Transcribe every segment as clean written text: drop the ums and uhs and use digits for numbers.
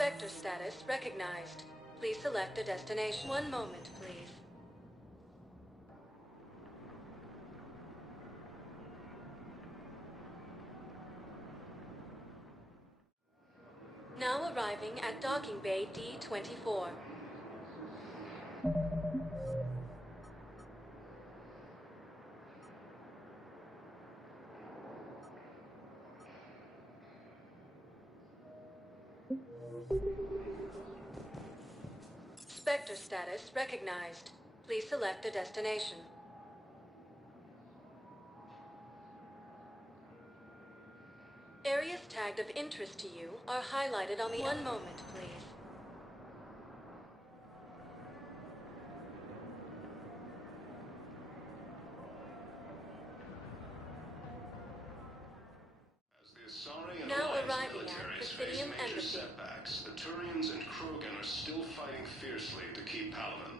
Spectre status recognized. Please select a destination. One moment, please. Now arriving at docking bay D-24. Spectre status recognized. Please select a destination. Areas tagged of interest to you are highlighted on the... One moment, please. Now arriving at Presidium Embassy. Setbacks, the Turians and Krogan are still fighting fiercely to keep Palaven.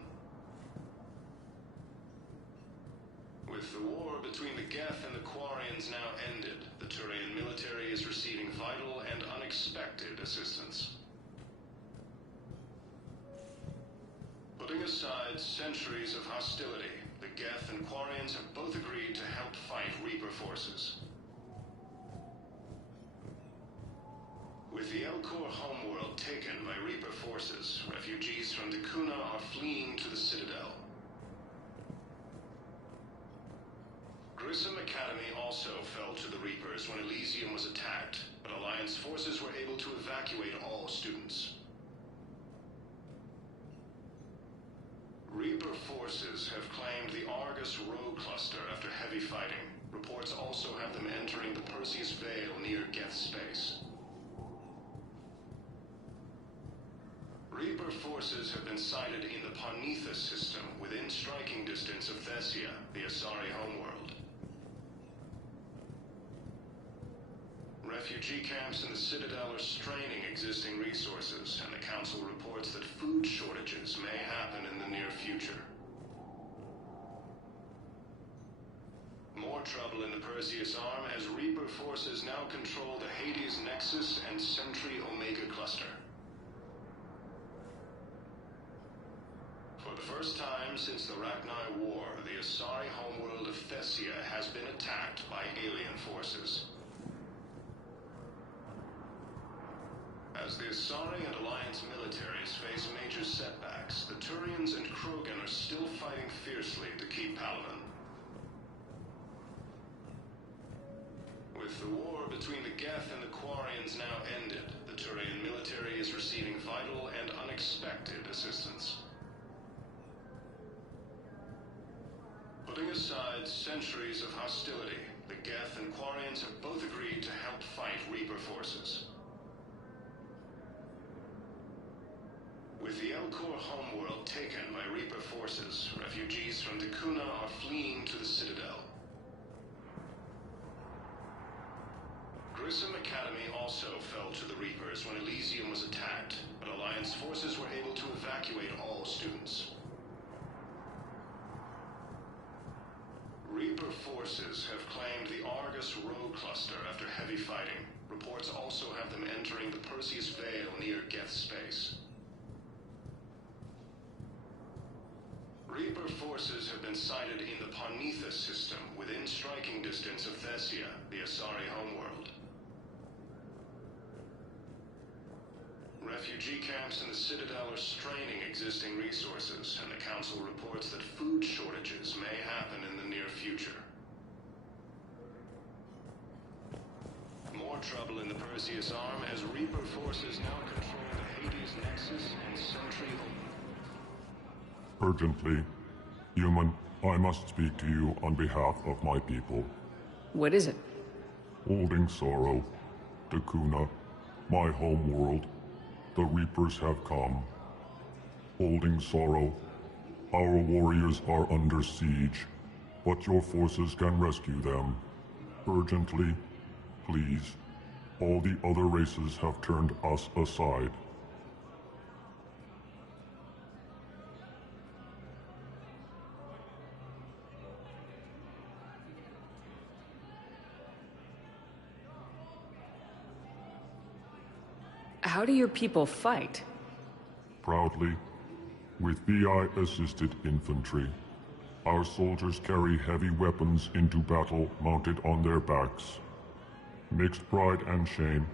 With the war between the Geth and the Quarians now ended, the Turian military is receiving vital and unexpected assistance. Putting aside centuries of hostility, the Geth and Quarians have both agreed to help fight Reaper forces. With the Elcor homeworld taken by Reaper forces, refugees from Dakuna are fleeing to the Citadel. Grissom Academy also fell to the Reapers when Elysium was attacked, but Alliance forces were able to evacuate all students. Reaper forces have claimed the Argus Row cluster after heavy fighting. Reports also have them entering the Perseus Vale near Geth space. Reaper forces have been sighted in the Parnithus system within striking distance of Thessia, the Asari homeworld. Refugee camps in the Citadel are straining existing resources, and the Council reports that food shortages may happen in the near future. More trouble in the Perseus Arm as Reaper forces now control the Hades Nexus and Sentry Omega cluster. For the first time since the Rachni War, the Asari homeworld of Thessia has been attacked by alien forces. As the Asari and Alliance militaries face major setbacks, the Turians and Krogan are still fighting fiercely to keep Palaven. With the war between the Geth and the Quarians now ended, the Turian military is receiving vital and unexpected assistance. Putting aside centuries of hostility, the Geth and Quarians have both agreed to help fight Reaper forces. With the Elcor homeworld taken by Reaper forces, refugees from Dakuna are fleeing to the Citadel. Grissom Academy also fell to the Reapers when Elysium was attacked, but Alliance forces were able to evacuate all students. Reaper forces have claimed the Argus Row cluster after heavy fighting. Reports also have them entering the Perseus Vale near Geth space. Reaper forces have been sighted in the Parnithus system within striking distance of Thessia, the Asari homeworld. Refugee camps in the Citadel are straining existing resources, and the Council reports that food shortages may happen in the near future. More trouble in the Perseus Arm as Reaper forces now control the Hades Nexus and Sentry Omega. Urgently. Human, I must speak to you on behalf of my people. What is it? Holding sorrow. Dakuna, my home world. The Reapers have come. Holding sorrow. Our warriors are under siege, but your forces can rescue them. Urgently, please. All the other races have turned us aside. How do your people fight? Proudly, with VI-assisted infantry. Our soldiers carry heavy weapons into battle mounted on their backs. Mixed pride and shame,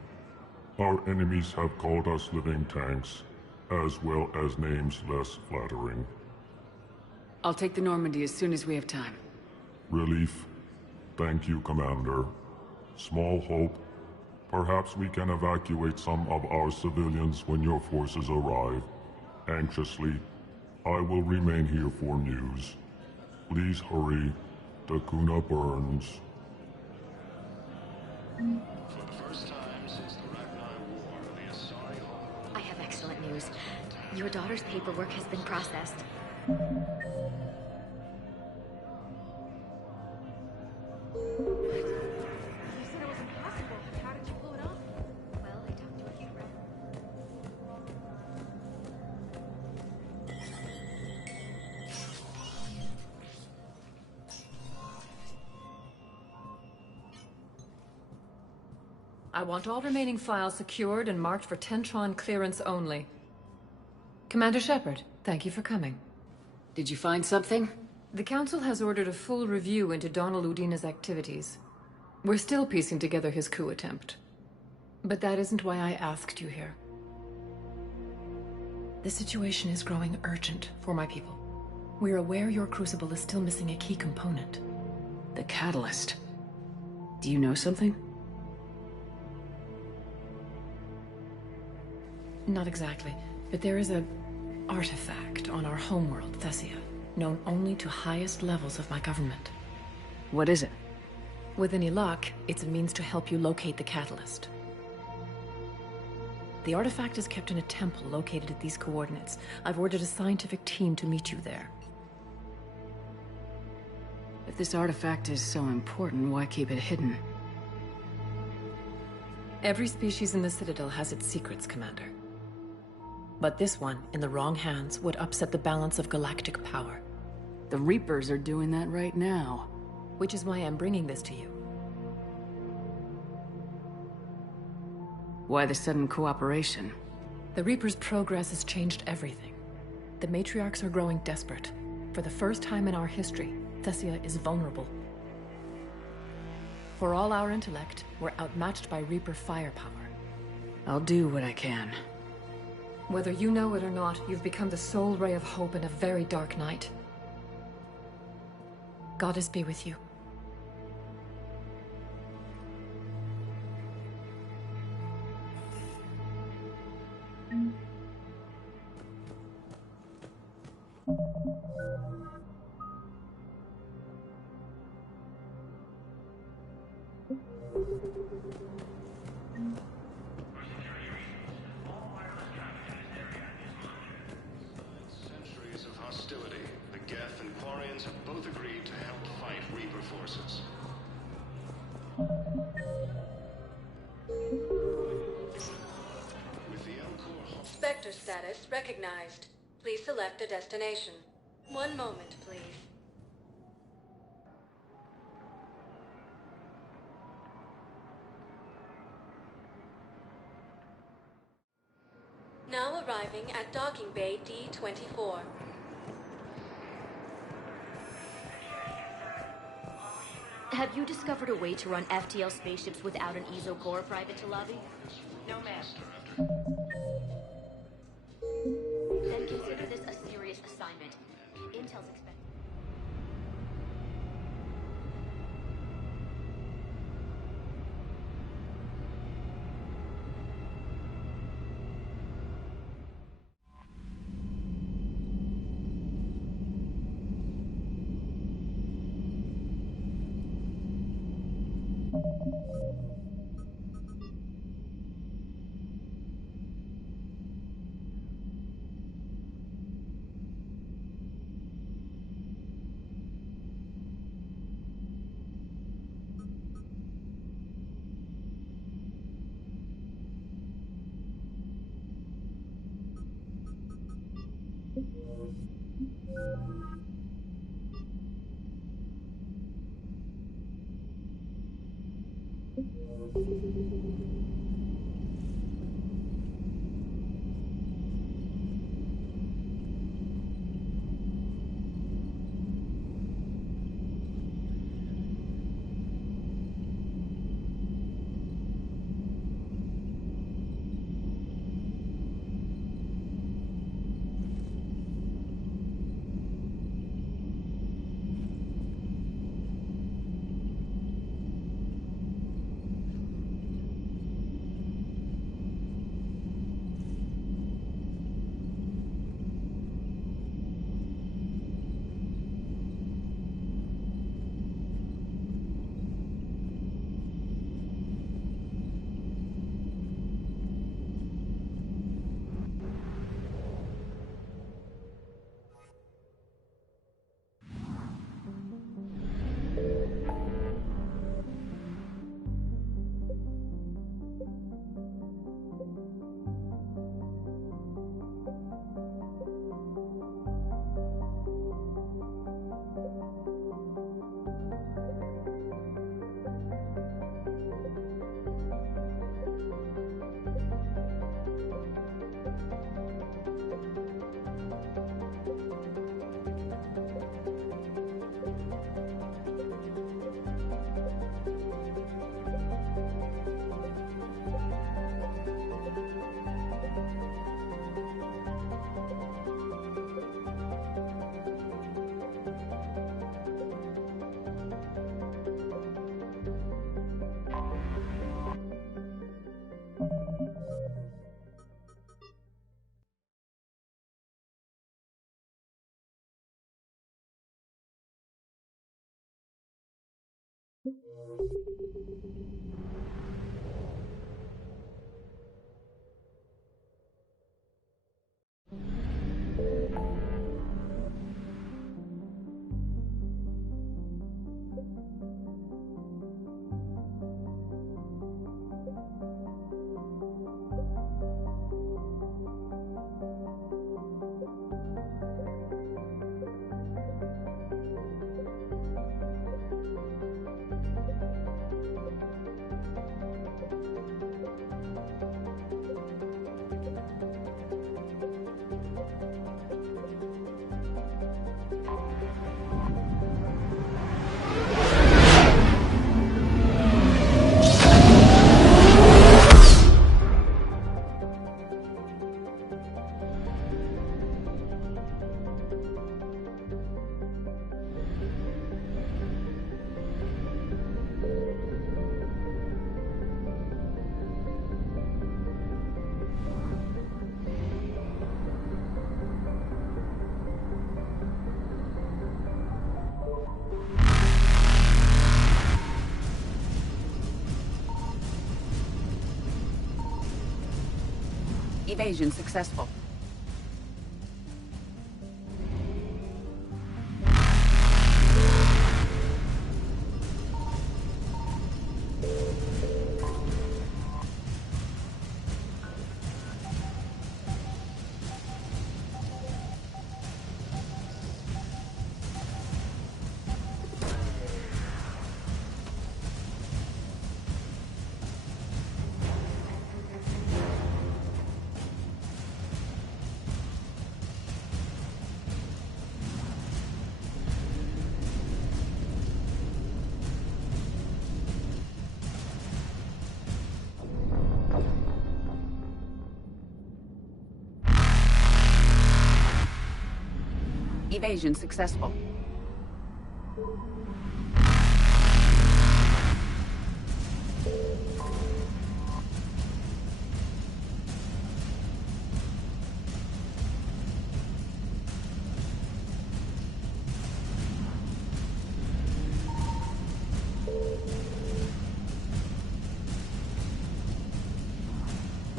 our enemies have called us living tanks, as well as names less flattering. I'll take the Normandy as soon as we have time. Relief. Thank you, Commander. Small hope. Perhaps we can evacuate some of our civilians when your forces arrive. Anxiously, I will remain here for news. Please hurry. Dakuna burns. For the first time since the Ragnar War, the Asari Hall... I have excellent news. Your daughter's paperwork has been processed. I want all remaining files secured and marked for Tentron clearance only. Commander Shepard, thank you for coming. Did you find something? The Council has ordered a full review into Donald Udina's activities. We're still piecing together his coup attempt. But that isn't why I asked you here. The situation is growing urgent for my people. We're aware your crucible is still missing a key component. The catalyst. Do you know something? Not exactly, but there is an artifact on our homeworld, Thessia, known only to highest levels of my government. What is it? With any luck, it's a means to help you locate the catalyst. The artifact is kept in a temple located at these coordinates. I've ordered a scientific team to meet you there. If this artifact is so important, why keep it hidden? Every species in the Citadel has its secrets, Commander. But this one, in the wrong hands, would upset the balance of galactic power. The Reapers are doing that right now. Which is why I'm bringing this to you. Why the sudden cooperation? The Reapers' progress has changed everything. The matriarchs are growing desperate. For the first time in our history, Thessia is vulnerable. For all our intellect, we're outmatched by Reaper firepower. I'll do what I can. Whether you know it or not, you've become the sole ray of hope in a very dark night. Goddess be with you. Centuries of hostility, the Geth and Quarians have both agreed to help fight Reaper forces. With the Elcor... Spectre status recognized. Please select a destination. One moment, please. Now arriving at Docking Bay D-24. Have you discovered a way to run FTL spaceships without an EZO core private to lobby? No, ma'am. Then consider this a serious assignment. Intel's expected. Evasion successful. Evasion successful.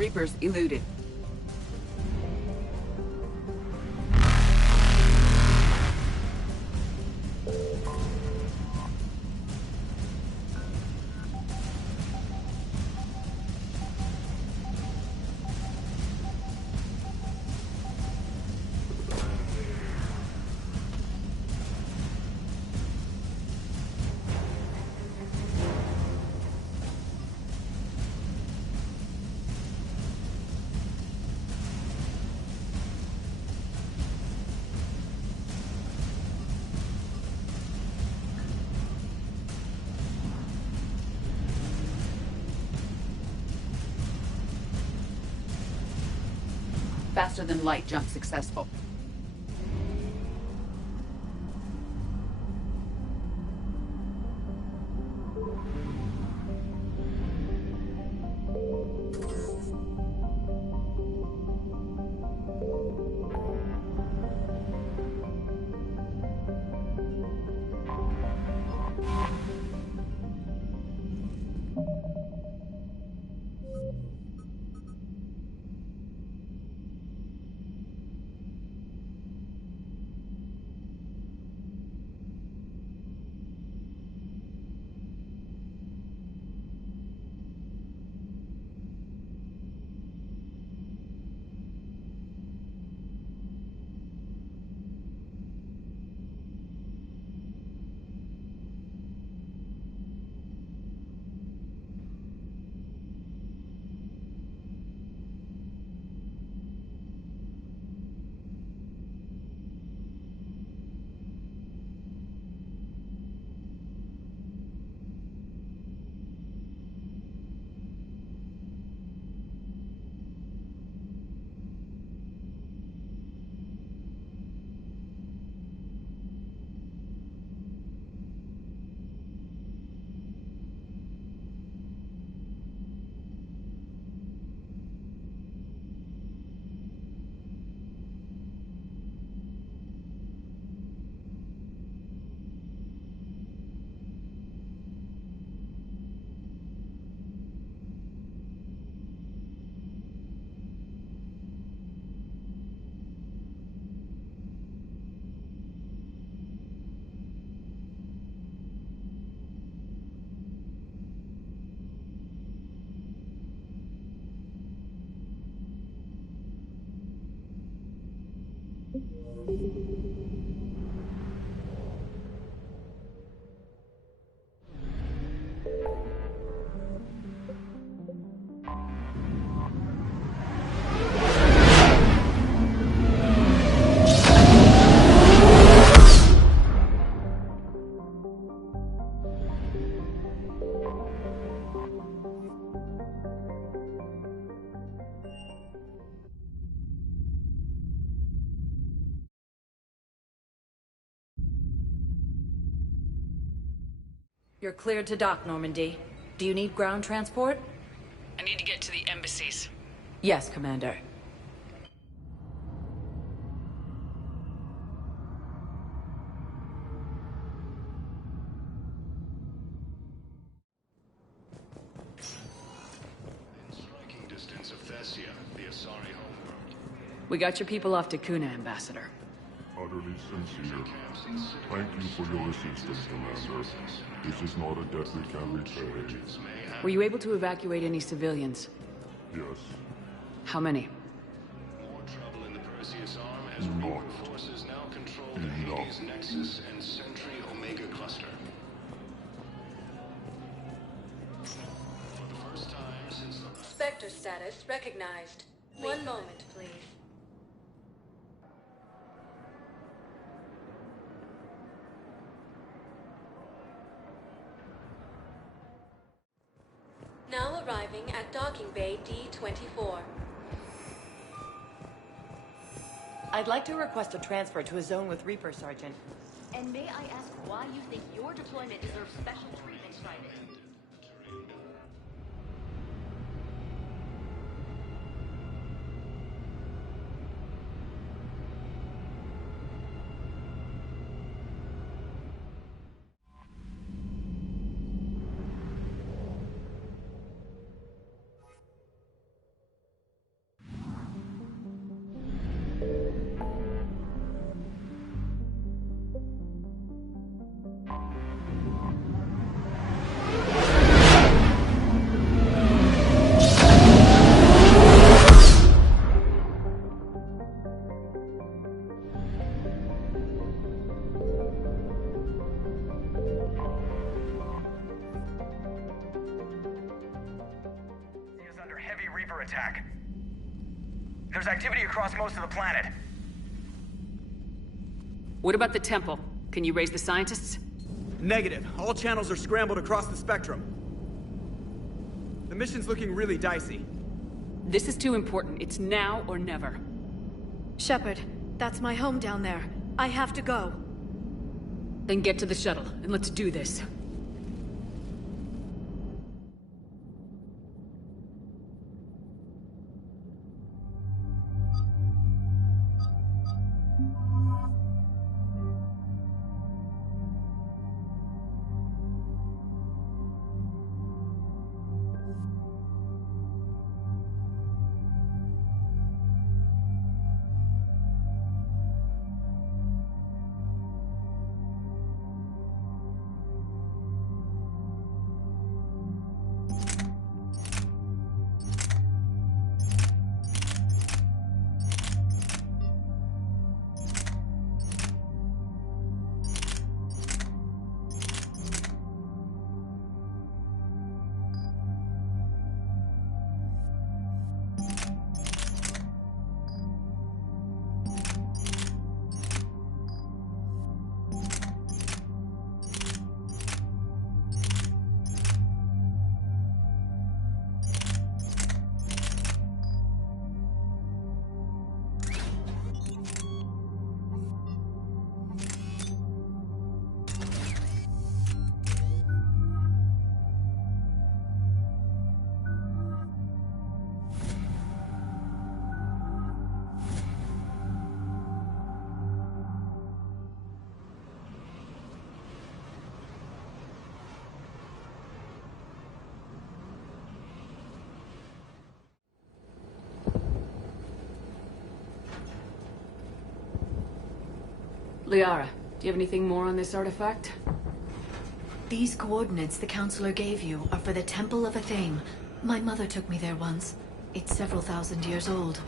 Reapers eluded. Faster than light jump successful. You're cleared to dock, Normandy. Do you need ground transport? I need to get to the embassies. Yes, Commander. In striking distance of Thessia, the Asari homeworld. We got your people off to Kuna, Ambassador. Utterly sincere. Thank you for your assistance, Commander. This is not a debt we can repay. Were you able to evacuate any civilians? Yes. How many? More trouble in the Perseus arm as Not Reaper forces now control the enough. Hades Nexus and Sentry Omega cluster. For the first time since the... Spectre status recognized. One moment, please. Now arriving at docking bay D-24. I'd like to request a transfer to a zone with Reaper, Sergeant. And may I ask why you think your deployment deserves special treatment, Private? attack. There's activity across most of the planet. What about the temple? Can you raise the scientists? Negative. All channels are scrambled across the spectrum. The mission's looking really dicey. This is too important. It's now or never. Shepard, that's my home down there. I have to go. Then get to the shuttle, and let's do this. Liara, do you have anything more on this artifact? These coordinates the Counselor gave you are for the Temple of Athame. My mother took me there once. It's several thousand years old.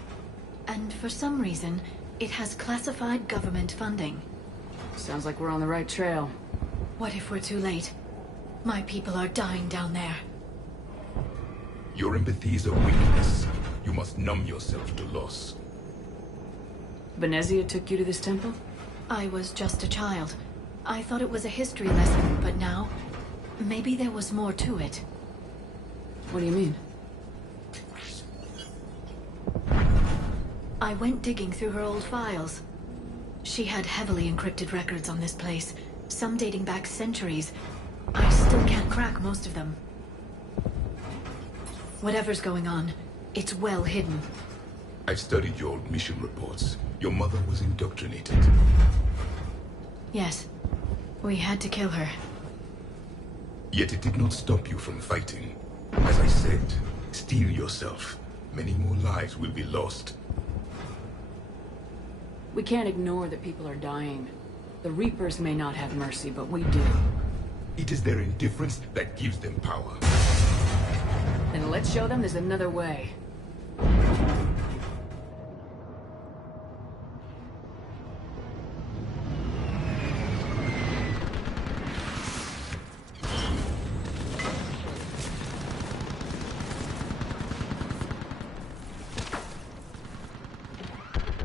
And for some reason, it has classified government funding. Sounds like we're on the right trail. What if we're too late? My people are dying down there. Your empathy is a weakness. You must numb yourself to loss. Venezia took you to this temple? I was just a child. I thought it was a history lesson, but now, maybe there was more to it. What do you mean? I went digging through her old files. She had heavily encrypted records on this place, some dating back centuries. I still can't crack most of them. Whatever's going on, it's well hidden. I've studied your old mission reports. Your mother was indoctrinated. Yes. We had to kill her. Yet it did not stop you from fighting. As I said, steel yourself. Many more lives will be lost. We can't ignore that people are dying. The Reapers may not have mercy, but we do. It is their indifference that gives them power. Then let's show them there's another way.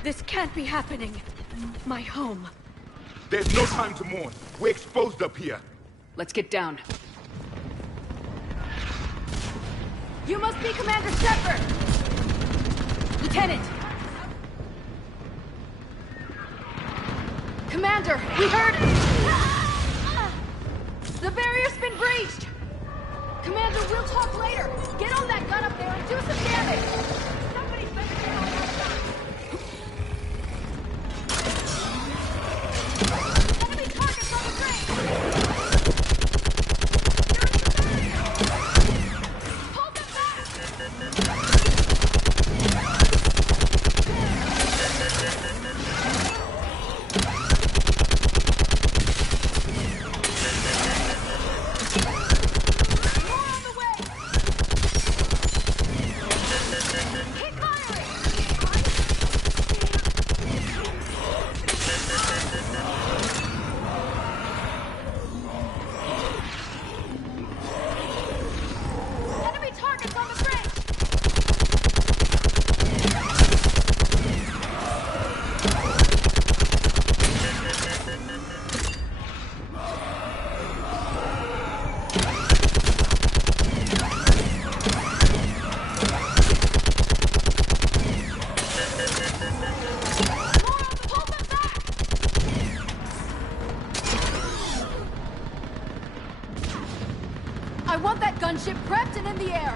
This can't be happening. My home. There's no time to mourn. We're exposed up here. Let's get down. You must be Commander Shepard! Lieutenant! Commander, we heard... The barrier's been breached! Commander, we'll talk later! Get on that gun up there and do some damage! Somebody's better get on that gun! Enemy targets on the train! I want that gunship prepped and in the air.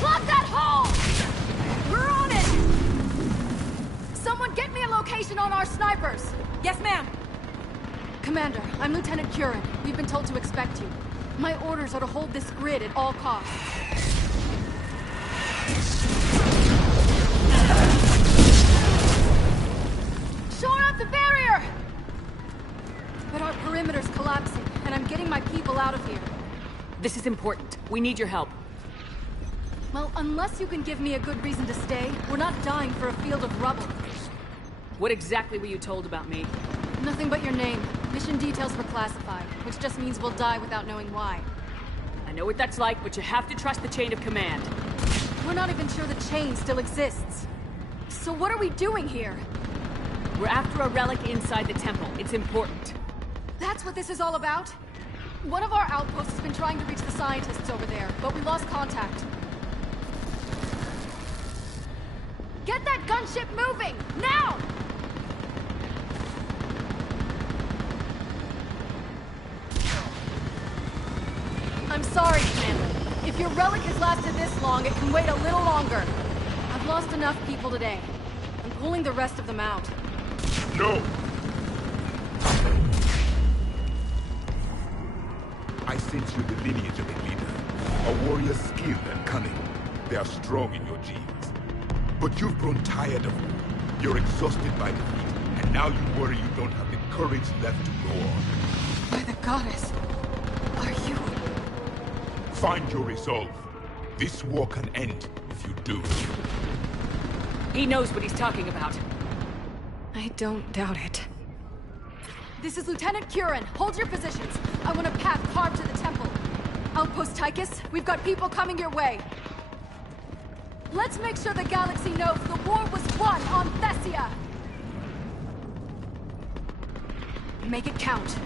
Plug that hole! We're on it! Someone get me a location on our snipers! Yes, ma'am! Commander, I'm Lieutenant Curran. We've been told to expect you. My orders are to hold this grid at all costs. Shore up the barrier! But our perimeter's collapsing, and I'm getting my people out of here. This is important. We need your help. Well, unless you can give me a good reason to stay, we're not dying for a field of rubble. What exactly were you told about me? Nothing but your name. Mission details were classified, which just means we'll die without knowing why. I know what that's like, but you have to trust the chain of command. We're not even sure the chain still exists. So what are we doing here? We're after a relic inside the temple. It's important. That's what this is all about? One of our outposts has been trying to reach the scientists over there, but we lost contact. Get that gunship moving! Now! I'm sorry, Commander. If your relic has lasted this long, it can wait a little longer. I've lost enough people today. I'm pulling the rest of them out. No! I sense you the lineage of a leader. A warrior skilled and cunning. They are strong in your genes. But you've grown tired of war. You're exhausted by defeat, and now you worry you don't have the courage left to go on. By the goddess, are you... Find your resolve. This war can end if you do. He knows what he's talking about. I don't doubt it. This is Lieutenant Curran. Hold your positions. I want a path carved to the temple. Outpost Tychus, we've got people coming your way. Let's make sure the galaxy knows the war was won on Thessia! Make it count.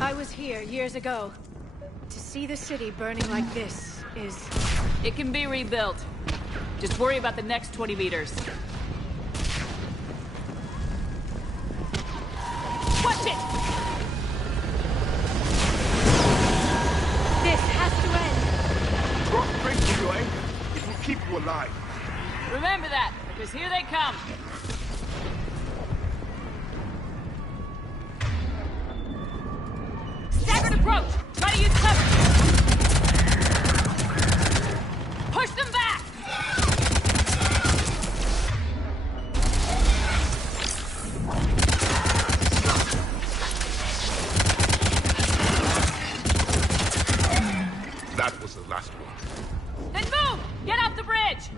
I was here years ago. To see the city burning like this is... It can be rebuilt. Just worry about the next 20 meters. Watch it! This has to end! Draw strength from your anger. It will keep you alive. Remember that, because here they come. Staggered approach! Try to use cover! Push them back! That was the last one. Then move! Get off the bridge!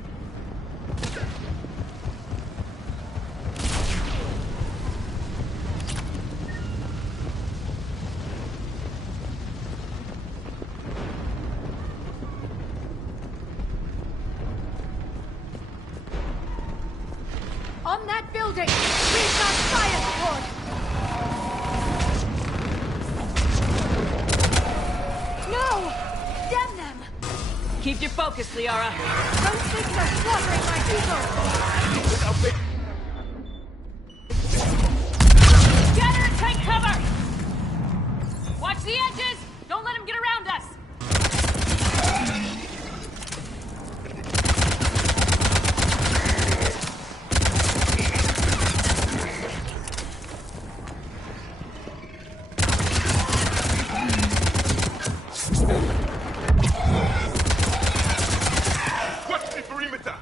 On that building! We've got fire support! No! Damn them! Keep your focus, Liara. Don't think you're slaughtering my people! Get her and take cover! Watch the edges! Don't let him get around us! Watch the perimeter!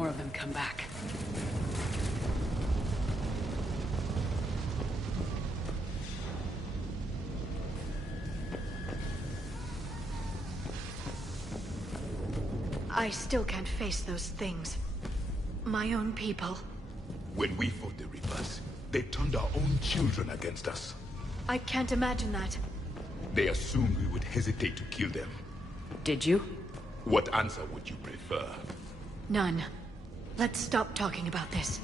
more of them come back. I still can't face those things. My own people. When we fought the Reapers, they turned our own children against us. I can't imagine that. They assumed we would hesitate to kill them. Did you? What answer would you prefer? None. Let's stop talking about this.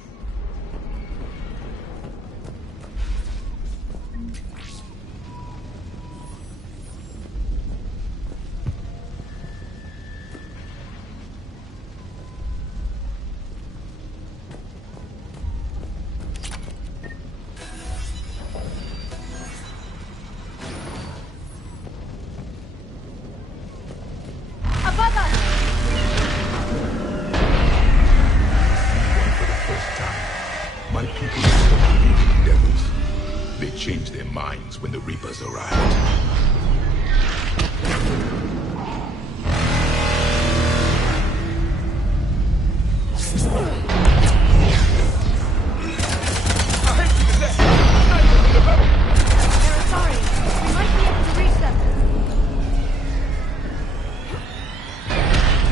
My people stopped believing in devils. They changed their minds when the Reapers arrived. Sorry, we might be able to reach them.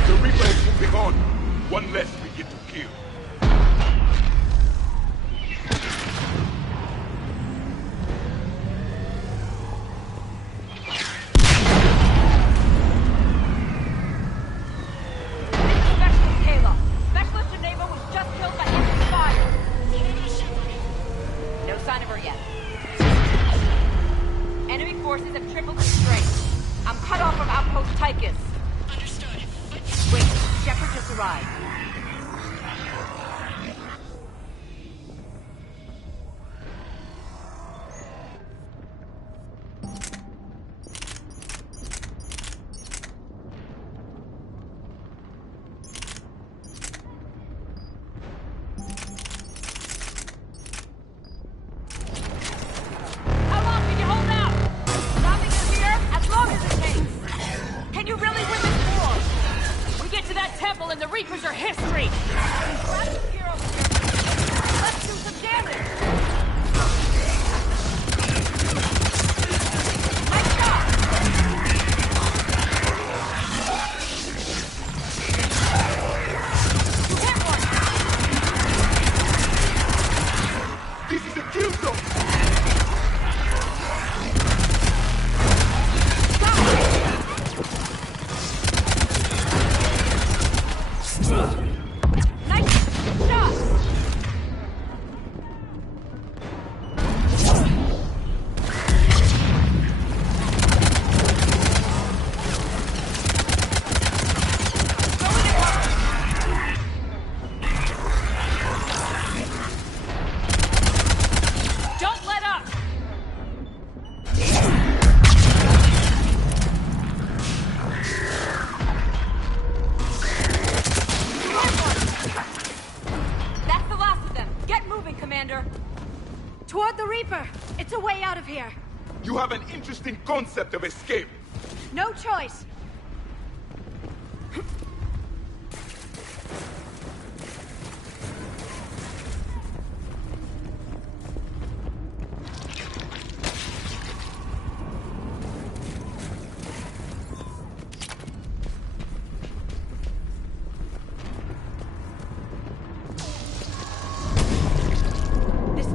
The Reaper is moving on. One less we get to kill. Toward the Reaper! It's a way out of here! You have an interesting concept of escape. No choice!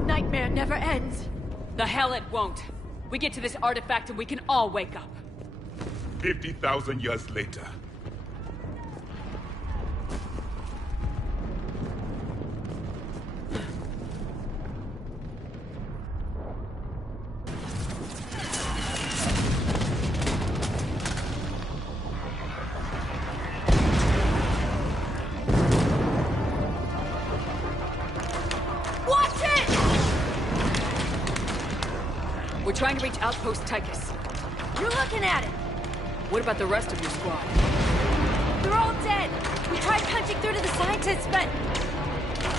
Nightmare never ends. The hell it won't. We get to this artifact and we can all wake up. 50,000 years later. We're trying to reach Outpost Tychus. You're looking at it! What about the rest of your squad? They're all dead! We tried punching through to the scientists, but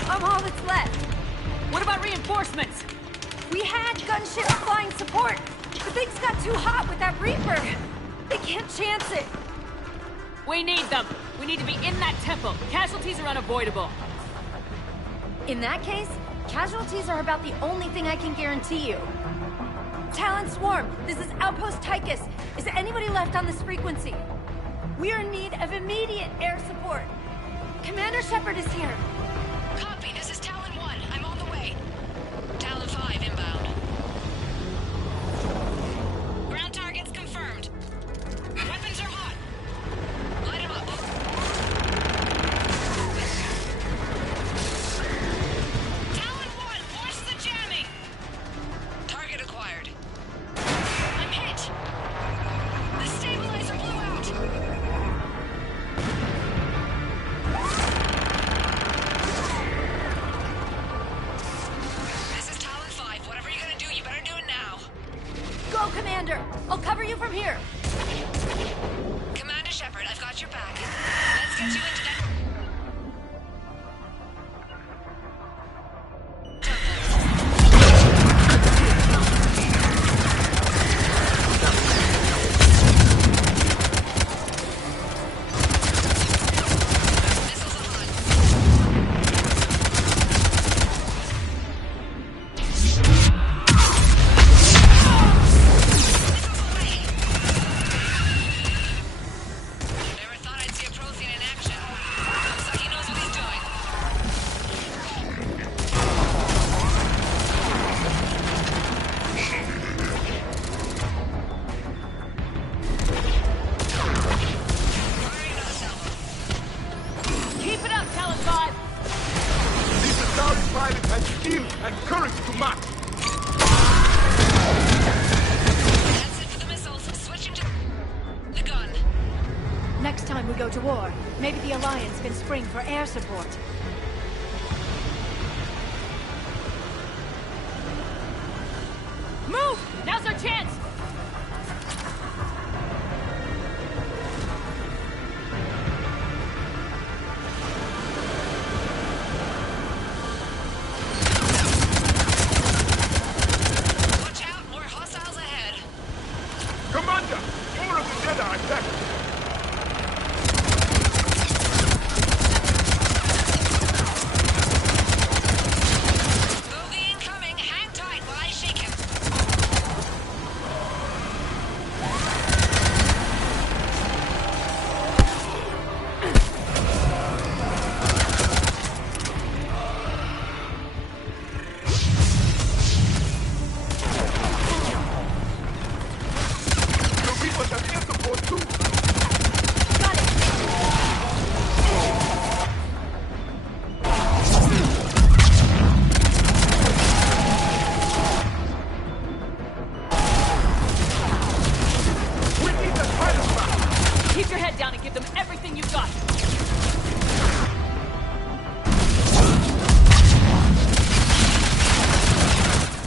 I'm all that's left. What about reinforcements? We had gunships flying support, but things got too hot with that Reaper. They can't chance it. We need them. We need to be in that temple. Casualties are unavoidable. In that case, casualties are about the only thing I can guarantee you. Talon Swarm, this is Outpost Tychus. Is anybody left on this frequency? We are in need of immediate air support. Commander Shepard is here. Copy, this is Talon 1. I'm on the way. Talon 5 inbound. Ground targets confirmed. Weapons are hot. Light 'em up. Talon 1, watch the jamming! Target acquired. I'm hit! The stabilizer blew out! This is Talon 5. Whatever you're gonna do, you better do it now. Go, Commander! I'll cover you from here. Commander Shepard, I've got your back. Let's get you into that... Never thought I'd see a Prothean in action. Looks like he knows what he's doing. Keep it up, Talon 5. These Asari pilots have skill and courage to match. That's it for the missiles. Switching to the gun. Next time we go to war, maybe the Alliance can spring for air support. Move! Now's our chance! Watch out, more hostiles ahead. Commander, more of the Jedi are attacked. Movie incoming. Hang tight while I shake him. The Reapers have air support too. We need that pilot back. Keep your head down and give them everything you've got.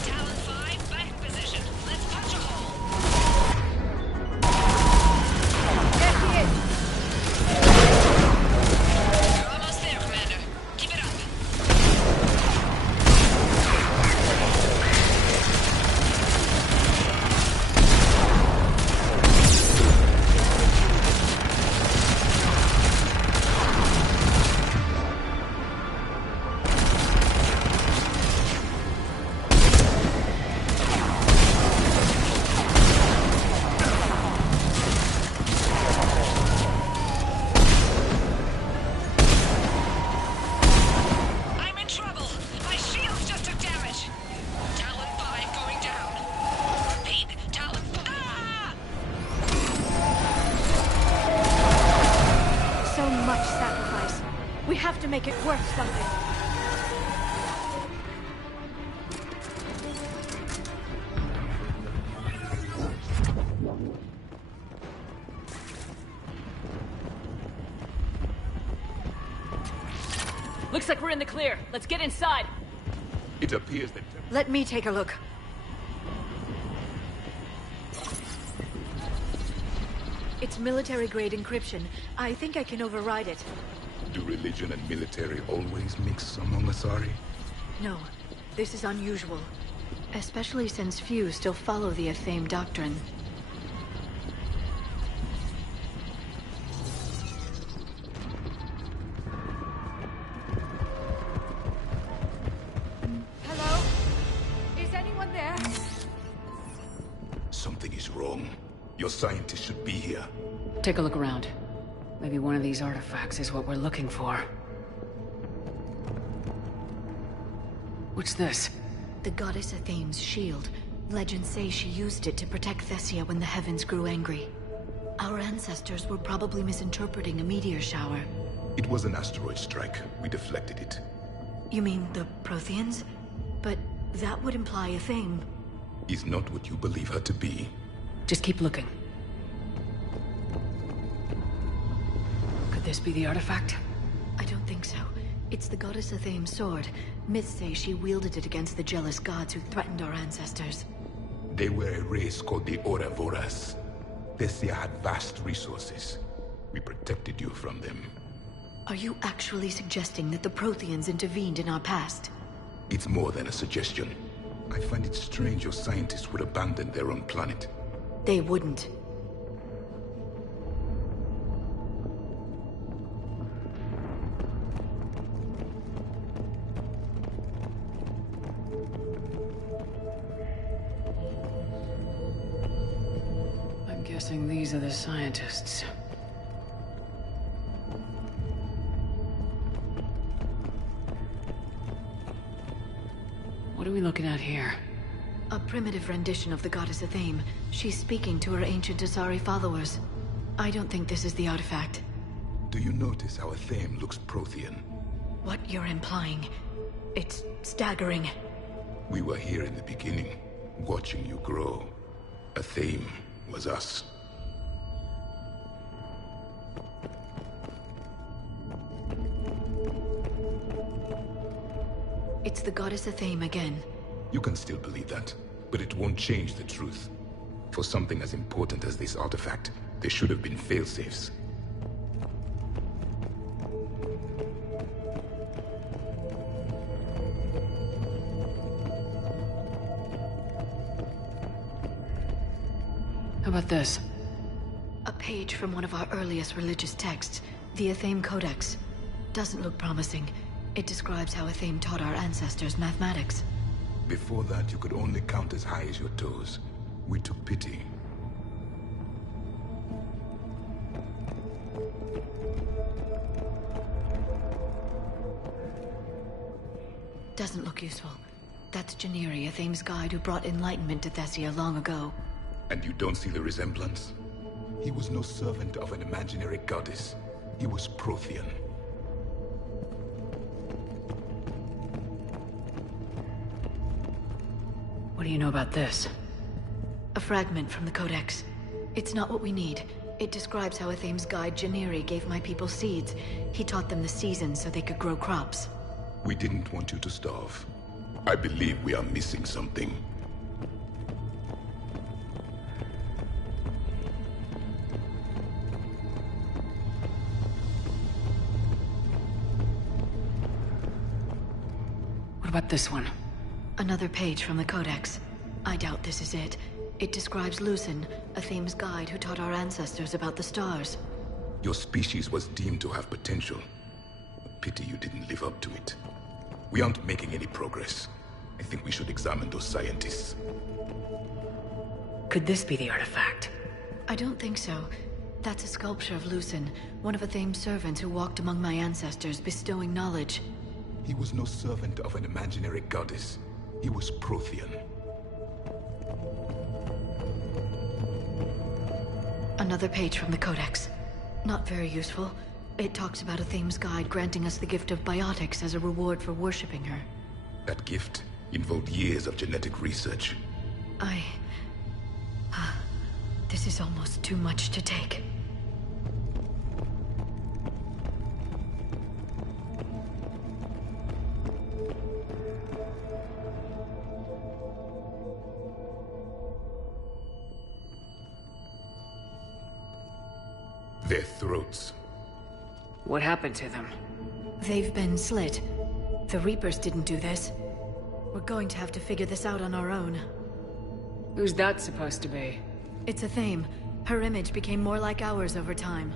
Talon 5, back in position. Let's punch a hole. There he is. You're almost there, Commander. Keep it up. I'm in trouble. My shields just took damage. Talon 5 going down. Repeat, Talon 5. Ah! So much sacrifice. We have to make it worth something. Looks like we're in the clear. Let's get inside. It appears that Let me take a look. It's military-grade encryption. I think I can override it. do religion and military always mix among Asari? No, this is unusual. Especially since few still follow the Athame doctrine. long. Your scientists should be here. Take a look around. Maybe one of these artifacts is what we're looking for. What's this? The goddess Athame's shield. Legends say she used it to protect Thessia when the heavens grew angry. Our ancestors were probably misinterpreting a meteor shower. It was an asteroid strike. We deflected it. You mean the Protheans? But that would imply Athame. Is not what you believe her to be. Just keep looking. Could this be the artifact? I don't think so. It's the goddess Athame's sword. Myths say she wielded it against the jealous gods who threatened our ancestors. They were a race called the Ouroboros. Thessia had vast resources. We protected you from them. Are you actually suggesting that the Protheans intervened in our past? It's more than a suggestion. I find it strange your scientists would abandon their own planet. They wouldn't. I'm guessing these are the scientists. What are we looking at here? A primitive rendition of the goddess Athame. She's speaking to her ancient Asari followers. I don't think this is the artifact. Do you notice how Athame looks Prothean? What you're implying, it's staggering. We were here in the beginning, watching you grow. Athame was us. It's the goddess Athame again. You can still believe that, but it won't change the truth. For something as important as this artifact, there should have been failsafes. How about this? A page from one of our earliest religious texts, the Athame Codex. Doesn't look promising. It describes how Athame taught our ancestors mathematics. Before that, you could only count as high as your toes. We took pity. Doesn't look useful. That's Janiri, Athame's guide who brought enlightenment to Thessia long ago. And you don't see the resemblance? He was no servant of an imaginary goddess. He was Prothean. What do you know about this? A fragment from the Codex. It's not what we need. It describes how Athame's guide Janiri gave my people seeds. He taught them the seasons so they could grow crops. We didn't want you to starve. I believe we are missing something. What about this one? Another page from the Codex. I doubt this is it. It describes Lucen, Athame's guide who taught our ancestors about the stars. Your species was deemed to have potential. A pity you didn't live up to it. We aren't making any progress. I think we should examine those scientists. Could this be the artifact? I don't think so. That's a sculpture of Lucen, one of Athame's servants who walked among my ancestors, bestowing knowledge. He was no servant of an imaginary goddess. He was Prothean. Another page from the Codex. Not very useful. It talks about Athame's guide granting us the gift of biotics as a reward for worshipping her. That gift involved years of genetic research. This is almost too much to take. Their throats. What happened to them? They've been slit. The Reapers didn't do this. We're going to have to figure this out on our own. Who's that supposed to be? It's Athame. Her image became more like ours over time.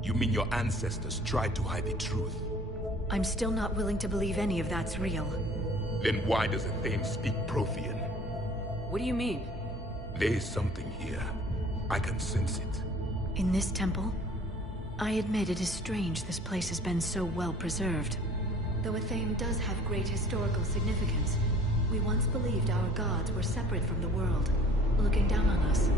You mean your ancestors tried to hide the truth? I'm still not willing to believe any of that's real. Then why does Athame speak Prothean? What do you mean? There is something here. I can sense it. In this temple? I admit it is strange this place has been so well preserved. Though Athame does have great historical significance, we once believed our gods were separate from the world, looking down on us.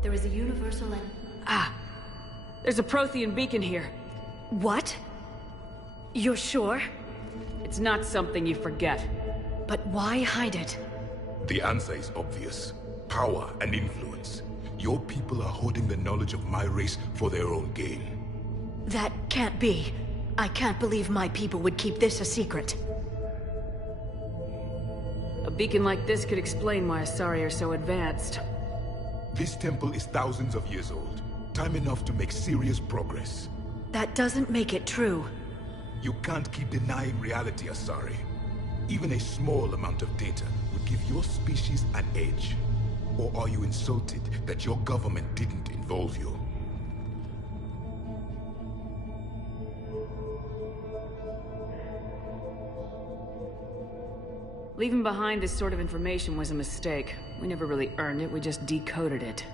There is a universal and... Ah! There's a Prothean beacon here. What? You're sure? It's not something you forget. But why hide it? The answer is obvious. Power and influence. Your people are hoarding the knowledge of my race for their own gain. That can't be. I can't believe my people would keep this a secret. A beacon like this could explain why Asari are so advanced. This temple is thousands of years old. Time enough to make serious progress. That doesn't make it true. You can't keep denying reality, Asari. Even a small amount of data would give your species an edge. Or are you insulted that your government didn't involve you? Leaving behind this sort of information was a mistake. We never really earned it, we just decoded it.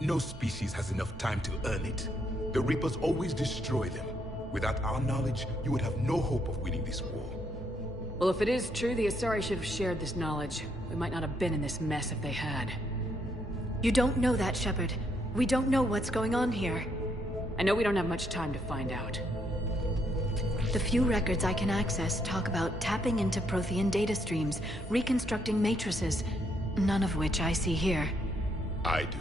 No species has enough time to earn it. The Reapers always destroy them. Without our knowledge, you would have no hope of winning this war. Well, if it is true, the Asari should have shared this knowledge. We might not have been in this mess if they had. You don't know that, Shepard. We don't know what's going on here. I know we don't have much time to find out. The few records I can access talk about tapping into Prothean data streams, reconstructing matrices, none of which I see here. I do.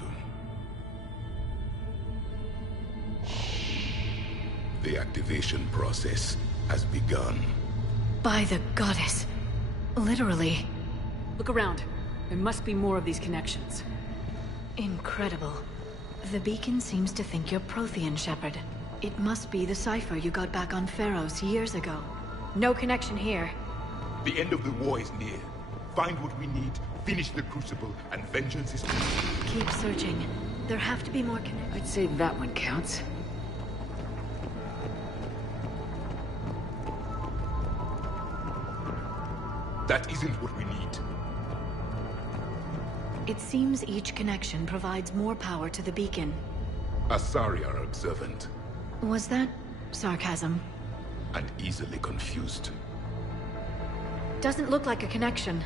The activation process has begun. By the goddess. Literally. Look around. There must be more of these connections. Incredible. The beacon seems to think you're Prothean, Shepard. It must be the cipher you got back on Pharaohs years ago. No connection here. The end of the war is near. Find what we need, finish the Crucible, and vengeance is complete. Keep searching. There have to be more connections. I'd say that one counts. That isn't what we need. It seems each connection provides more power to the beacon. Asari are observant. Was that sarcasm? And easily confused. Doesn't look like a connection.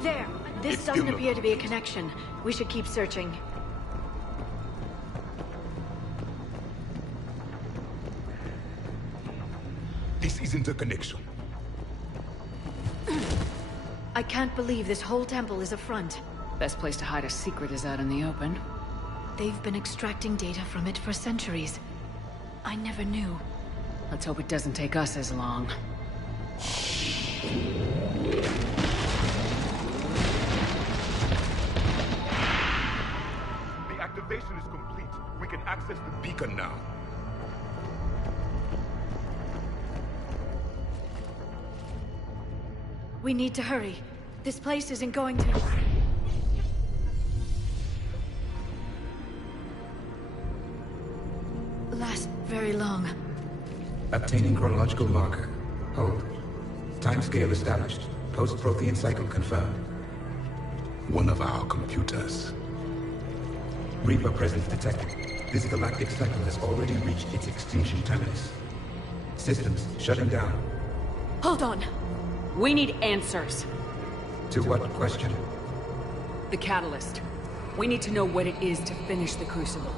There! This doesn't appear to be a connection. We should keep searching. This isn't a connection. I can't believe this whole temple is a front. Best place to hide a secret is out in the open. They've been extracting data from it for centuries. I never knew. Let's hope it doesn't take us as long. The activation is complete. We can access the beacon now. We need to hurry. This place isn't going to... last very long. Obtaining chronological marker. Hold. Timescale established. Post-Prothean cycle confirmed. One of our computers. Reaper presence detected. This galactic cycle has already reached its extinction terminus. Systems shutting down. Hold on. We need answers. To what question? The catalyst. We need to know what it is to finish the Crucible.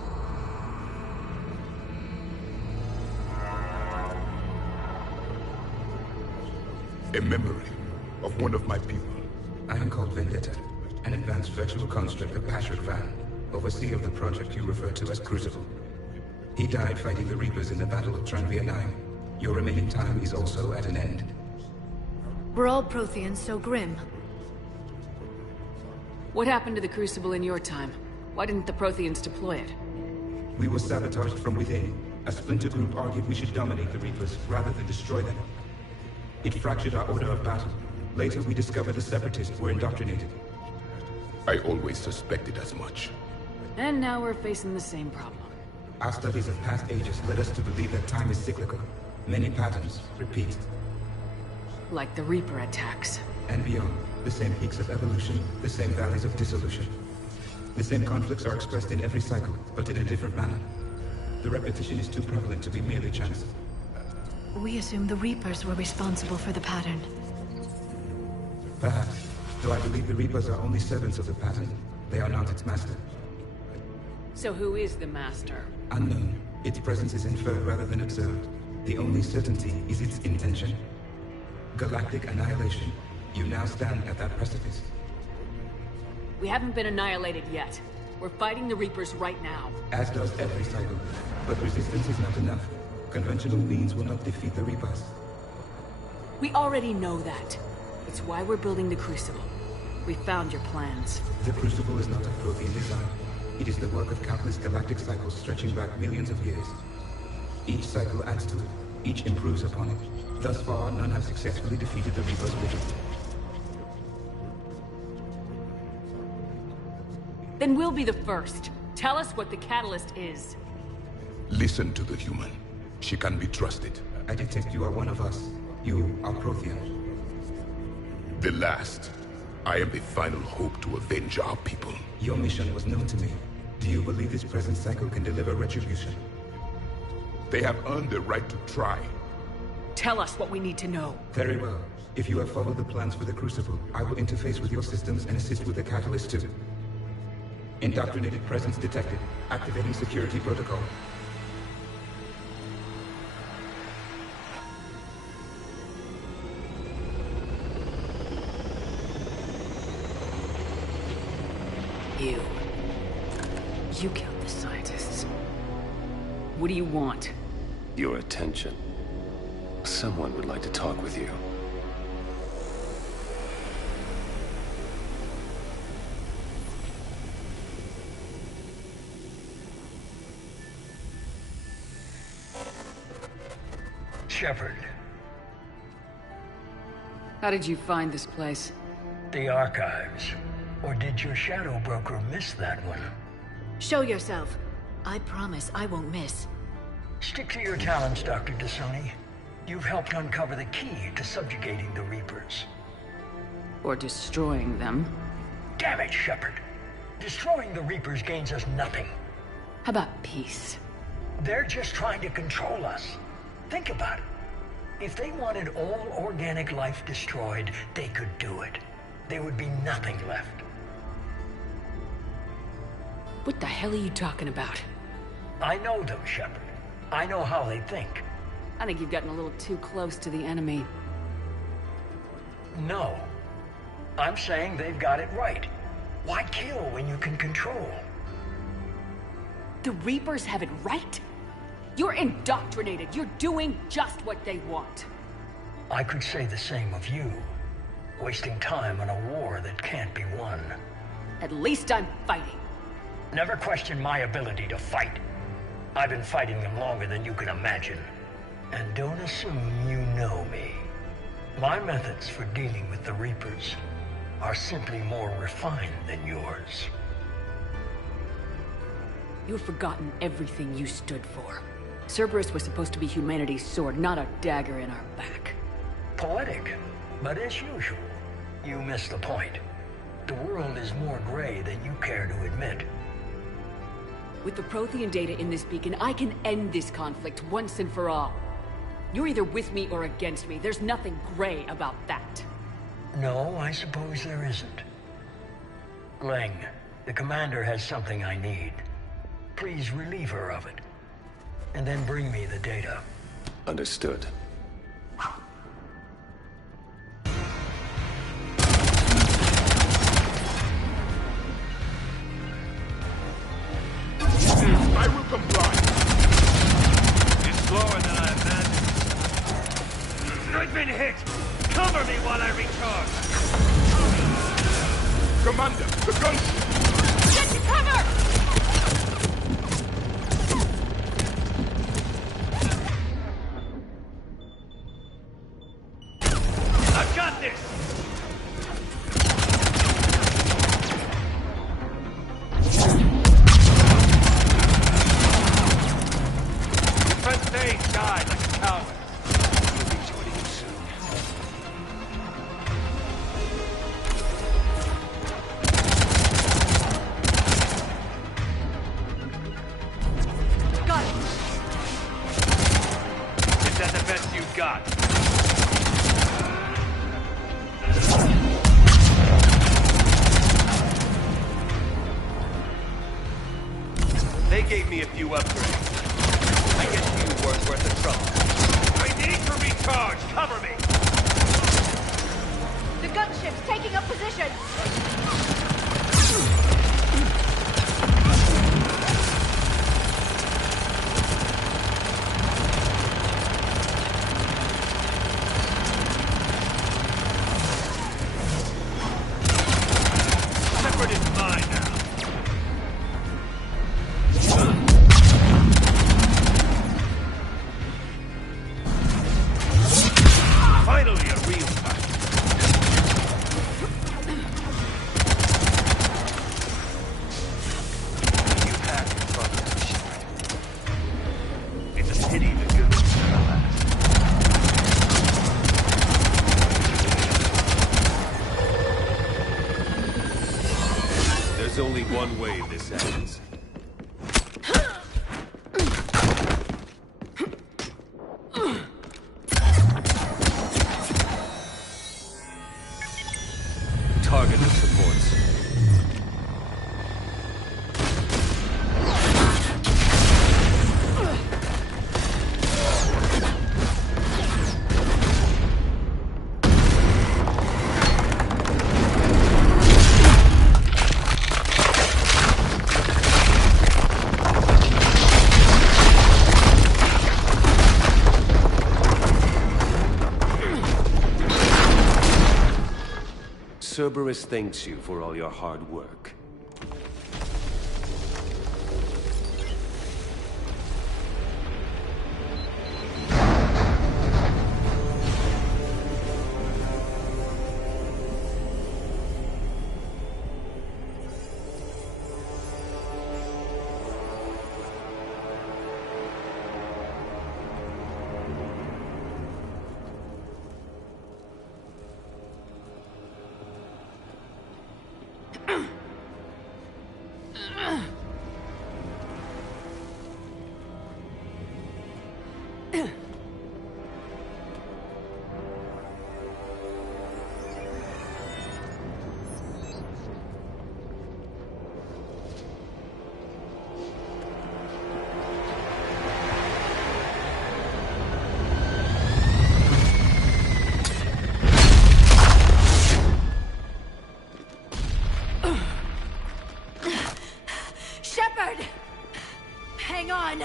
A memory of one of my people. I am called Vendetta, an advanced virtual construct of Patrick Van, overseer of the project you refer to as Crucible. He died fighting the Reapers in the Battle of Tranvia 9. Your remaining time is also at an end. We're all Protheans so grim. What happened to the Crucible in your time? Why didn't the Protheans deploy it? We were sabotaged from within. A splinter group argued we should dominate the Reapers rather than destroy them. It fractured our order of battle. Later we discovered the Separatists were indoctrinated. I always suspected as much. And now we're facing the same problem. Our studies of past ages led us to believe that time is cyclical. Many patterns repeat. Like the Reaper attacks. And beyond, the same peaks of evolution, the same valleys of dissolution. The same conflicts are expressed in every cycle, but in a different manner. The repetition is too prevalent to be merely chance. We assume the Reapers were responsible for the pattern. Perhaps, though I believe the Reapers are only servants of the pattern. They are not its master. So who is the master? Unknown. Its presence is inferred rather than observed. The only certainty is its intention. Galactic annihilation. You now stand at that precipice. We haven't been annihilated yet. We're fighting the Reapers right now. As does every cycle. But resistance is not enough. Conventional means will not defeat the Reapers. We already know that. It's why we're building the Crucible. We found your plans. The Crucible is not a Prothean design. It is the work of countless galactic cycles stretching back millions of years. Each cycle adds to it. Each improves upon it. Thus far, none have successfully defeated the Reaper's vigil. Then we'll be the first. Tell us what the catalyst is. Listen to the human. She can be trusted. I detect you are one of us. You are Prothean. The last. I am the final hope to avenge our people. Your mission was known to me. Do you believe this present cycle can deliver retribution? They have earned the right to try. Tell us what we need to know. Very well. If you have followed the plans for the Crucible, I will interface with your systems and assist with the catalyst too. Indoctrinated presence detected. Activating security protocol. You killed the scientists. What do you want? Your attention. Someone would like to talk with you. Shepard. How did you find this place? The archives. Or did your shadow broker miss that one? Show yourself. I promise I won't miss. Stick to your talents, Dr. D'Soni. You've helped uncover the key to subjugating the Reapers. Or destroying them. Damn it, Shepard. Destroying the Reapers gains us nothing. How about peace? They're just trying to control us. Think about it. If they wanted all organic life destroyed, they could do it. There would be nothing left. What the hell are you talking about? I know them, Shepard. I know how they think. I think you've gotten a little too close to the enemy. No. I'm saying they've got it right. Why kill when you can control? The Reapers have it right? You're indoctrinated. You're doing just what they want. I could say the same of you. Wasting time on a war that can't be won. At least I'm fighting. Never question my ability to fight. I've been fighting them longer than you can imagine. And don't assume you know me. My methods for dealing with the Reapers are simply more refined than yours. You've forgotten everything you stood for. Cerberus was supposed to be humanity's sword, not a dagger in our back. Poetic, but as usual, you miss the point. The world is more gray than you care to admit. With the Prothean data in this beacon, I can end this conflict once and for all. You're either with me or against me. There's nothing gray about that. No, I suppose there isn't. Leng, the commander has something I need. Please relieve her of it. And then bring me the data. Understood. I will comply. It's slower than I imagined. I've been hit! Cover me while I recharge! Commander, the gunship! Get to cover! I've got this! best you got. They gave me a few upgrades. I guess you weren't worth the trouble. I need to recharge! Cover me! The gunship's taking up position! Shepard is mine now. Finally, a real fight. You had your brother, Shepard. It's a pity the good ones never last. There's only one way this ends. Target the supports. Cerberus thanks you for all your hard work. Shepard! Hang on!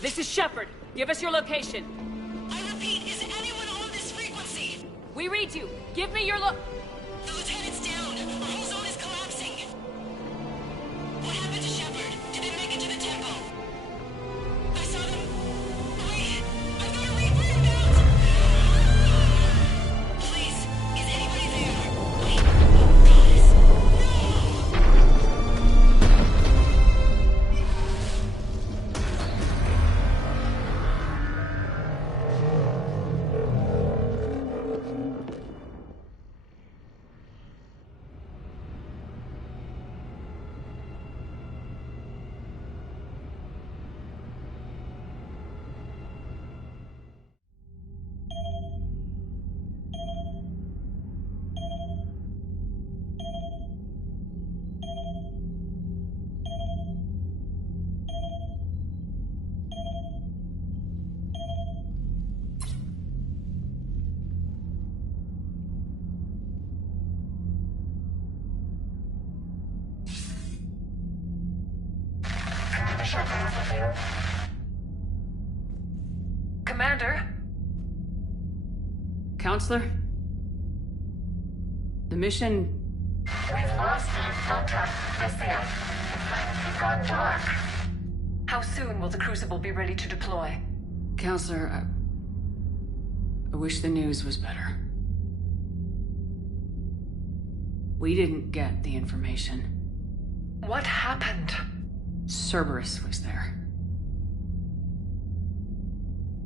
This is Shepard. Give us your location. I repeat, is anyone on this frequency? We read you. Give me your The lieutenant's down. Our whole zone is collapsing. What happened to Shepard? Did they make it to the temple? I saw them. Wait, I've got a Reaper inbound. Please, is anybody there? Wait, oh goddess. Commander? Counselor? The mission... We've lost contact with the Earth. It's gone dark. How soon will the Crucible be ready to deploy? Counselor, I wish the news was better. We didn't get the information. What happened? Cerberus was there.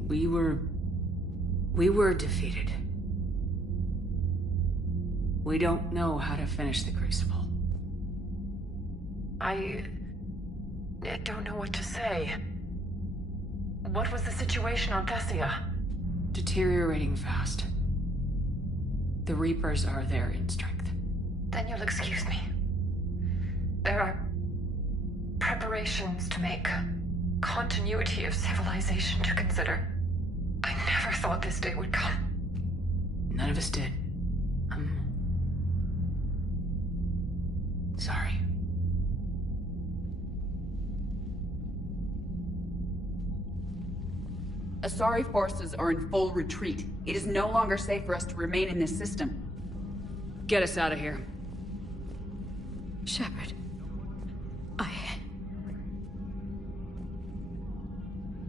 We were defeated. We don't know how to finish the Crucible. I don't know what to say. What was the situation on Thessia? Deteriorating fast. The Reapers are there in strength. Then you'll excuse me. There are preparations to make, continuity of civilization to consider. I never thought this day would come. None of us did. Sorry. Asari forces are in full retreat. It is no longer safe for us to remain in this system. Get us out of here. Shepard.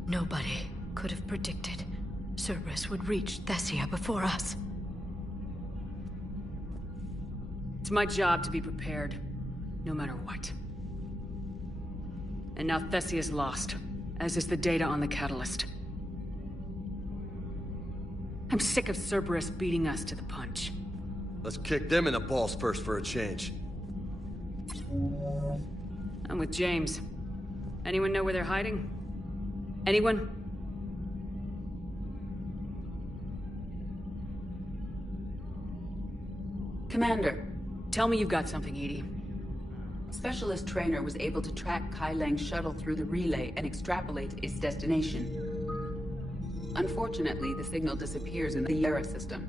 Nobody could have predicted Cerberus would reach Thessia before us. It's my job to be prepared, no matter what. And now Thessia's lost, as is the data on the catalyst. I'm sick of Cerberus beating us to the punch. Let's kick them in the balls first for a change. I'm with James. Anyone know where they're hiding? Anyone? Commander. Tell me you've got something, Edie. Specialist Trainer was able to track Kai Lang's shuttle through the relay and extrapolate its destination. Unfortunately, the signal disappears in the Yara system.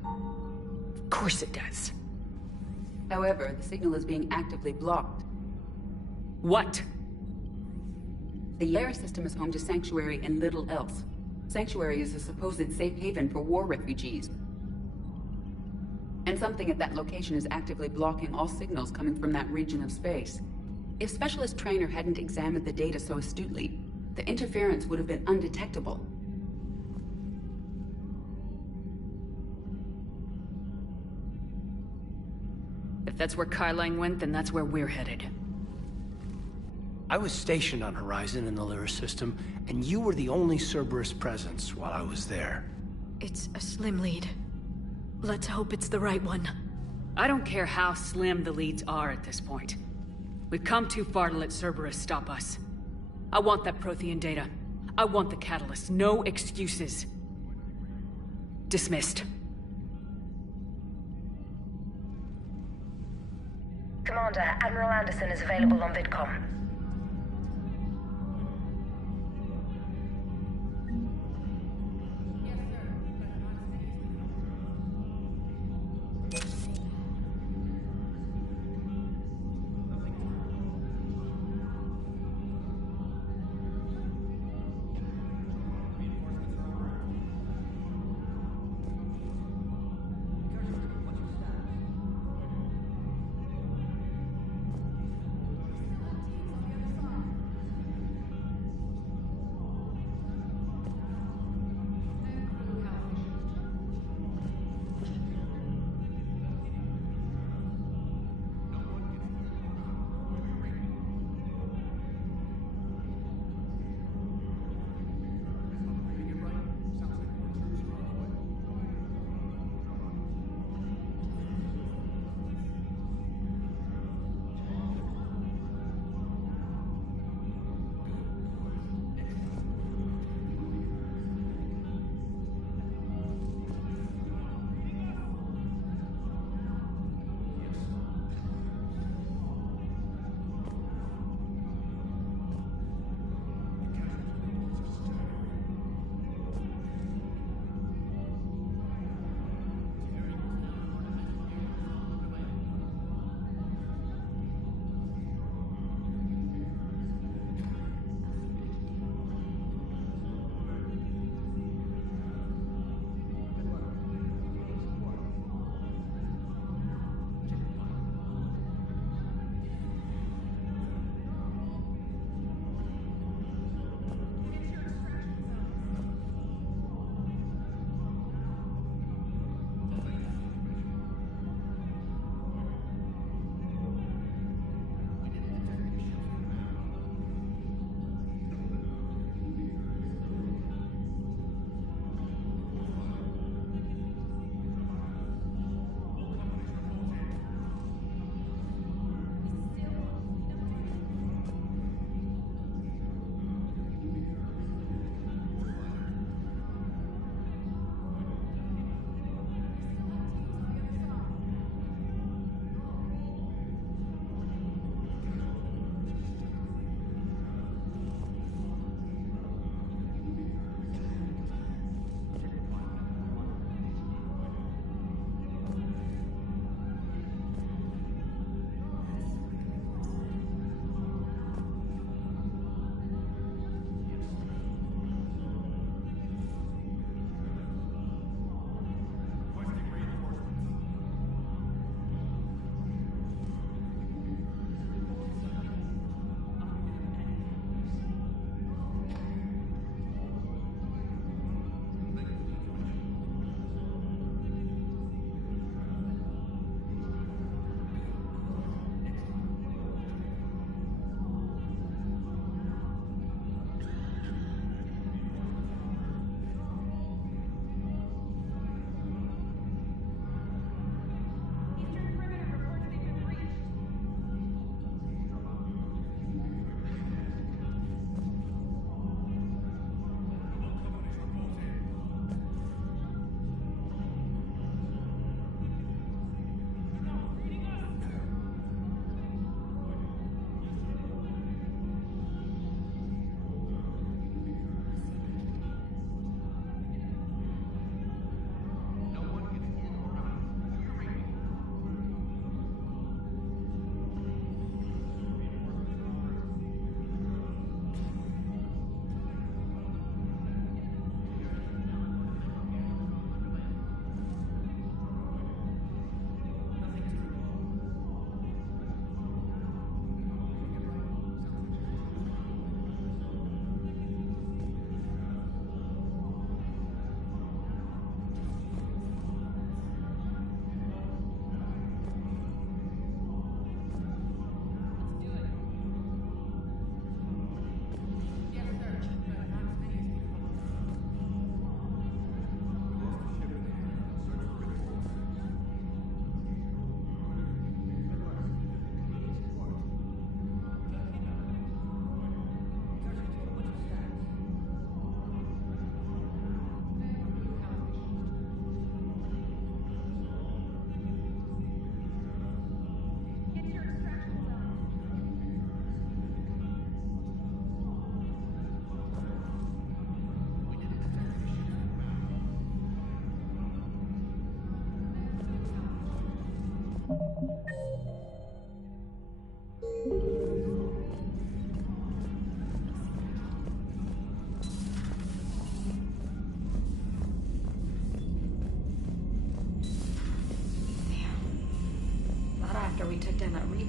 Of course it does. However, the signal is being actively blocked. What? The Yara system is home to Sanctuary and little else. Sanctuary is a supposed safe haven for war refugees. And something at that location is actively blocking all signals coming from that region of space. If Specialist Trainer hadn't examined the data so astutely, the interference would have been undetectable. If that's where Kai Lang went, then that's where we're headed. I was stationed on Horizon in the Lyra system, and you were the only Cerberus presence while I was there. It's a slim lead. Let's hope it's the right one. I don't care how slim the leads are at this point. We've come too far to let Cerberus stop us. I want that Prothean data. I want the catalyst. No excuses. Dismissed. Commander, Admiral Anderson is available on VidCom.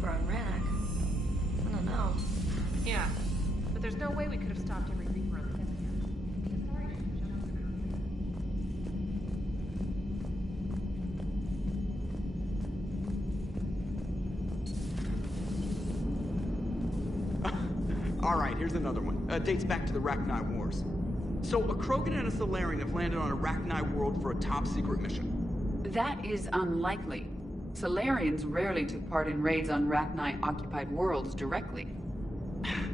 super ironic. I don't know. Yeah, but there's no way we could have stopped every Reaper on the Alright, here's another one. Dates back to the Rachni Wars. So, a Krogan and a Solarian have landed on a Rachni world for a top-secret mission. That is unlikely. Solarians rarely took part in raids on Rachni-occupied worlds directly.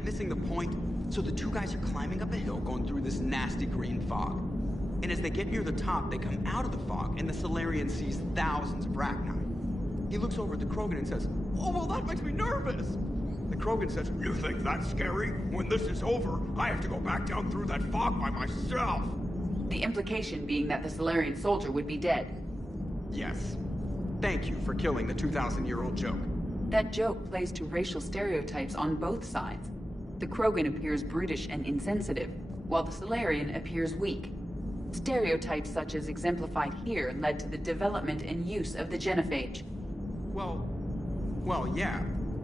Missing the point. So the two guys are climbing up a hill going through this nasty green fog. And as they get near the top, they come out of the fog, and the Solarian sees thousands of Rachni. He looks over at the Krogan and says, "Oh, well, that makes me nervous!" The Krogan says, "You think that's scary? When this is over, I have to go back down through that fog by myself." The implication being that the Solarian soldier would be dead. Yes. Thank you for killing the 2,000-year-old joke. That joke plays to racial stereotypes on both sides. The Krogan appears brutish and insensitive, while the Solarian appears weak. Stereotypes such as exemplified here led to the development and use of the genophage. Well, yeah.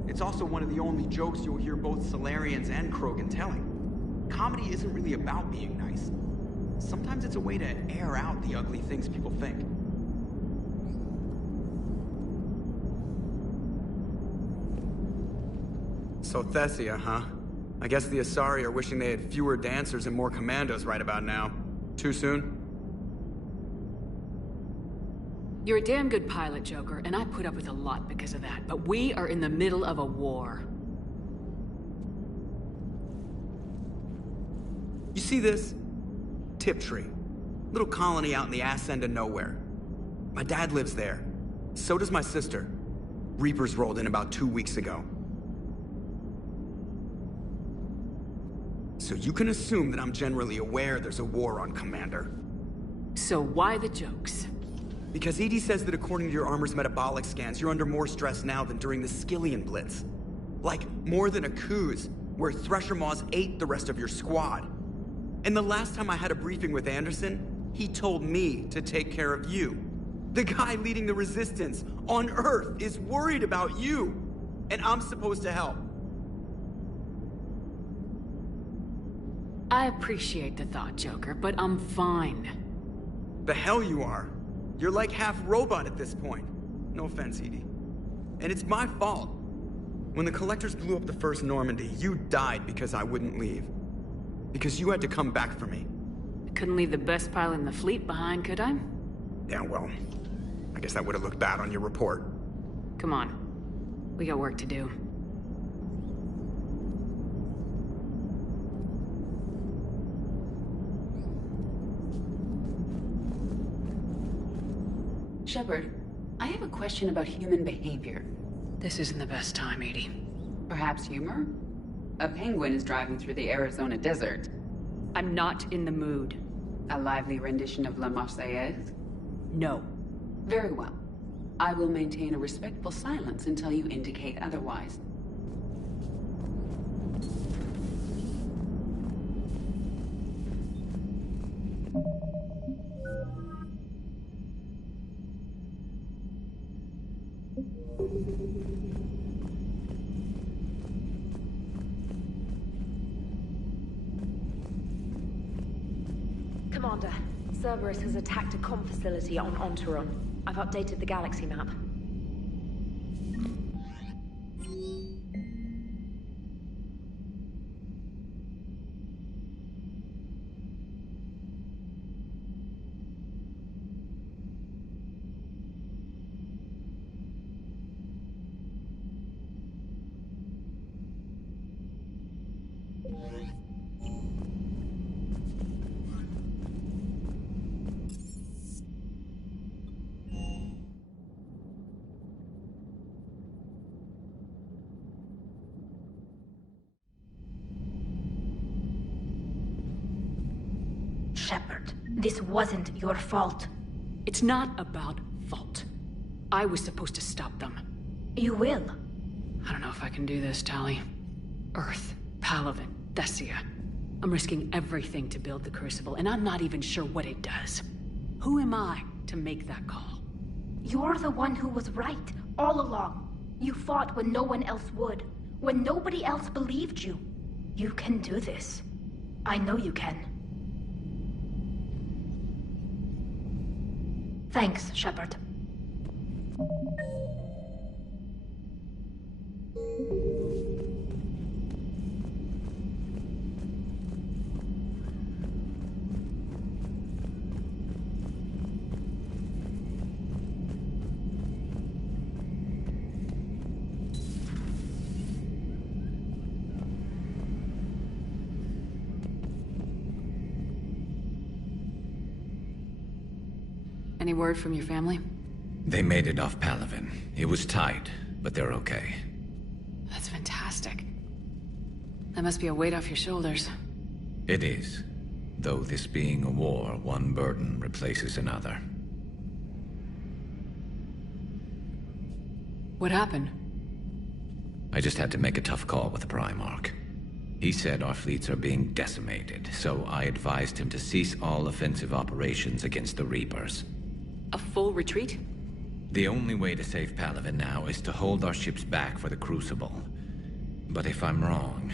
It's also one of the only jokes you'll hear both Solarians and Krogan telling. Comedy isn't really about being nice. Sometimes it's a way to air out the ugly things people think. So Thessia, huh? I guess the Asari are wishing they had fewer dancers and more commandos right about now. Too soon? You're a damn good pilot, Joker, and I put up with a lot because of that, but we are in the middle of a war. You see this? Tiptree. Little colony out in the ass end of nowhere. My dad lives there. So does my sister. Reapers rolled in about 2 weeks ago. So you can assume that I'm generally aware there's a war on, Commander. So why the jokes? Because EDI says that according to your armor's metabolic scans, you're under more stress now than during the Skillian Blitz. Like, more than a Kuz, where Thresher Maws ate the rest of your squad. And the last time I had a briefing with Anderson, he told me to take care of you. The guy leading the resistance on Earth is worried about you, and I'm supposed to help. I appreciate the thought, Joker, but I'm fine. The hell you are. You're like half robot at this point. No offense, EDI. And it's my fault. When the Collectors blew up the first Normandy, you died because I wouldn't leave. Because you had to come back for me. I couldn't leave the best pilot in the fleet behind, could I? Yeah, well, I guess that would have looked bad on your report. Come on. We got work to do. Shepard, I have a question about human behavior. This isn't the best time, EDI. Perhaps humor? A penguin is driving through the Arizona desert. I'm not in the mood. A lively rendition of La Marseillaise? No. Very well. I will maintain a respectful silence until you indicate otherwise. Commander, Cerberus has attacked a comm facility on Ontaron. I've updated the galaxy map. Shepard, this wasn't your fault. It's not about fault. I was supposed to stop them. You will. I don't know if I can do this, Tali. Earth, Palaven, Thessia. I'm risking everything to build the Crucible, and I'm not even sure what it does. Who am I to make that call? You're the one who was right, all along. You fought when no one else would. When nobody else believed you. You can do this. I know you can. Thanks, Shepard. Any word from your family? They made it off Palaven. It was tight, but they're okay. That's fantastic. That must be a weight off your shoulders. It is. Though this being a war, one burden replaces another. What happened? I just had to make a tough call with the Primarch. He said our fleets are being decimated, so I advised him to cease all offensive operations against the Reapers. A full retreat? The only way to save Palaven now is to hold our ships back for the Crucible. But if I'm wrong,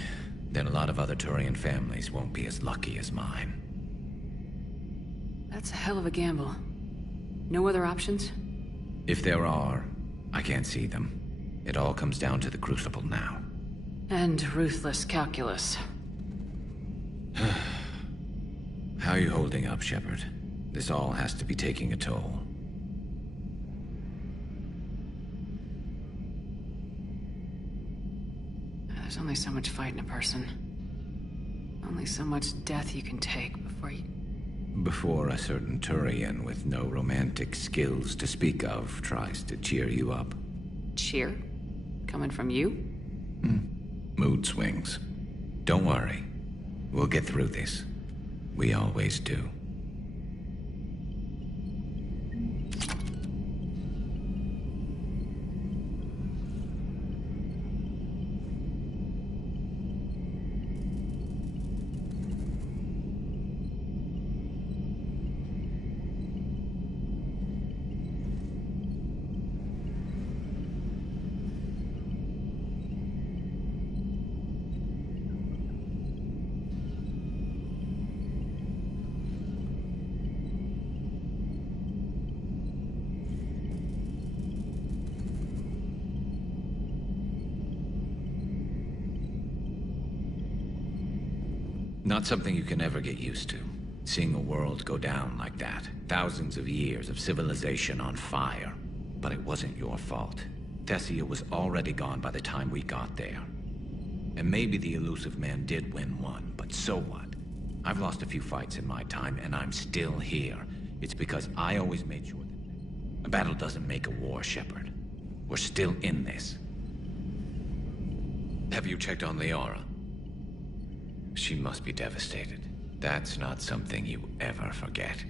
then a lot of other Turian families won't be as lucky as mine. That's a hell of a gamble. No other options? If there are, I can't see them. It all comes down to the Crucible now. And ruthless calculus. How are you holding up, Shepard? This all has to be taking a toll. There's only so much fight in a person. Only so much death you can take before you... Before a certain Turian with no romantic skills to speak of tries to cheer you up. Cheer? Coming from you? Mood swings. Don't worry. We'll get through this. We always do. Not something you can ever get used to. Seeing a world go down like that. Thousands of years of civilization on fire. But it wasn't your fault. Thessia was already gone by the time we got there. And maybe the elusive man did win one, but so what? I've lost a few fights in my time, and I'm still here. It's because I always made sure that a battle doesn't make a war, Shepard. We're still in this. Have you checked on Liara? She must be devastated. That's not something you ever forget.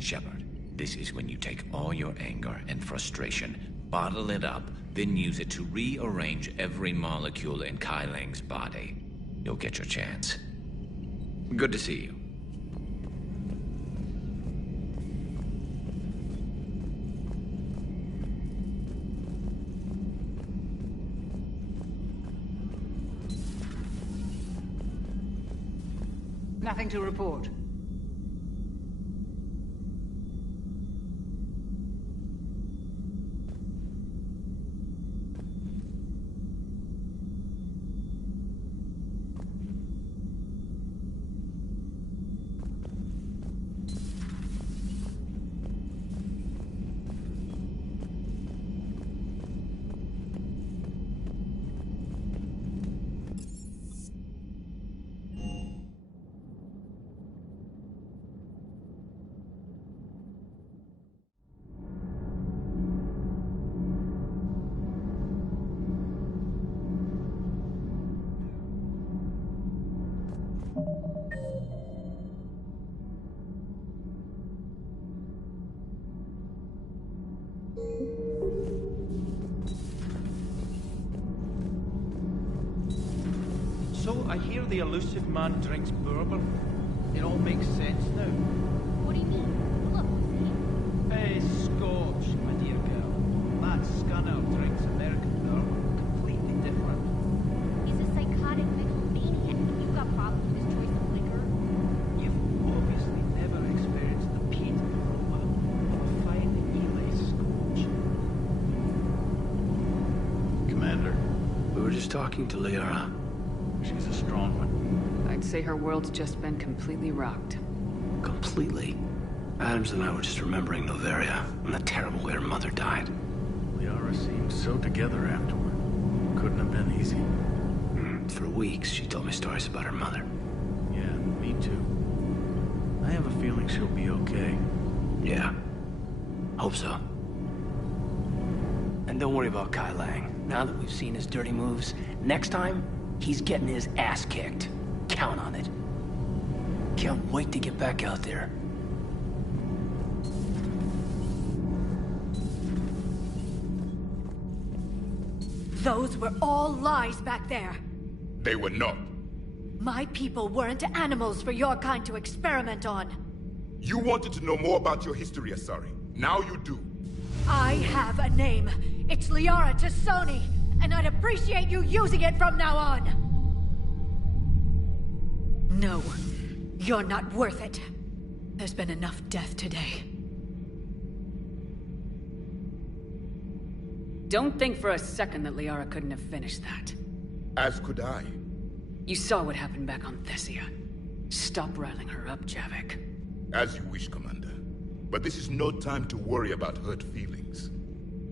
Shepard, this is when you take all your anger and frustration, bottle it up, then use it to rearrange every molecule in Kai Lang's body. You'll get your chance. Good to see you. Nothing to report. So, I hear the elusive man drinks bourbon. It all makes sense now. What do you mean? Look, see? Hey, Scotch, my dear girl. That scunner drinks American bourbon. Completely different. He's a psychotic megalomaniac. You've got problems with his choice of liquor? You've obviously never experienced the peat aroma of a fine Ely Scotch. Commander, we were just talking to Liara. She's a strong one. I'd say her world's just been completely rocked. Completely. Adams and I were just remembering Noveria and the terrible way her mother died. Liara seemed so together afterward. Couldn't have been easy. For weeks, she told me stories about her mother. Yeah, me too. I have a feeling she'll be okay. Yeah. Hope so. And don't worry about Kai Lang. Now that we've seen his dirty moves, next time, he's getting his ass kicked. Count on it. Can't wait to get back out there. Those were all lies back there. They were not. My people weren't animals for your kind to experiment on. You wanted to know more about your history, Asari. Now you do. I have a name. It's Liara Tassoni, and I'd appreciate you using it from now on. No, you're not worth it. There's been enough death today. Don't think for a second that Liara couldn't have finished that. As could I. You saw what happened back on Thessia. Stop riling her up, Javik. As you wish, Commander. But this is no time to worry about hurt feelings.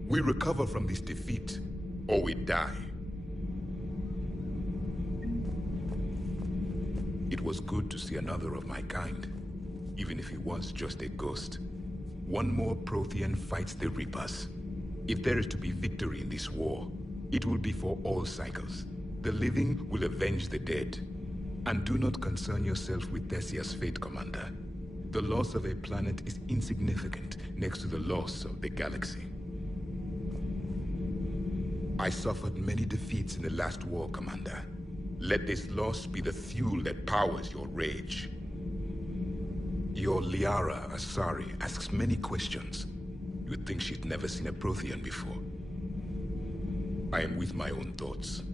We recover from this defeat, or we die. It was good to see another of my kind, even if he was just a ghost. One more Prothean fights the Reapers. If there is to be victory in this war, it will be for all cycles. The living will avenge the dead. And do not concern yourself with Thessia's fate, Commander. The loss of a planet is insignificant next to the loss of the galaxy. I suffered many defeats in the last war, Commander. Let this loss be the fuel that powers your rage. Your Liara Asari asks many questions. You'd think she'd never seen a Prothean before. I am with my own thoughts.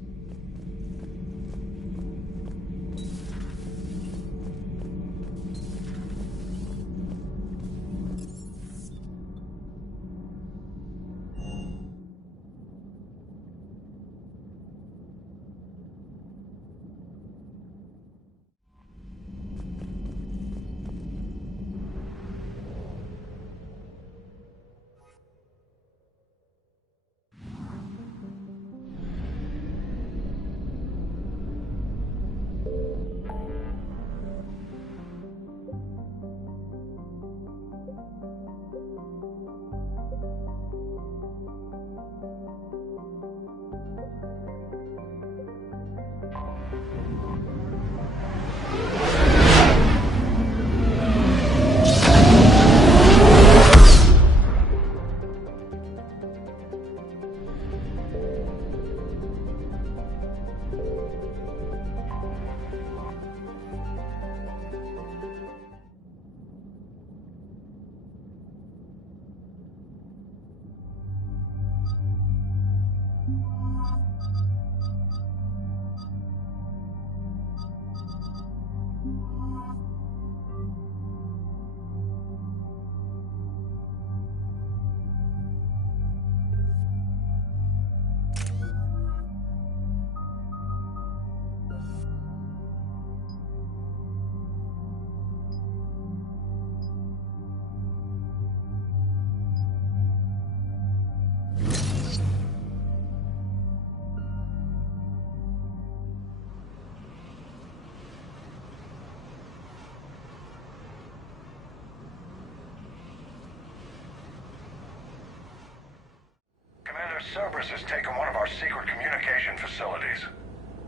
Cerberus has taken one of our secret communication facilities.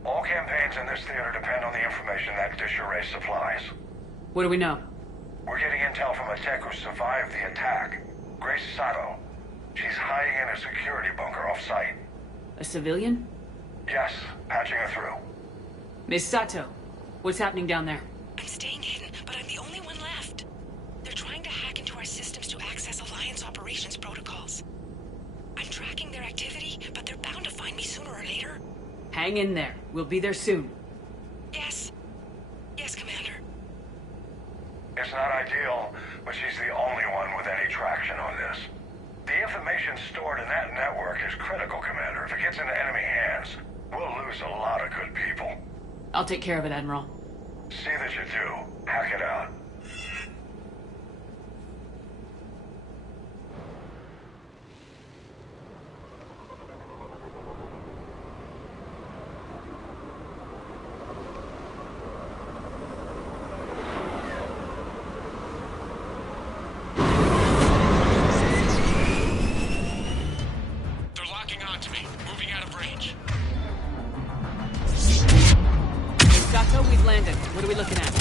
All campaigns in this theater depend on the information that dish array supplies. What do we know? We're getting intel from a tech who survived the attack. Grace Sato. She's hiding in a security bunker off-site. A civilian? Yes, patching her through. Miss Sato, what's happening down there? I'm staying hidden, but I'm the only one left. They're trying to hack into our systems to access Alliance operations protocols. I'm tracking their activity, but they're bound to find me sooner or later. Hang in there. We'll be there soon. Yes. Yes, Commander. It's not ideal, but she's the only one with any traction on this. The information stored in that network is critical, Commander. If it gets into enemy hands, we'll lose a lot of good people. I'll take care of it, Admiral. See that you do. Hack it out. What are we looking at?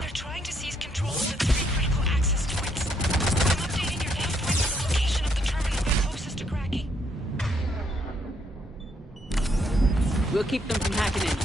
They're trying to seize control of the 3 critical access points. I'm updating your nav point with the location of the terminal they're closest to cracking. We'll keep them from hacking in.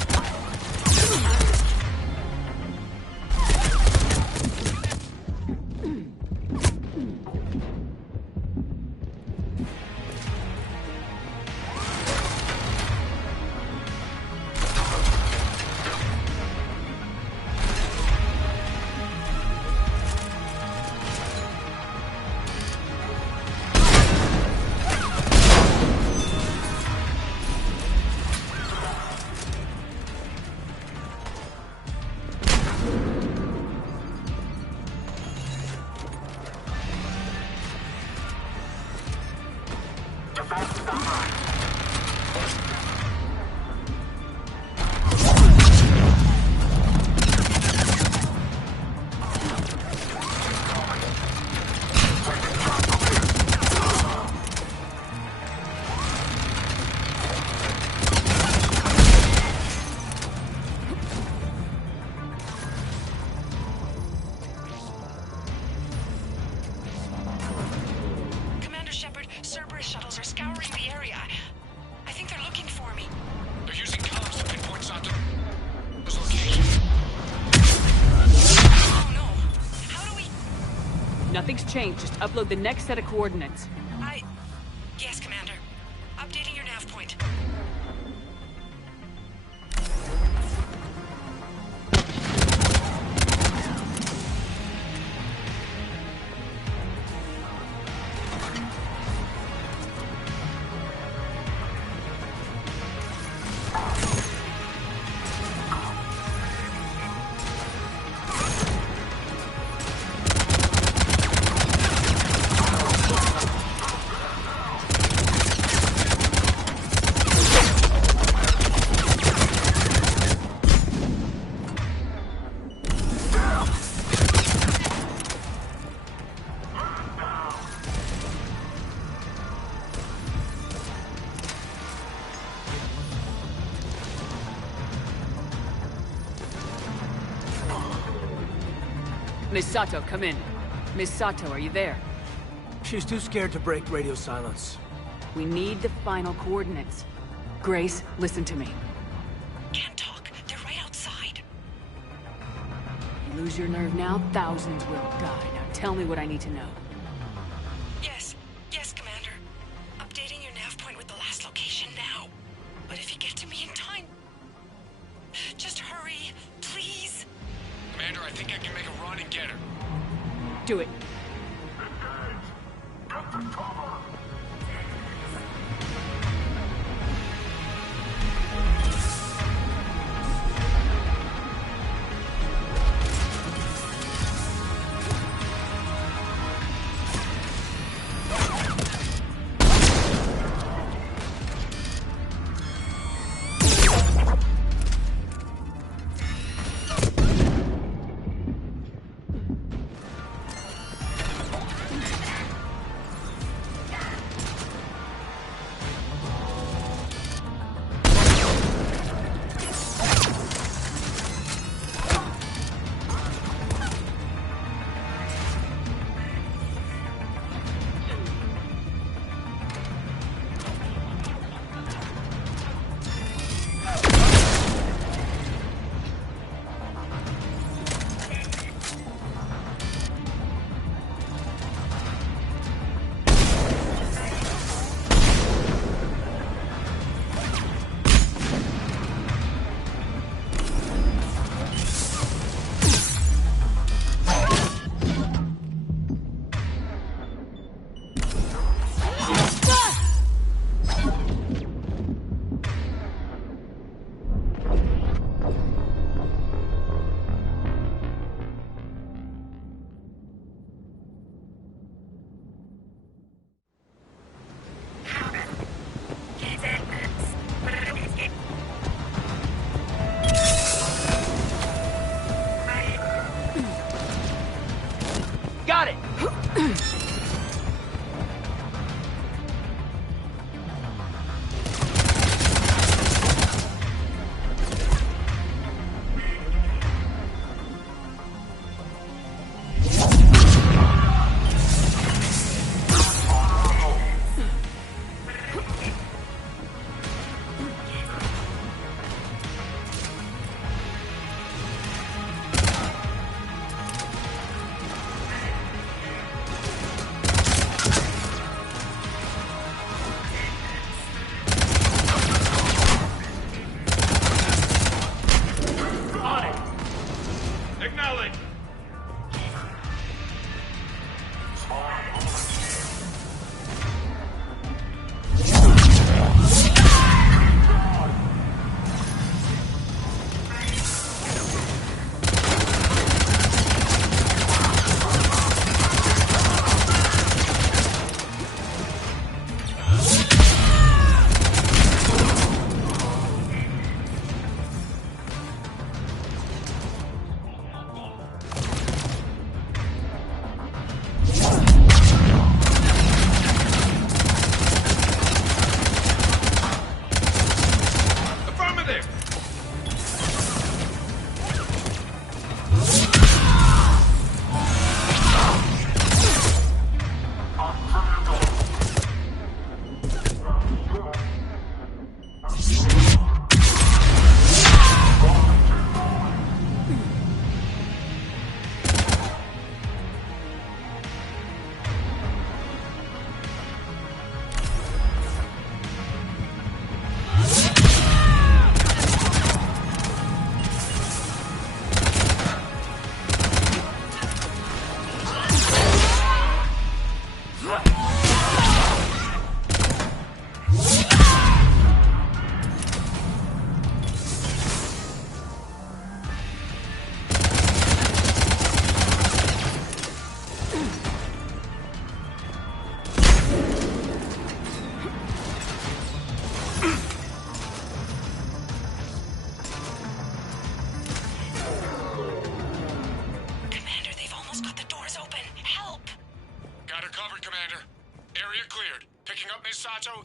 Cerberus shuttles are scouring the area. I think they're looking for me. They're using comms to pinpoint Santo's location. Oh no. How do we... Nothing's changed. Just upload the next set of coordinates. Yes, Commander. Updating your nav point. Miss Sato, come in. Miss Sato, are you there? She's too scared to break radio silence. We need the final coordinates. Grace, listen to me. Can't talk. They're right outside. You lose your nerve now, thousands will die. Now tell me what I need to know. Yes. Yes, Commander. Updating your nav point with the last location now. But if you get to me in time... just hurry, please. Commander, I think I can make a run and get her. Do it. Got it! Acknowledge!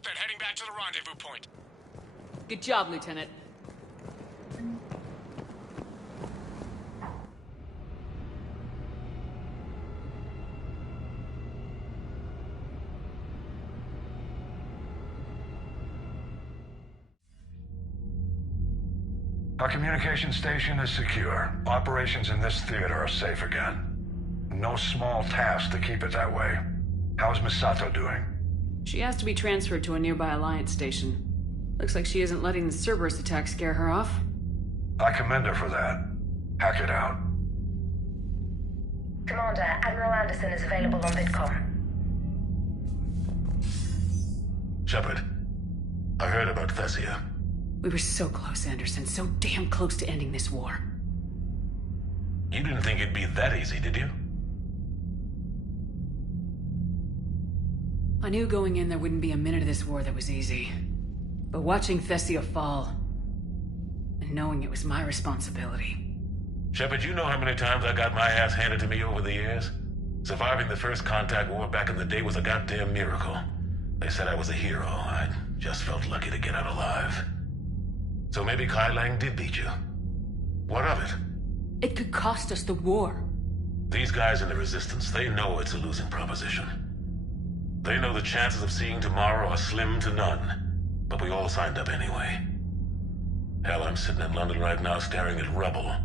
Then heading back to the rendezvous point. Good job, Lieutenant. Our communication station is secure. Operations in this theater are safe again. No small task to keep it that way. How's Misato doing? She has to be transferred to a nearby Alliance station. Looks like she isn't letting the Cerberus attack scare her off. I commend her for that. Hack it out. Commander, Admiral Anderson is available on VidCom. Shepard, I heard about Thessia. We were so close, Anderson. So damn close to ending this war. You didn't think it'd be that easy, did you? I knew going in there wouldn't be a minute of this war that was easy. But watching Thessia fall, and knowing it was my responsibility. Shepard, you know how many times I got my ass handed to me over the years? Surviving the first contact war back in the day was a goddamn miracle. They said I was a hero. I just felt lucky to get out alive. So maybe Kai Lang did beat you. What of it? It could cost us the war. These guys in the Resistance, they know it's a losing proposition. They know the chances of seeing tomorrow are slim to none. But we all signed up anyway. Hell, I'm sitting in London right now staring at rubble.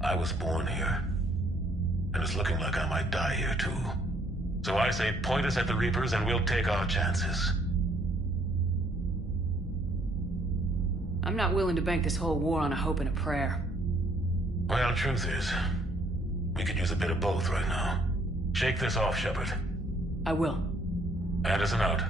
I was born here. And it's looking like I might die here too. So I say point us at the Reapers and we'll take our chances. I'm not willing to bank this whole war on a hope and a prayer. Well, truth is, we could use a bit of both right now. Shake this off, Shepard. I will. Anderson out.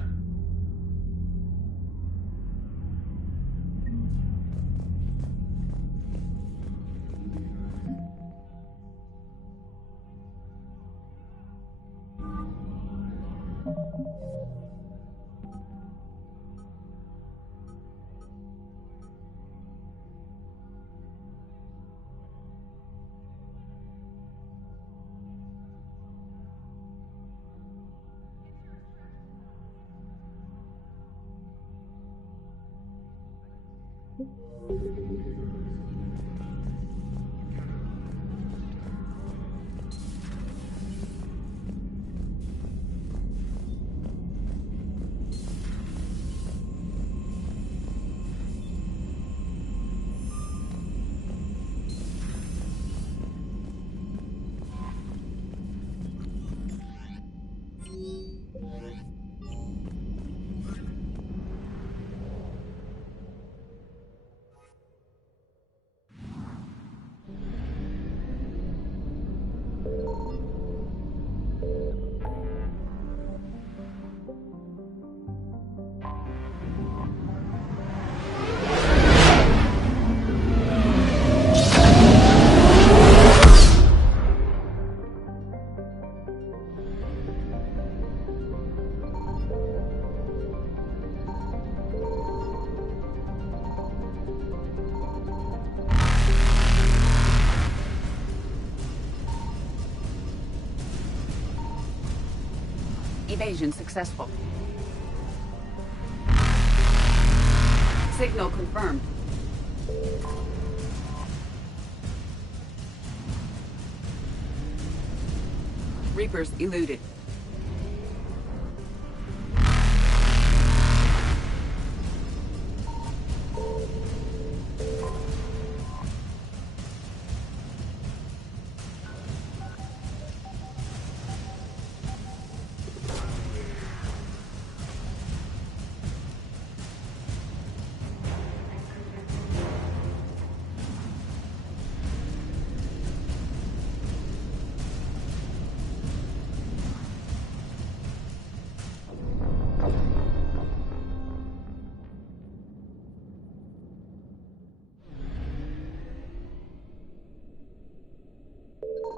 Evasion successful. Signal confirmed. Reapers eluded.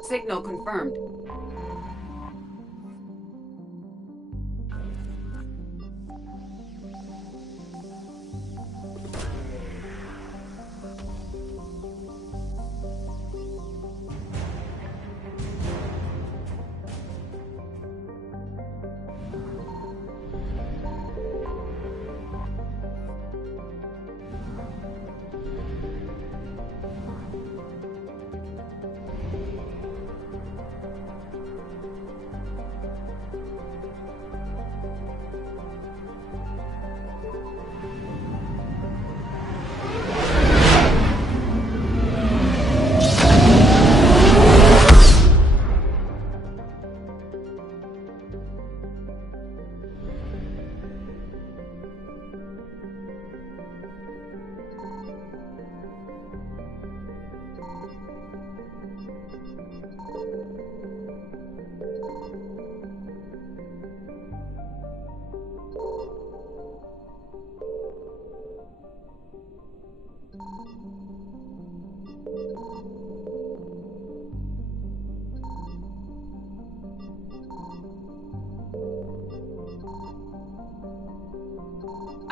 Signal confirmed.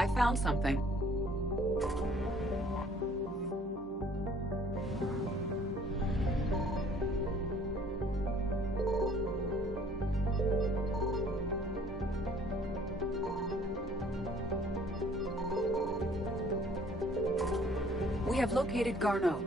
I found something. We have located Garneau.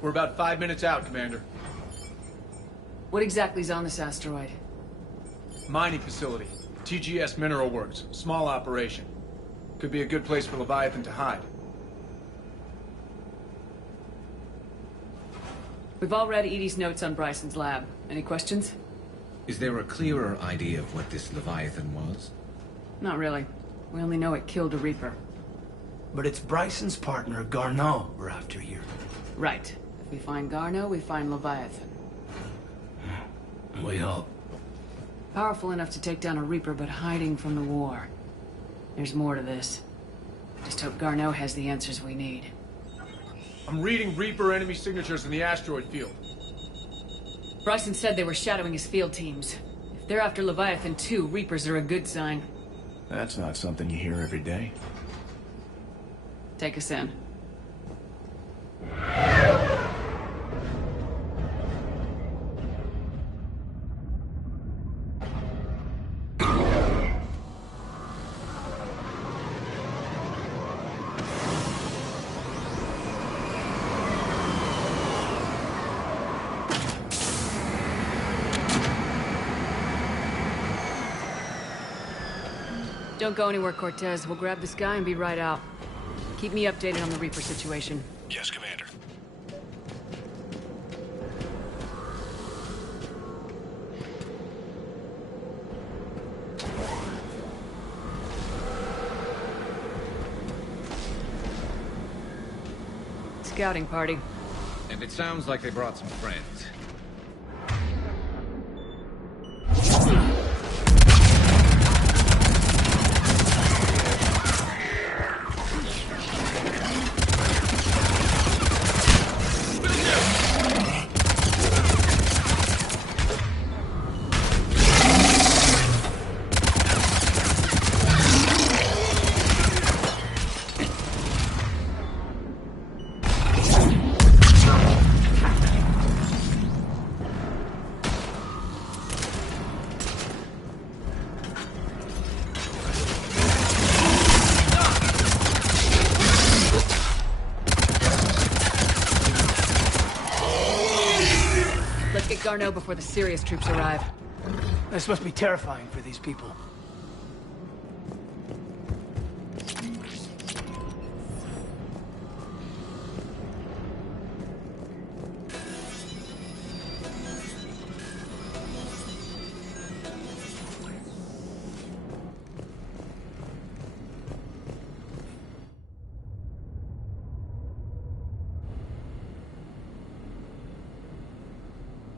We're about 5 minutes out, Commander. What exactly is on this asteroid? Mining facility. TGS Mineral Works. Small operation. Could be a good place for Leviathan to hide. We've all read Edie's notes on Bryson's lab. Any questions? Is there a clearer idea of what this Leviathan was? Not really. We only know it killed a Reaper. But it's Bryson's partner, Garneau, we're after here. Right. If we find Garneau, we find Leviathan. We hope. Powerful enough to take down a Reaper, but hiding from the war. There's more to this. Just hope Garneau has the answers we need. I'm reading Reaper enemy signatures in the asteroid field. Bryson said they were shadowing his field teams. If they're after Leviathan too, Reapers are a good sign. That's not something you hear every day. Take us in. Don't go anywhere, Cortez. We'll grab this guy and be right out. Keep me updated on the Reaper situation. Yes, Commander. Scouting party. And it sounds like they brought some friends. Garneau before the serious troops arrive. This must be terrifying for these people.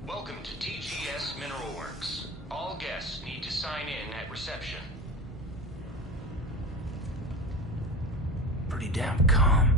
Welcome to TGS Mineral Works. All guests need to sign in at reception. Pretty damn calm.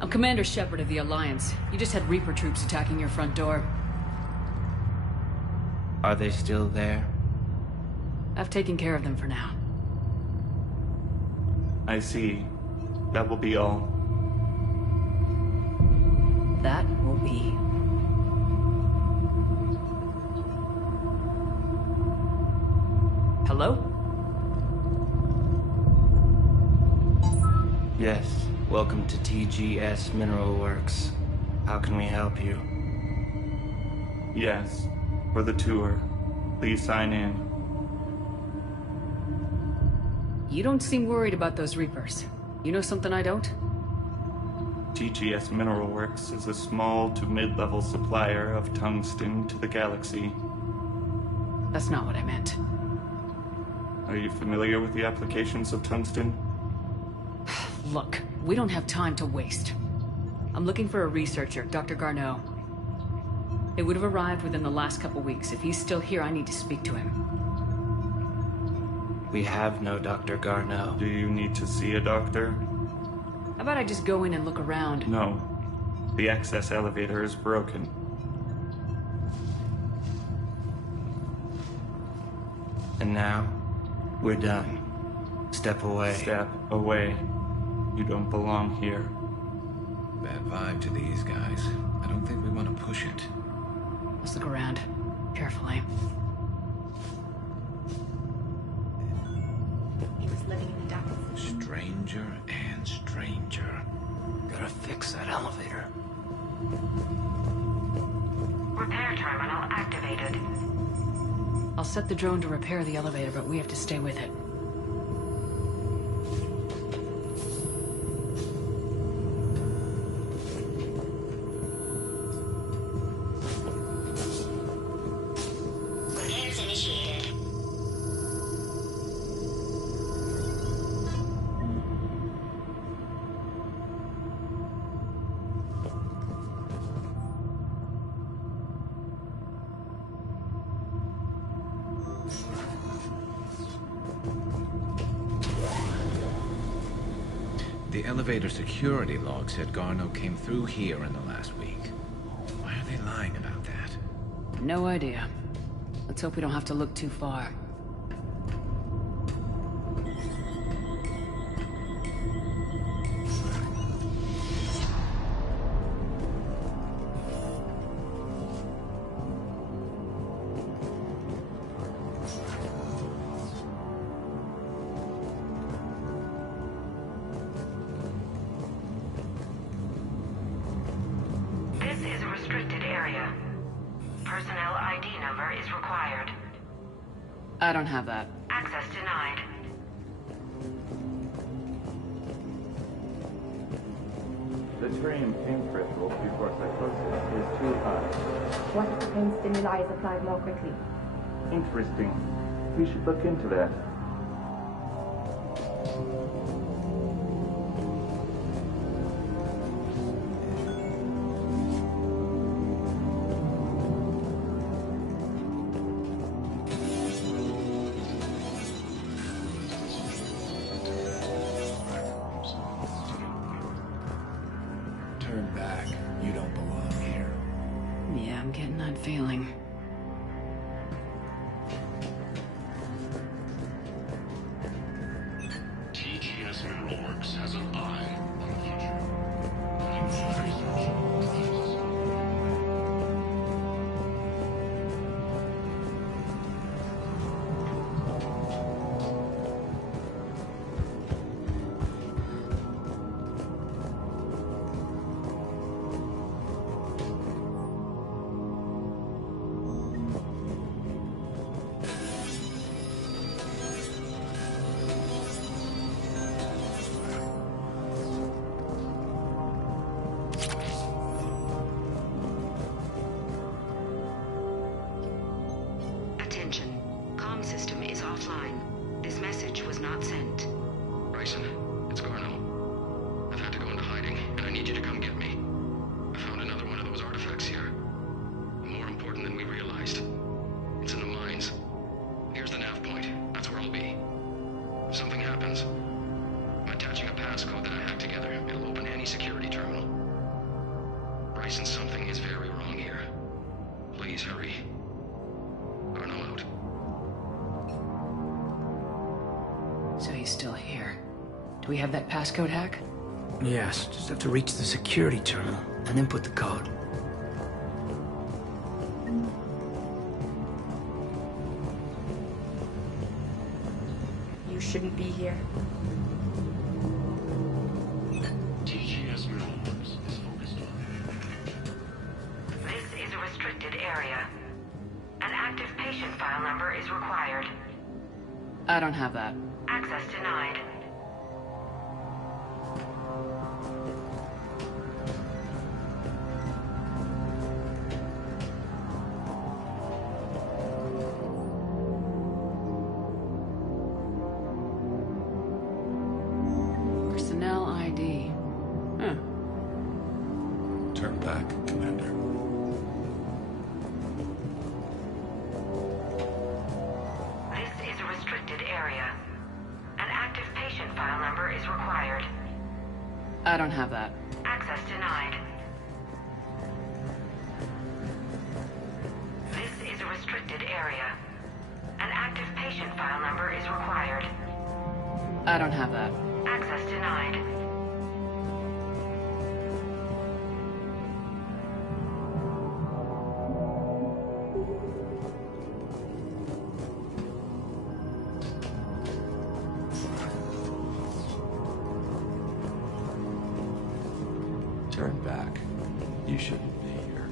I'm Commander Shepard of the Alliance. You just had Reaper troops attacking your front door. Are they still there? I've taken care of them for now. I see. That will be all. That will be. Hello? Yes. Welcome to TGS Mineral Works. How can we help you? Yes. For the tour. Please sign in. You don't seem worried about those Reapers. You know something I don't? TGS Mineral Works is a small to mid-level supplier of tungsten to the galaxy. That's not what I meant. Are you familiar with the applications of tungsten? Look, we don't have time to waste. I'm looking for a researcher, Dr. Garneau. They would have arrived within the last couple weeks. If he's still here, I need to speak to him. We have no Dr. Garneau. Do you need to see a doctor? How about I just go in and look around? No. The access elevator is broken. And now, we're done. Step away. Step away. You don't belong here. Bad vibe to these guys. I don't think we want to push it. Let's look around. Carefully. living in the depths. Stranger and stranger. Gotta fix that elevator. Repair terminal activated. I'll set the drone to repair the elevator, but we have to stay with it. Repairs initiated. The elevator security log said Garno came through here in the last week. Why are they lying about that? No idea. Let's hope we don't have to look too far. This is a restricted area. Personnel ID number is required. I don't have that. Access denied. The dream pain threshold before psychosis is too high. What if the pain stimuli is applied more quickly? Interesting. We should look into that. Turn back. You don't belong here. Yeah, I'm getting that feeling. TGS Mineral Works has an eye on the future. Attention. Comm system is offline. This message was not sent. Bryson, it's Garno. I've had to go into hiding, and I need you to come get me. I found another one of those artifacts here. More important than we realized. It's in the mines. Here's the nav point. That's where I'll be. If something happens, I'm attaching a passcode that I hacked together. It'll open any security terminal. Bryson, something is very wrong here. Please hurry. Garno out. So he's still here. Do we have that passcode hack? Yes, just have to reach the security terminal and input the code. You shouldn't be here. TGS Mineral Works is focused on. This is a restricted area. An active patient file number is required. I don't have that. Access denied. Personnel ID. Huh. Turn back, Commander. This is a restricted area. An active patient file number is required. I don't have that. Access denied. This is a restricted area. An active patient file number is required. I don't have that. Access denied. Turn back. You shouldn't be here.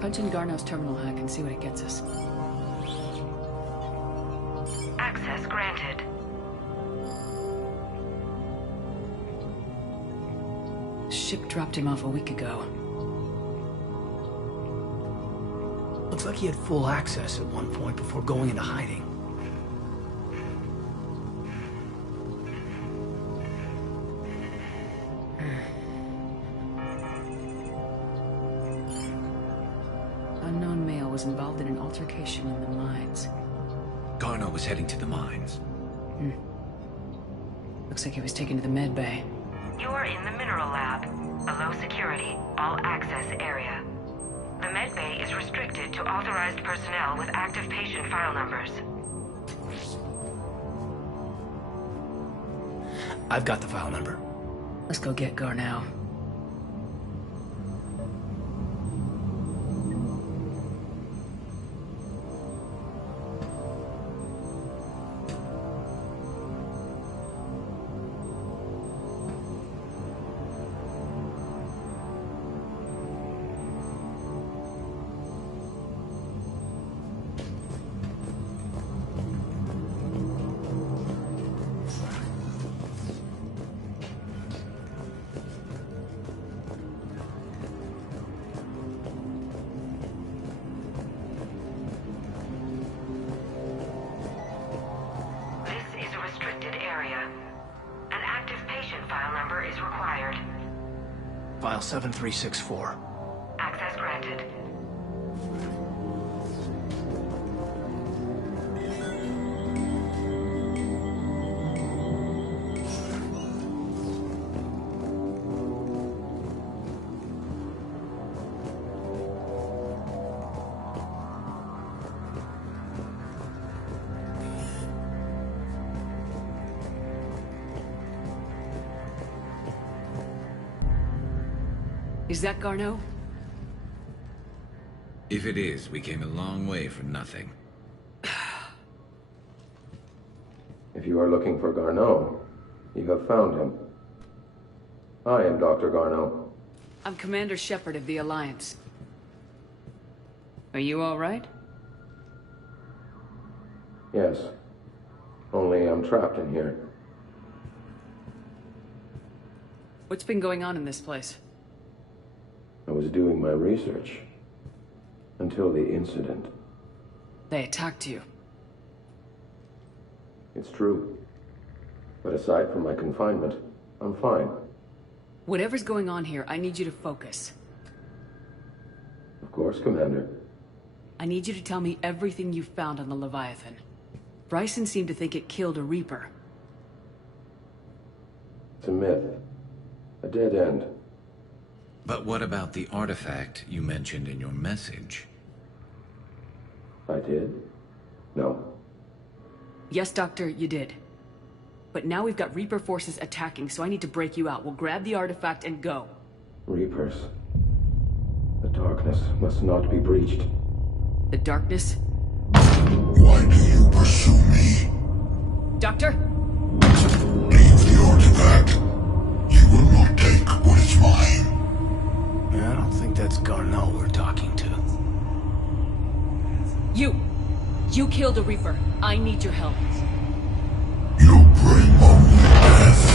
Punch in Garneau's terminal hack and see what it gets us. Access granted. Ship dropped him off a week ago. Looks like he had full access at one point before going into hiding. Unknown male was involved in an altercation in the mines. Garneau was heading to the mines. Looks like he was taken to the med bay. You are in the mineral lab, a low security, all access area. The med bay is restricted to authorized personnel with active patient file numbers. I've got the file number. Let's go get Garneau. File 7364. Access granted. Is that Garneau? If it is, we came a long way for nothing. If you are looking for Garneau, you have found him. I am Dr. Garneau. I'm Commander Shepard of the Alliance. Are you all right? Yes. Only I'm trapped in here. What's been going on in this place? I was doing my research. Until the incident. They attacked you. It's true. But aside from my confinement, I'm fine. Whatever's going on here, I need you to focus. Of course, Commander. I need you to tell me everything you found on the Leviathan. Bryson seemed to think it killed a Reaper. It's a myth. A dead end. But what about the artifact you mentioned in your message? I did? No. Yes, Doctor, you did. But now we've got Reaper forces attacking, so I need to break you out. We'll grab the artifact and go. Reapers. The darkness must not be breached. The darkness? Why do you pursue me? Doctor? Leave the artifact. You will not take what is mine. I don't think that's Garneau we're talking to. You killed a Reaper. I need your help. You bring only death.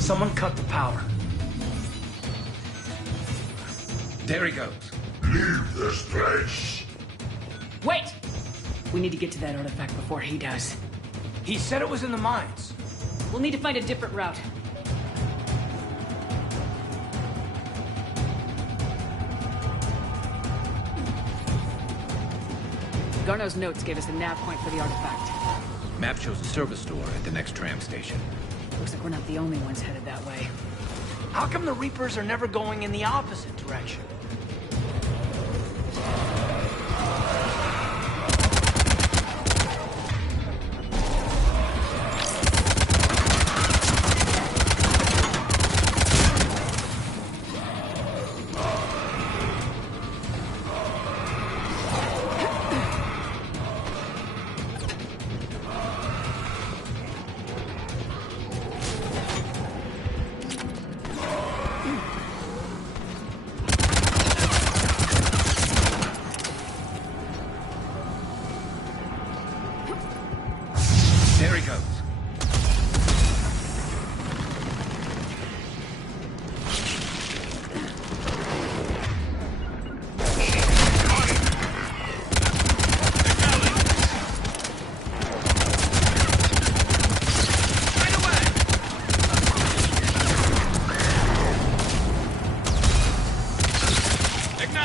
Someone cut the power. There he goes. Leave this place. Wait! We need to get to that artifact before he does. He said it was in the mines. We'll need to find a different route. Garneau's notes gave us a nav point for the artifact. Map shows a service store at the next tram station. Looks like we're not the only ones headed that way. How come the Reapers are never going in the opposite direction?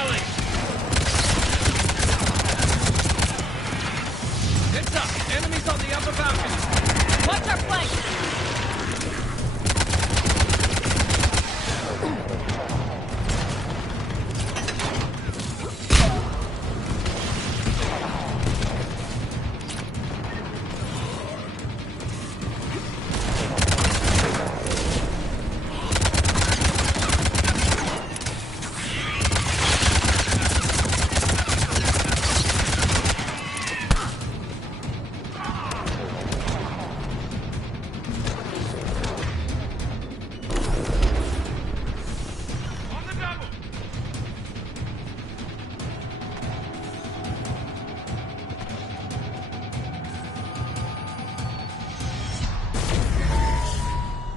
Riley! It's up! Enemies on the upper balcony! Watch our flank!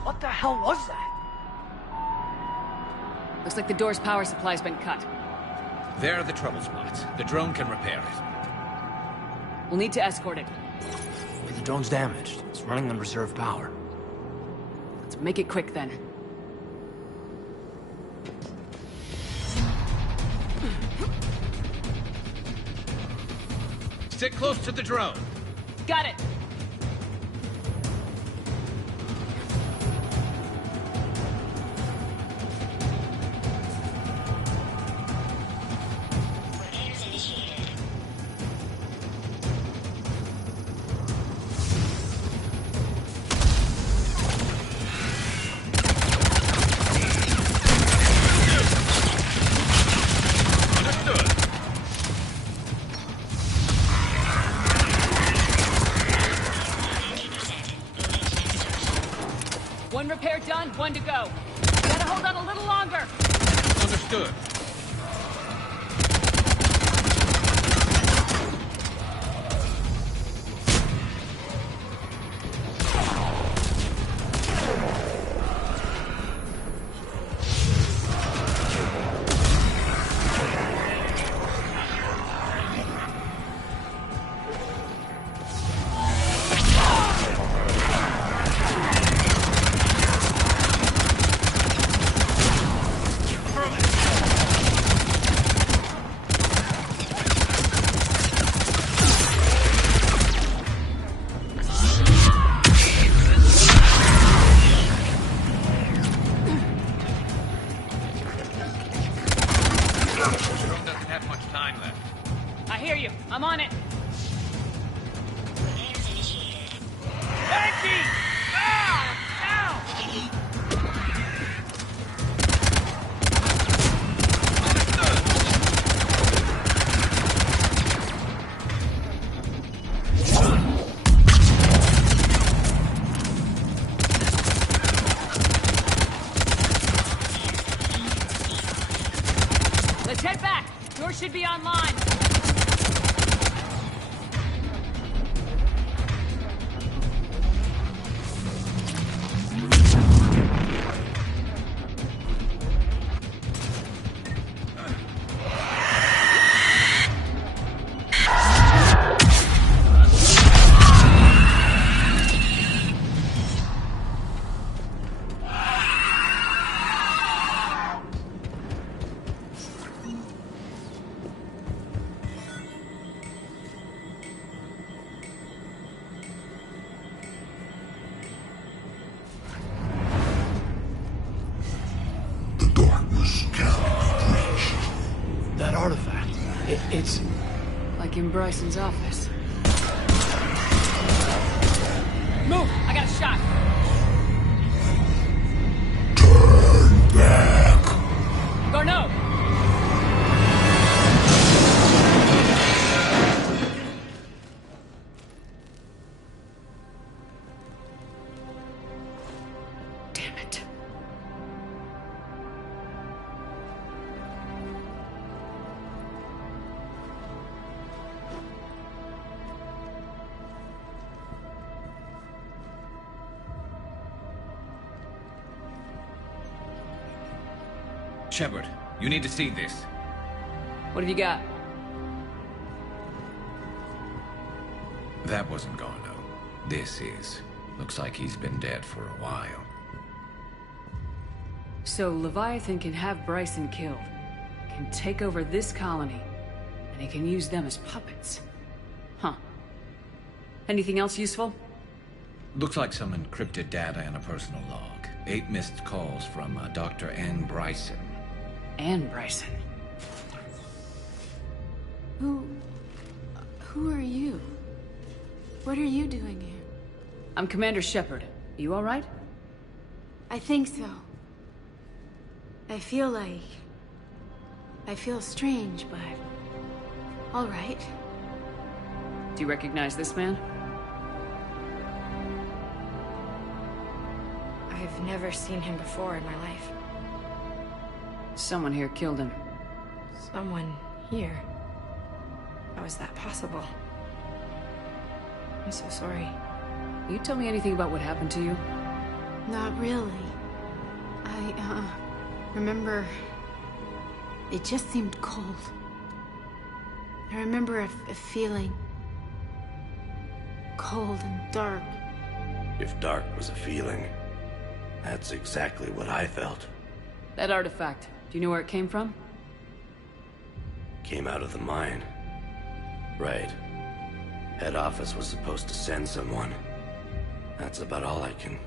What the hell was that? Looks like the door's power supply's been cut. There are the trouble spots. The drone can repair it. We'll need to escort it. But the drone's damaged. It's running on reserve power. Let's make it quick then. Stick close to the drone. Got it! One repair done, one to go. Gotta hold on a little longer. Understood. I hear you. I'm on it. Yankee! Ah! Ow! Let's head back. Yours should be online. That artifact, it's... Like in Bryson's office. Move! I got a shot! Turn back! Garneau! Damn it. Shepard, you need to see this. What have you got? That wasn't Garneau. This is. Looks like he's been dead for a while. So Leviathan can have Bryson killed. can take over this colony, and he can use them as puppets. Huh. Anything else useful? Looks like some encrypted data and a personal log. 8 missed calls from Dr. Ann Bryson. Ann Bryson? Who are you? What are you doing here? I'm Commander Shepard. You all right? I think so. I feel strange, but... all right. Do you recognize this man? I've never seen him before in my life. Someone here killed him. Someone here? How is that possible? I'm so sorry. Can you tell me anything about what happened to you? Not really. I remember... it just seemed cold. I remember a feeling... cold and dark. If dark was a feeling, that's exactly what I felt. That artifact, do you know where it came from? Came out of the mine. Right. Head office was supposed to send someone. That's about all I can...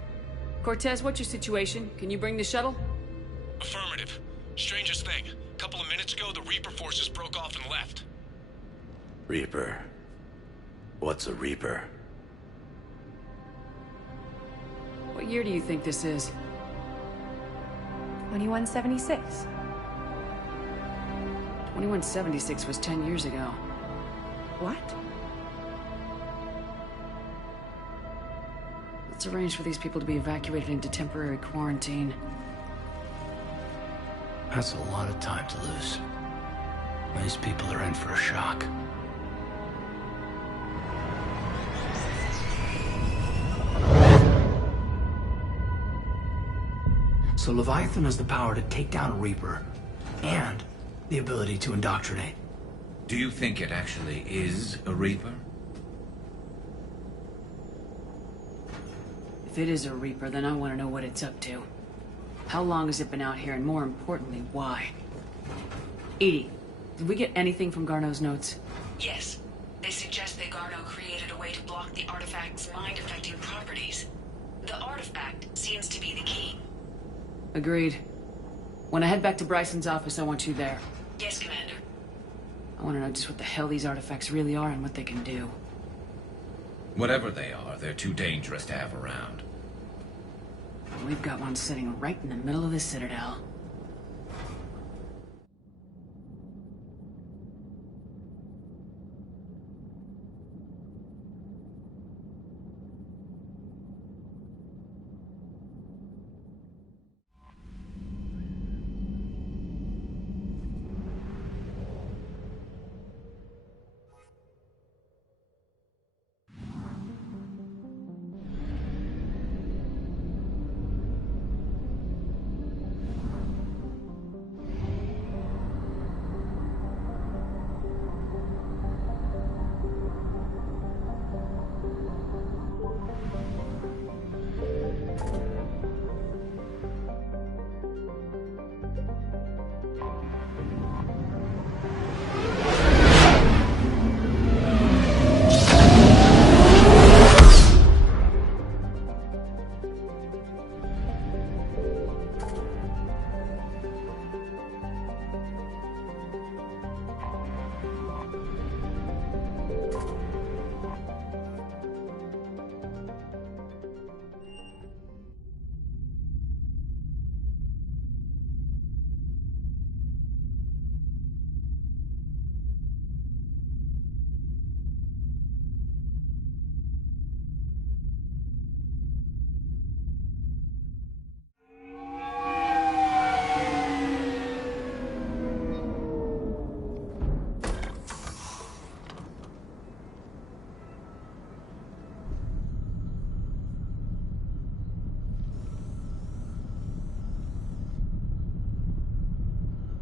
Cortez, what's your situation? Can you bring the shuttle? Affirmative. Strangest thing. A couple of minutes ago, the Reaper forces broke off and left. Reaper? What's a Reaper? What year do you think this is? 2176. 2176 was 10 years ago. What? Let's arrange for these people to be evacuated into temporary quarantine. That's a lot of time to lose. These people are in for a shock. So Leviathan has the power to take down a Reaper, and the ability to indoctrinate. Do you think it actually is a Reaper? If it is a Reaper, then I want to know what it's up to. How long has it been out here, and more importantly, why? Edie, did we get anything from Garneau's notes? Yes. They suggest that Garneau created a way to block the artifact's mind-affecting properties. The artifact seems to be the key. Agreed. When I head back to Bryson's office, I want you there. Yes, Commander. I want to know just what the hell these artifacts really are and what they can do. Whatever they are, they're too dangerous to have around. We've got one sitting right in the middle of the Citadel.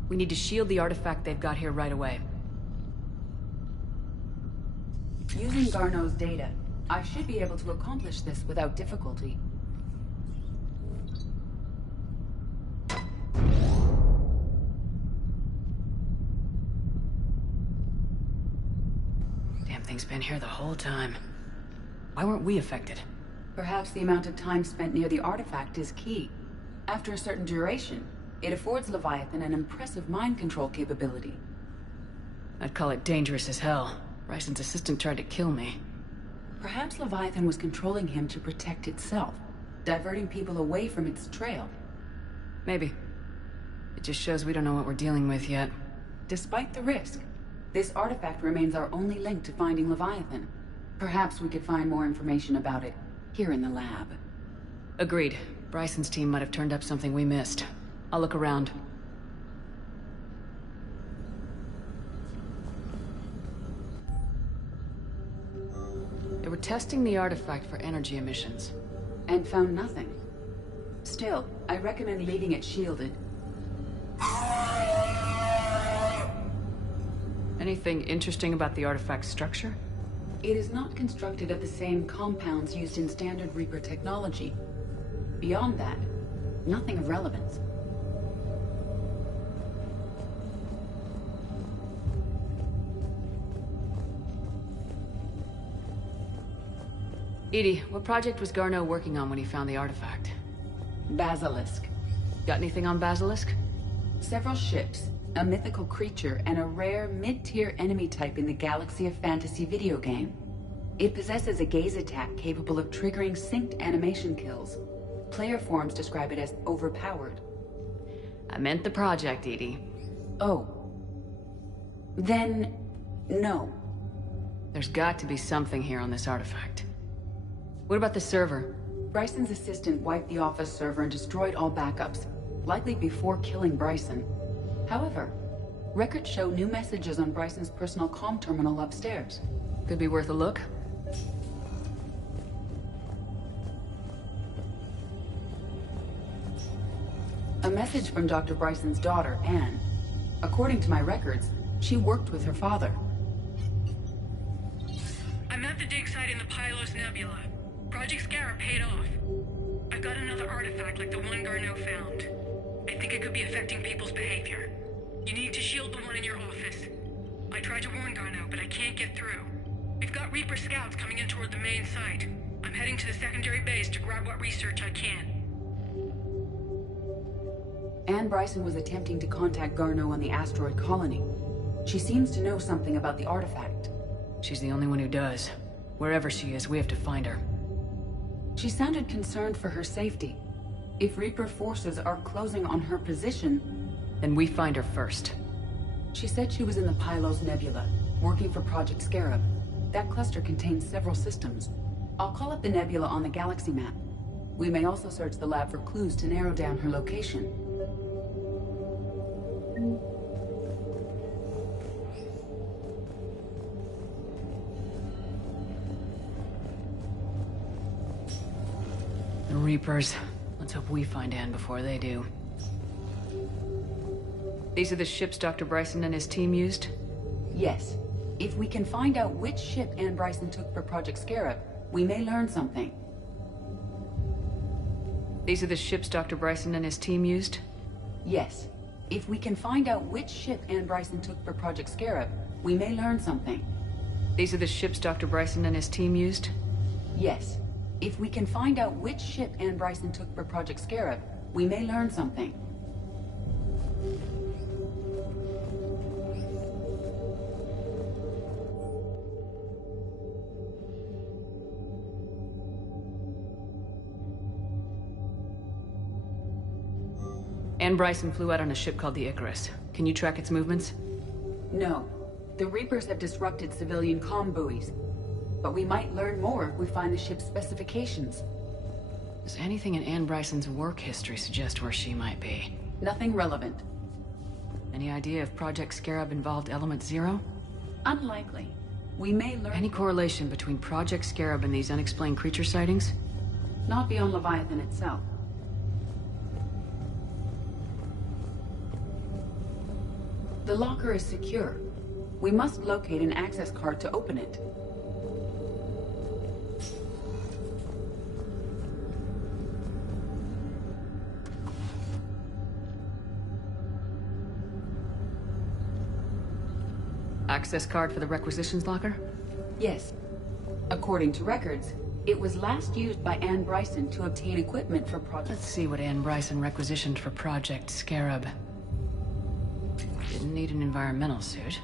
We need to shield the artifact they've got here right away. Using Garneau's data, I should be able to accomplish this without difficulty. damn thing's been here the whole time. Why weren't we affected? Perhaps the amount of time spent near the artifact is key. After a certain duration, it affords Leviathan an impressive mind control capability. I'd call it dangerous as hell. Bryson's assistant tried to kill me. Perhaps Leviathan was controlling him to protect itself, diverting people away from its trail. Maybe. It just shows we don't know what we're dealing with yet. Despite the risk, this artifact remains our only link to finding Leviathan. Perhaps we could find more information about it here in the lab. Agreed. Bryson's team might have turned up something we missed. I'll look around. They were testing the artifact for energy emissions. And found nothing. Still, I recommend leaving it shielded. Anything interesting about the artifact's structure? It is not constructed of the same compounds used in standard Reaper technology. Beyond that, nothing of relevance. Edie, what project was Garneau working on when he found the artifact? Basilisk. Got anything on Basilisk? Several ships, a mythical creature, and a rare mid-tier enemy type in the Galaxy of Fantasy video game. It possesses a gaze attack capable of triggering synced animation kills. Player forums describe it as overpowered. I meant the project, Edie. Oh. Then, no. There's got to be something here on this artifact. What about the server? Bryson's assistant wiped the office server and destroyed all backups, likely before killing Bryson. However, records show new messages on Bryson's personal comm terminal upstairs. Could be worth a look. A message from Dr. Bryson's daughter, Anne. According to my records, she worked with her father. I'm at the dig site in the Pylos Nebula. Project Scarab paid off. I've got another artifact like the one Garneau found. I think it could be affecting people's behavior. You need to shield the one in your office. I tried to warn Garneau, but I can't get through. We've got Reaper scouts coming in toward the main site. I'm heading to the secondary base to grab what research I can. Anne Bryson was attempting to contact Garneau on the asteroid colony. She seems to know something about the artifact. She's the only one who does. Wherever she is, we have to find her. She sounded concerned for her safety. If Reaper forces are closing on her position... Then we find her first. She said she was in the Pylos Nebula, working for Project Scarab. That cluster contains several systems. I'll call up the nebula on the galaxy map. We may also search the lab for clues to narrow down her location. The Reapers. Let's hope we find Anne before they do. These are the ships Dr. Bryson and his team used? Yes. If we can find out which ship Anne Bryson took for Project Scarab, we may learn something. These are the ships Dr. Bryson and his team used? Yes. If we can find out which ship Anne Bryson took for Project Scarab, we may learn something. These are the ships Dr. Bryson and his team used? Yes. If we can find out which ship Anne Bryson took for Project Scarab, we may learn something. Anne Bryson flew out on a ship called the Icarus. Can you track its movements? No. The Reapers have disrupted civilian comm buoys. But we might learn more if we find the ship's specifications. Does anything in Anne Bryson's work history suggest where she might be? Nothing relevant. Any idea if Project Scarab involved Element Zero? Unlikely. We may learn... Any correlation between Project Scarab and these unexplained creature sightings? Not beyond Leviathan itself. The locker is secure. We must locate an access card to open it. Access card for the requisitions locker? Yes. According to records, it was last used by Anne Bryson to obtain equipment for Project... Let's see what Anne Bryson requisitioned for Project Scarab. Didn't need an environmental suit.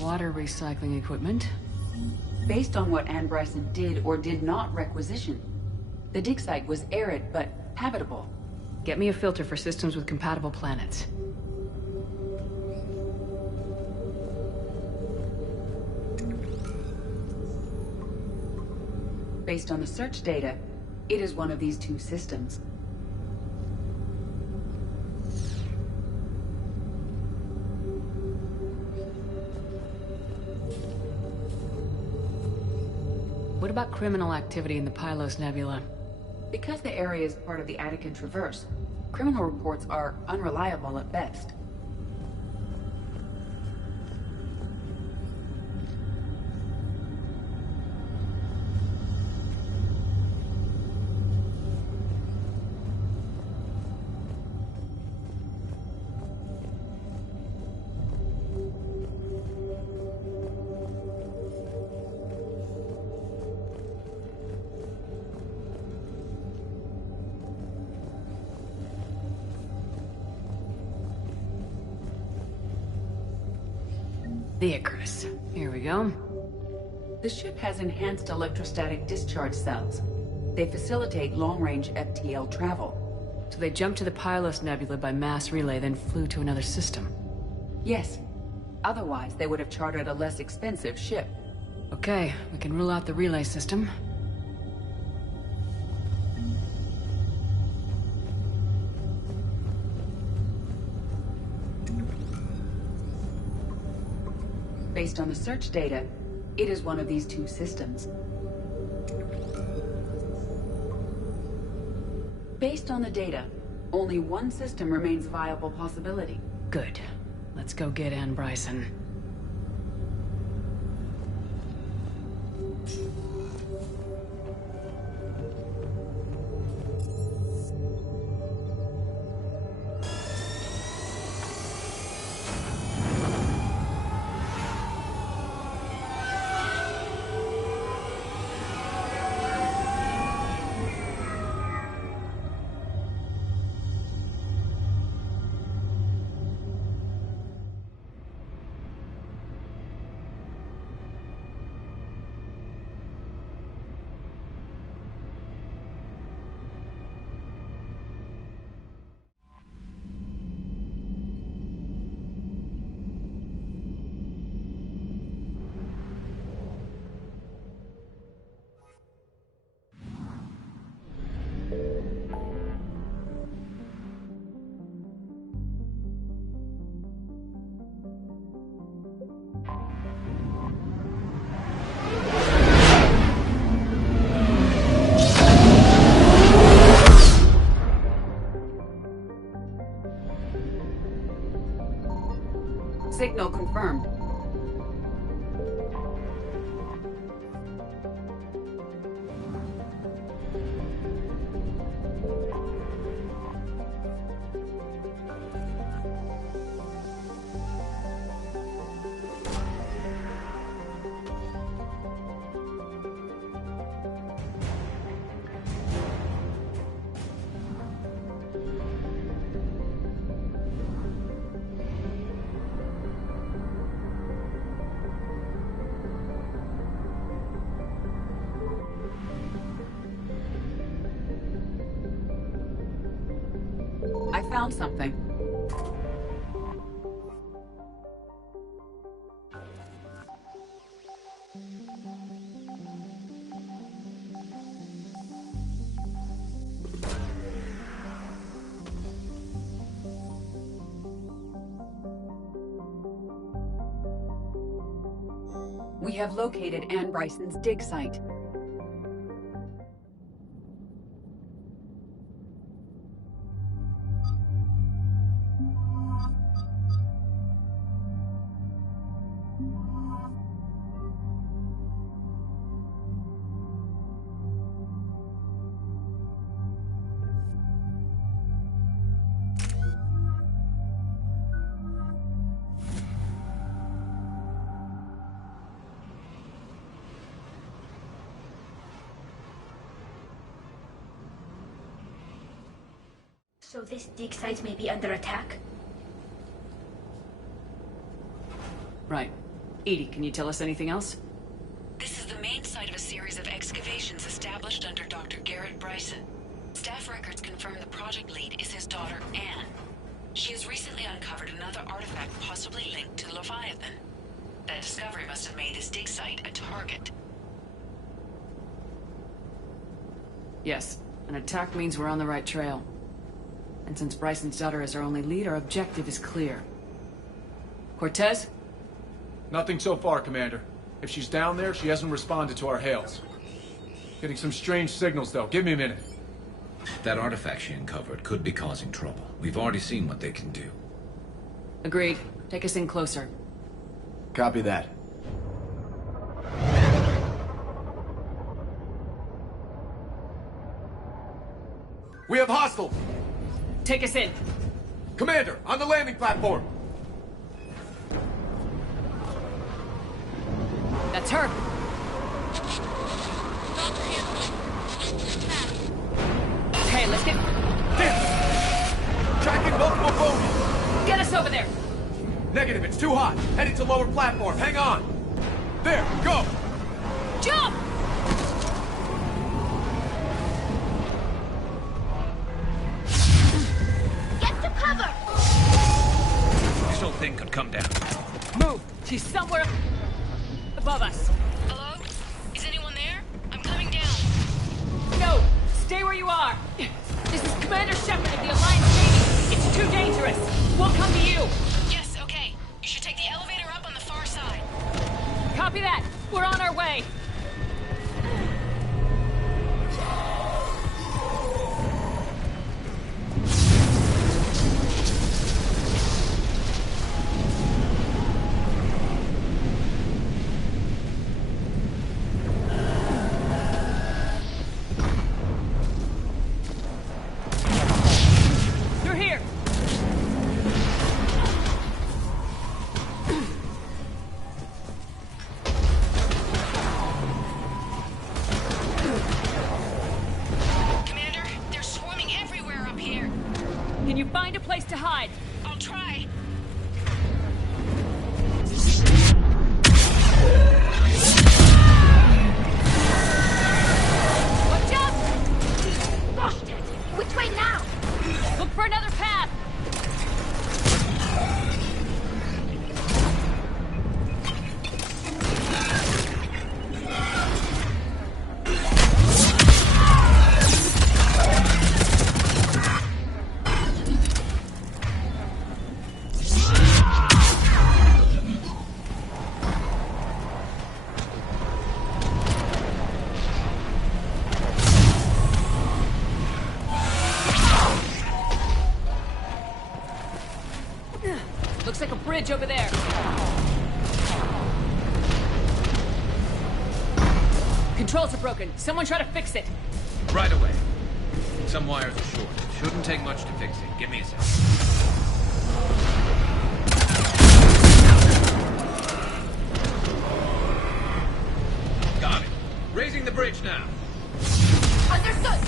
Water recycling equipment. Based on what Anne Bryson did or did not requisition, the dig site was arid but habitable. Get me a filter for systems with compatible planets. Based on the search data, it is one of these two systems. What about criminal activity in the Pylos Nebula? Because the area is part of the Attican Traverse, criminal reports are unreliable at best. The Icarus. Here we go. The ship has enhanced electrostatic discharge cells. They facilitate long-range FTL travel. So they jumped to the Pylos Nebula by mass relay, then flew to another system. Yes. Otherwise, they would have chartered a less expensive ship. Okay, we can rule out the relay system. Based on the search data, it is one of these two systems. Based on the data, only one system remains a viable possibility. Good. Let's go get Anne Bryson. Signal confirmed. I found something. We have located Anne Bryson's dig site. So this dig site may be under attack? Right. Edie, can you tell us anything else? This is the main site of a series of excavations established under Dr. Garrett Bryson. Staff records confirm the project lead is his daughter, Anne. She has recently uncovered another artifact possibly linked to Leviathan. That discovery must have made this dig site a target. Yes. An attack means we're on the right trail. And since Bryson's daughter is our only lead, our objective is clear. Cortez? Nothing so far, Commander. If she's down there, she hasn't responded to our hails. Getting some strange signals, though. Give me a minute. That artifact she uncovered could be causing trouble. We've already seen what they can do. Agreed. Take us in closer. Copy that. We have hostiles! Take us in. Commander, on the landing platform! That's her. Okay, let's get... Tracking multiple bogies! Get us over there! Negative, it's too hot. Heading to lower platform. Hang on. There, go! Jump! Get to cover! This whole thing could come down. Move! She's somewhere above us. Hello? Is anyone there? I'm coming down. No! Stay where you are! This is Commander Shepard of the Alliance Navy. It's too dangerous. We'll come to you. Yes, okay. You should take the elevator up on the far side. Copy that. We're on our way. You're here. Commander, they're swarming everywhere up here. Can you find a place to hide? I'll try. Watch out! Lost it! Which way now? Look for another path. Looks like a bridge over there. Controls are broken. Someone try to fix it. Right away. Some wires are short. Shouldn't take much to fix it. Give me a sec. Got it. Raising the bridge now. Understood!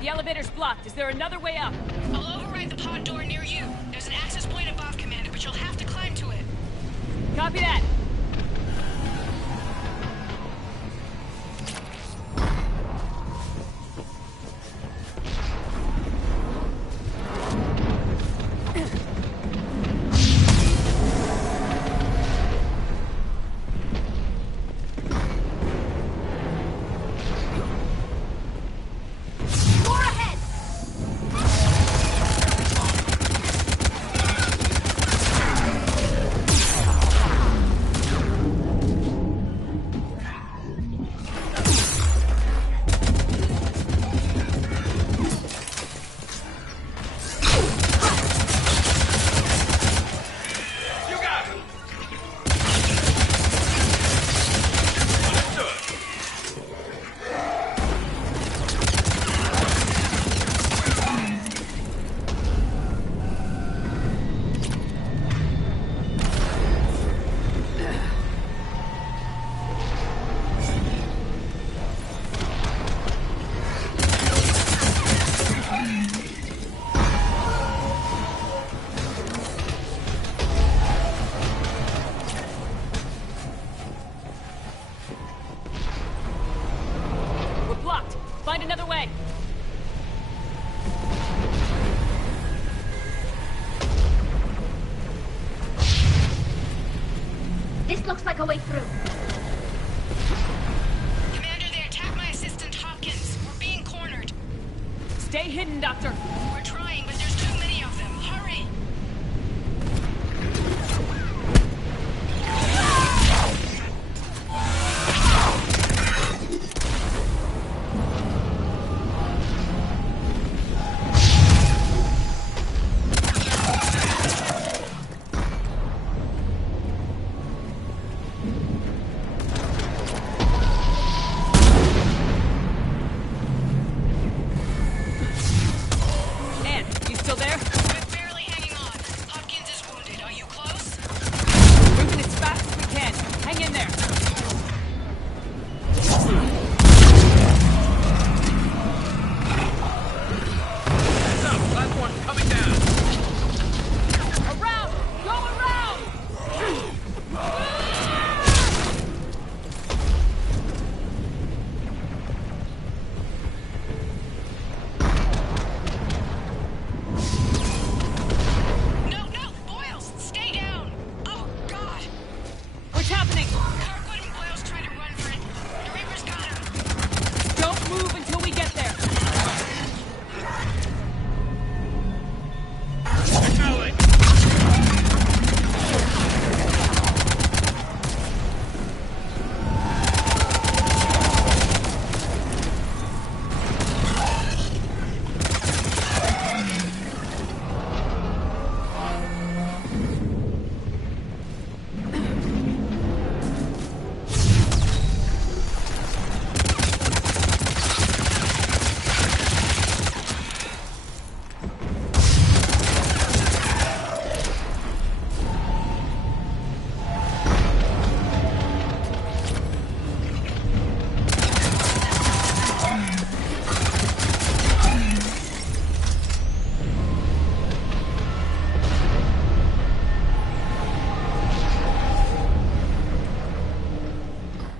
The elevator's blocked. Is there another way up? I'll override the pod door near you. There's an access point above, Commander, but you'll have to climb to it. Copy that. Find another way. This looks like a way through. Commander, they attacked my assistant, Hopkins. We're being cornered. Stay hidden, Doctor. We're trying, but there's too many of them. Hurry!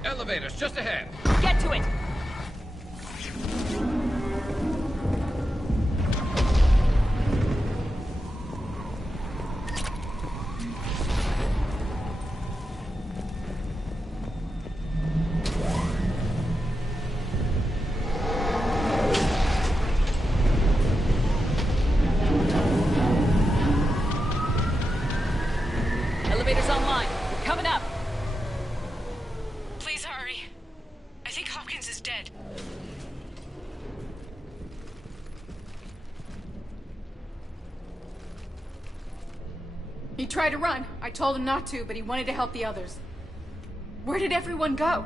Elevators, just ahead. Get to it! Elevator's online. We're coming up. Please hurry. I think Hopkins is dead. He tried to run. I told him not to, but he wanted to help the others. Where did everyone go?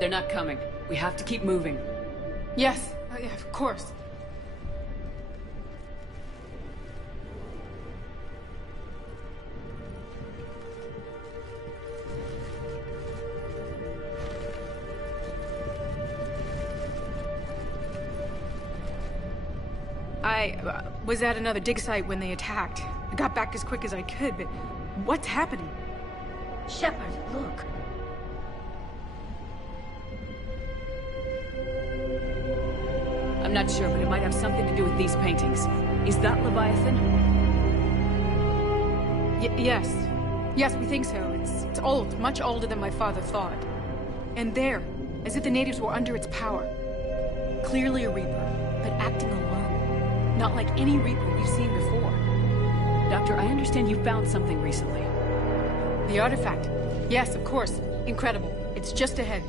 They're not coming. We have to keep moving. Yes, yeah, of course. I was at another dig site when they attacked. I got back as quick as I could, but what's happening? Shepard, look. I'm not sure, but it might have something to do with these paintings. Is that Leviathan? Yes. Yes, we think so. It's old, much older than my father thought. And there, as if the natives were under its power. Clearly a Reaper, but acting alone. Not like any Reaper we've seen before. Doctor, I understand you found something recently. The artifact. Yes, of course. Incredible. It's just ahead.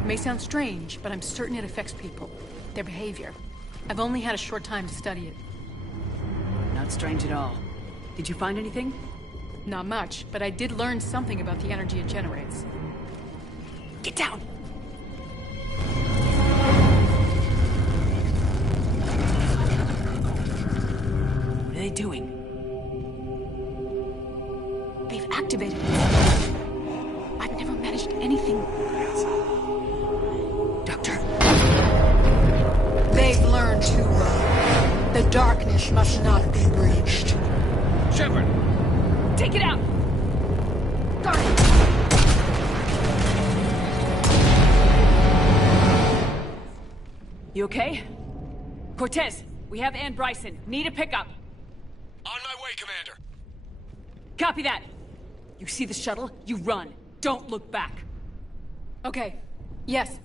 It may sound strange, but I'm certain it affects people. Their behavior. I've only had a short time to study it. Not strange at all. Did you find anything? Not much, but I did learn something about the energy it generates. Get down! What are they doing? They've activated it. I've never managed anything. Doctor. They've learned to run. The darkness must not be breached. Shepard! Take it out! You okay? Cortez, we have Ann Bryson. Need a pickup. On my way, Commander. Copy that. You see the shuttle? You run. Don't look back. Okay. Yes.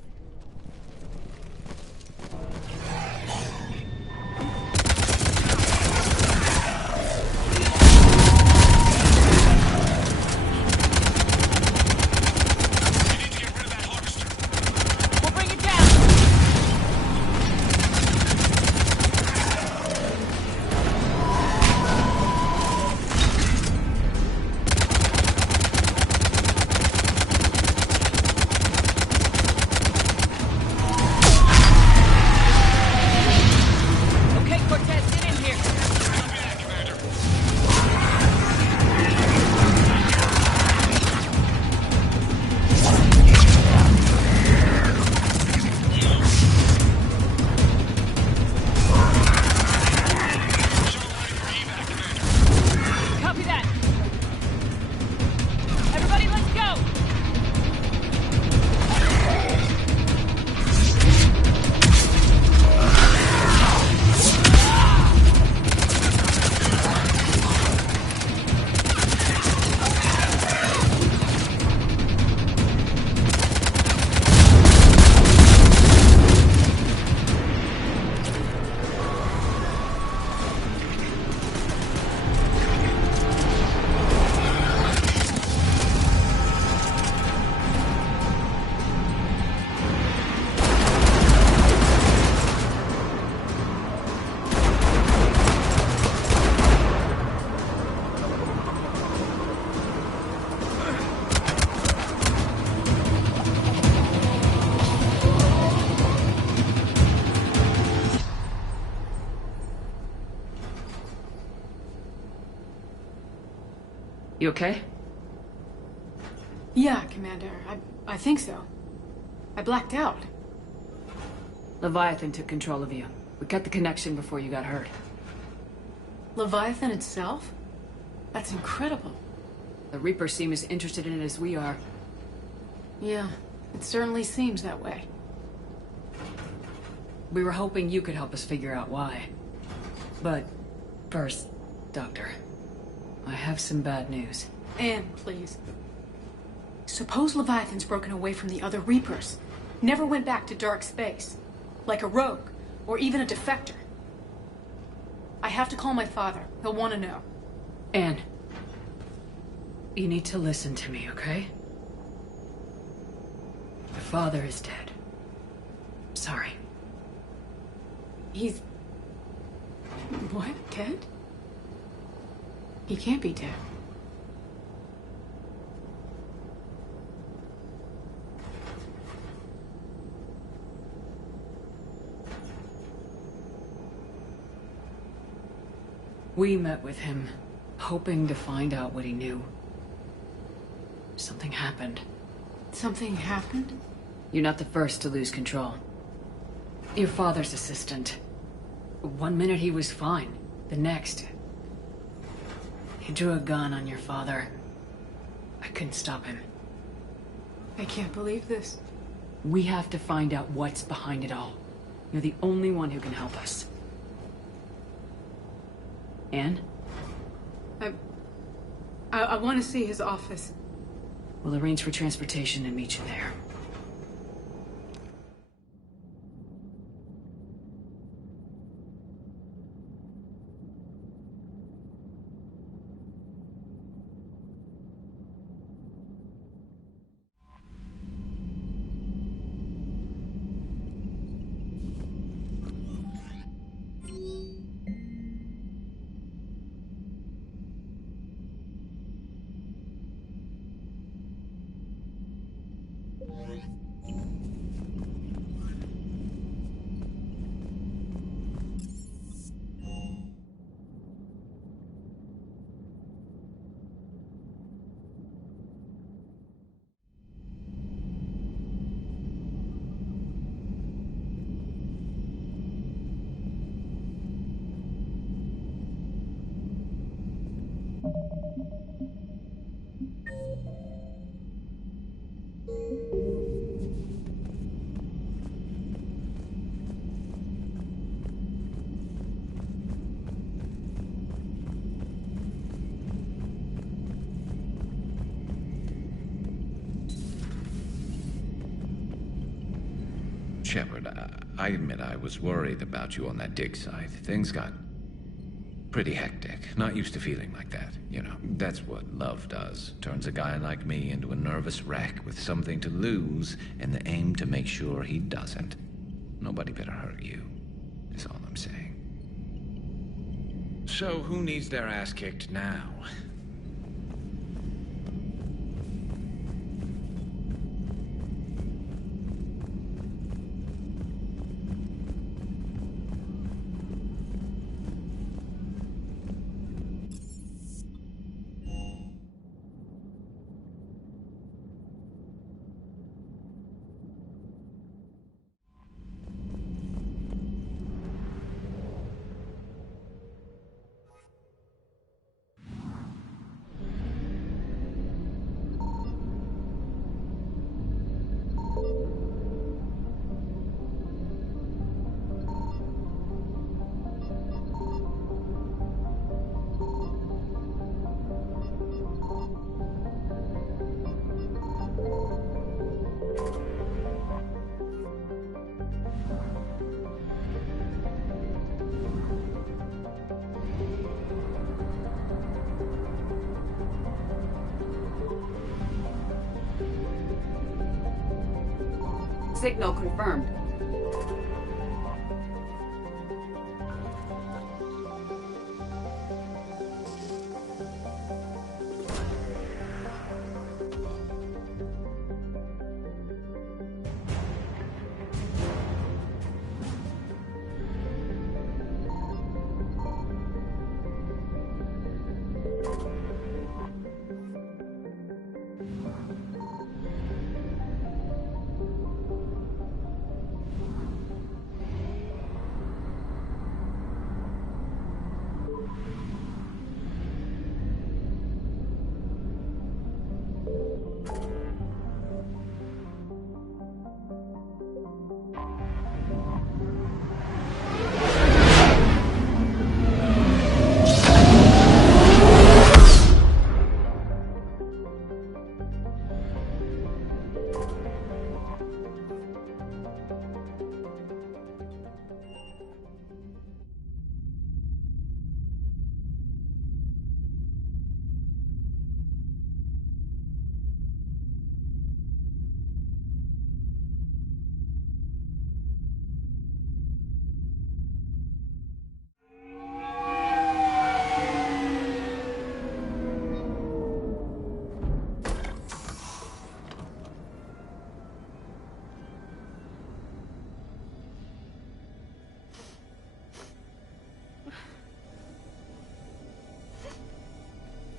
You okay? Yeah, Commander. I think so. I blacked out. Leviathan took control of you. We cut the connection before you got hurt. Leviathan itself? That's incredible. The Reapers seem as interested in it as we are. Yeah, it certainly seems that way. We were hoping you could help us figure out why. But first, Doctor, I have some bad news. Anne, please. Suppose Leviathan's broken away from the other Reapers. Never went back to dark space. Like a rogue, or even a defector. I have to call my father. He'll want to know. Anne, you need to listen to me, okay? Your father is dead. Sorry. He's... What? Dead? He can't be dead. We met with him, hoping to find out what he knew. Something happened. Something happened? You're not the first to lose control. Your father's assistant. One minute he was fine. The next... he drew a gun on your father. I couldn't stop him. I can't believe this. We have to find out what's behind it all. You're the only one who can help us. Anne? I want to see his office. We'll arrange for transportation and meet you there. Shepard, I admit I was worried about you on that dig site. Things got pretty hectic. Not used to feeling like that, you know. That's what love does. Turns a guy like me into a nervous wreck with something to lose and the aim to make sure he doesn't. Nobody better hurt you, is all I'm saying. So who needs their ass kicked now? Signal confirmed.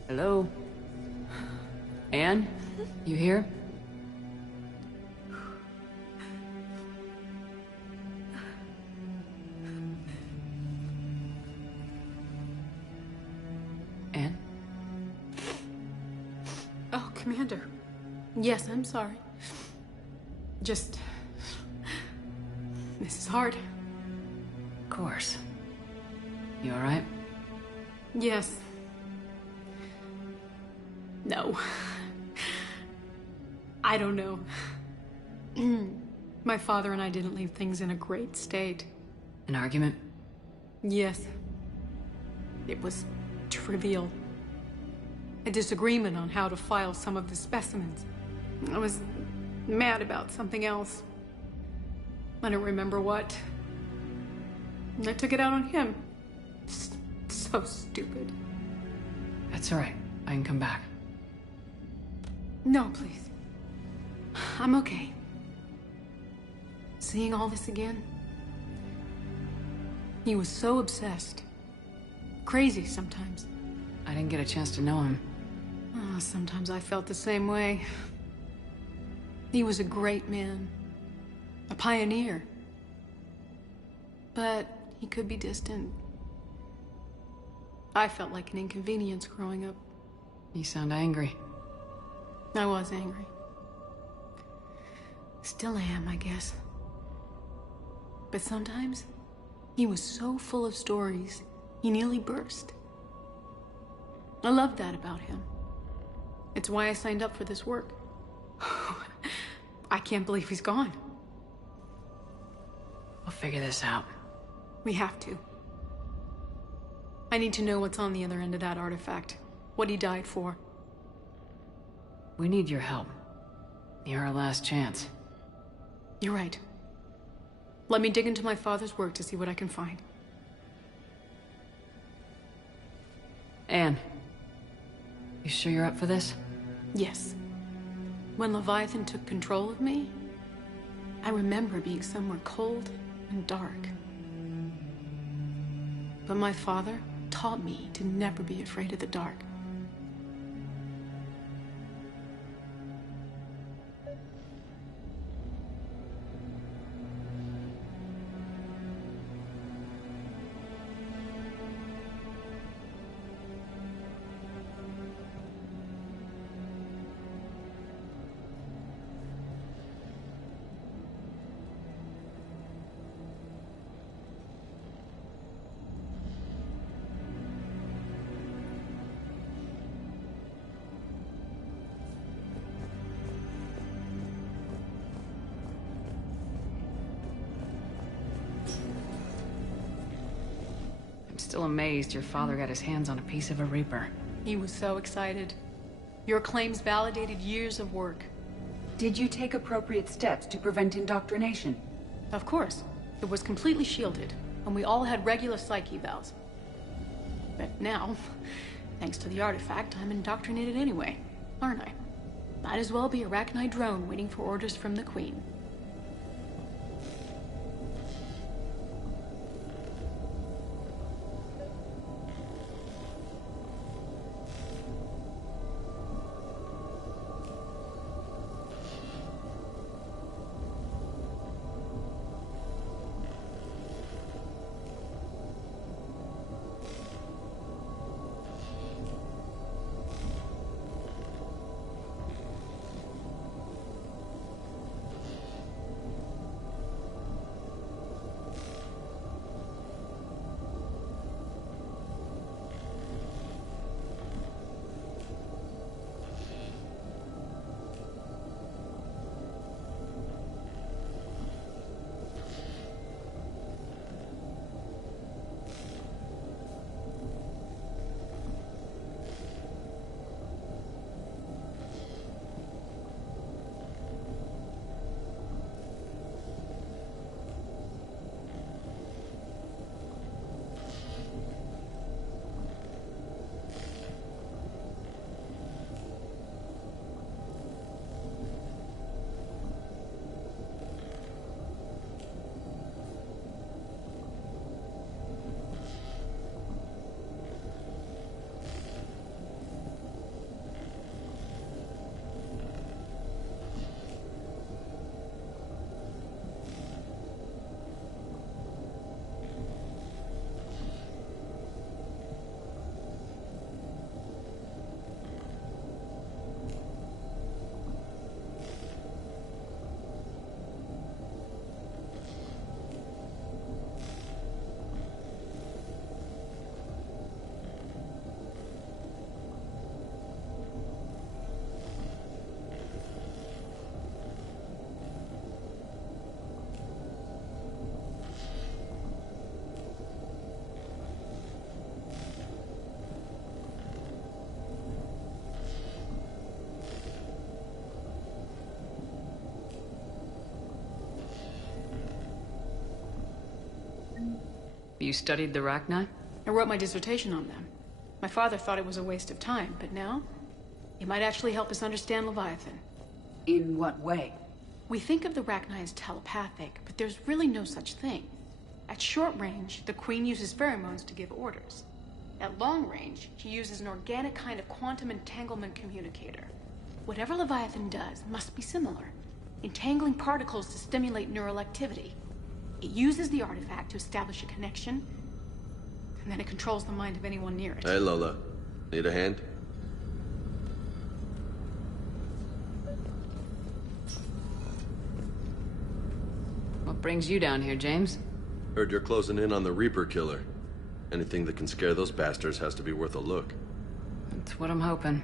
Hello? Anne? You here? Commander. Yes, I'm sorry. Just... This is hard. Of course. You alright? Yes. No. I don't know. My father and I didn't leave things in a great state. An argument? Yes. It was trivial. A disagreement on how to file some of the specimens. I was mad about something else. I don't remember what. And I took it out on him. So stupid. That's alright. I can come back. No, please. I'm okay. Seeing all this again. He was so obsessed. Crazy sometimes. I didn't get a chance to know him. Oh, sometimes I felt the same way. He was a great man. A pioneer. But he could be distant. I felt like an inconvenience growing up. You sound angry. I was angry. Still am, I guess. But sometimes, he was so full of stories, he nearly burst. I love that about him. It's why I signed up for this work. I can't believe he's gone. We'll figure this out. We have to. I need to know what's on the other end of that artifact. What he died for. We need your help. You're our last chance. You're right. Let me dig into my father's work to see what I can find. Anne. You sure you're up for this? Yes. When Leviathan took control of me, I remember being somewhere cold and dark. But my father taught me to never be afraid of the dark. Still amazed your father got his hands on a piece of a Reaper. He was so excited. Your claims validated years of work. Did you take appropriate steps to prevent indoctrination? Of course. It was completely shielded, and we all had regular psyche evals. But now, thanks to the artifact, I'm indoctrinated anyway, aren't I? Might as well be a Arachnite drone waiting for orders from the Queen. You studied the Rachni? I wrote my dissertation on them. My father thought it was a waste of time, but now, it might actually help us understand Leviathan. In what way? We think of the Rachni as telepathic, but there's really no such thing. At short range, the Queen uses pheromones to give orders. At long range, she uses an organic kind of quantum entanglement communicator. Whatever Leviathan does must be similar, entangling particles to stimulate neural activity. It uses the artifact to establish a connection, and then it controls the mind of anyone near it. Hey, Lola. Need a hand? What brings you down here, James? Heard you're closing in on the Reaper killer. Anything that can scare those bastards has to be worth a look. That's what I'm hoping.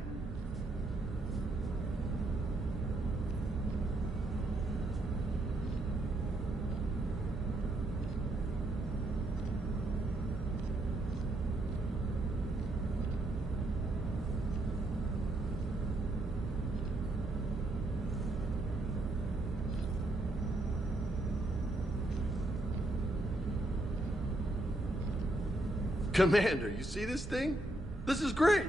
Commander, you see this thing? This is great!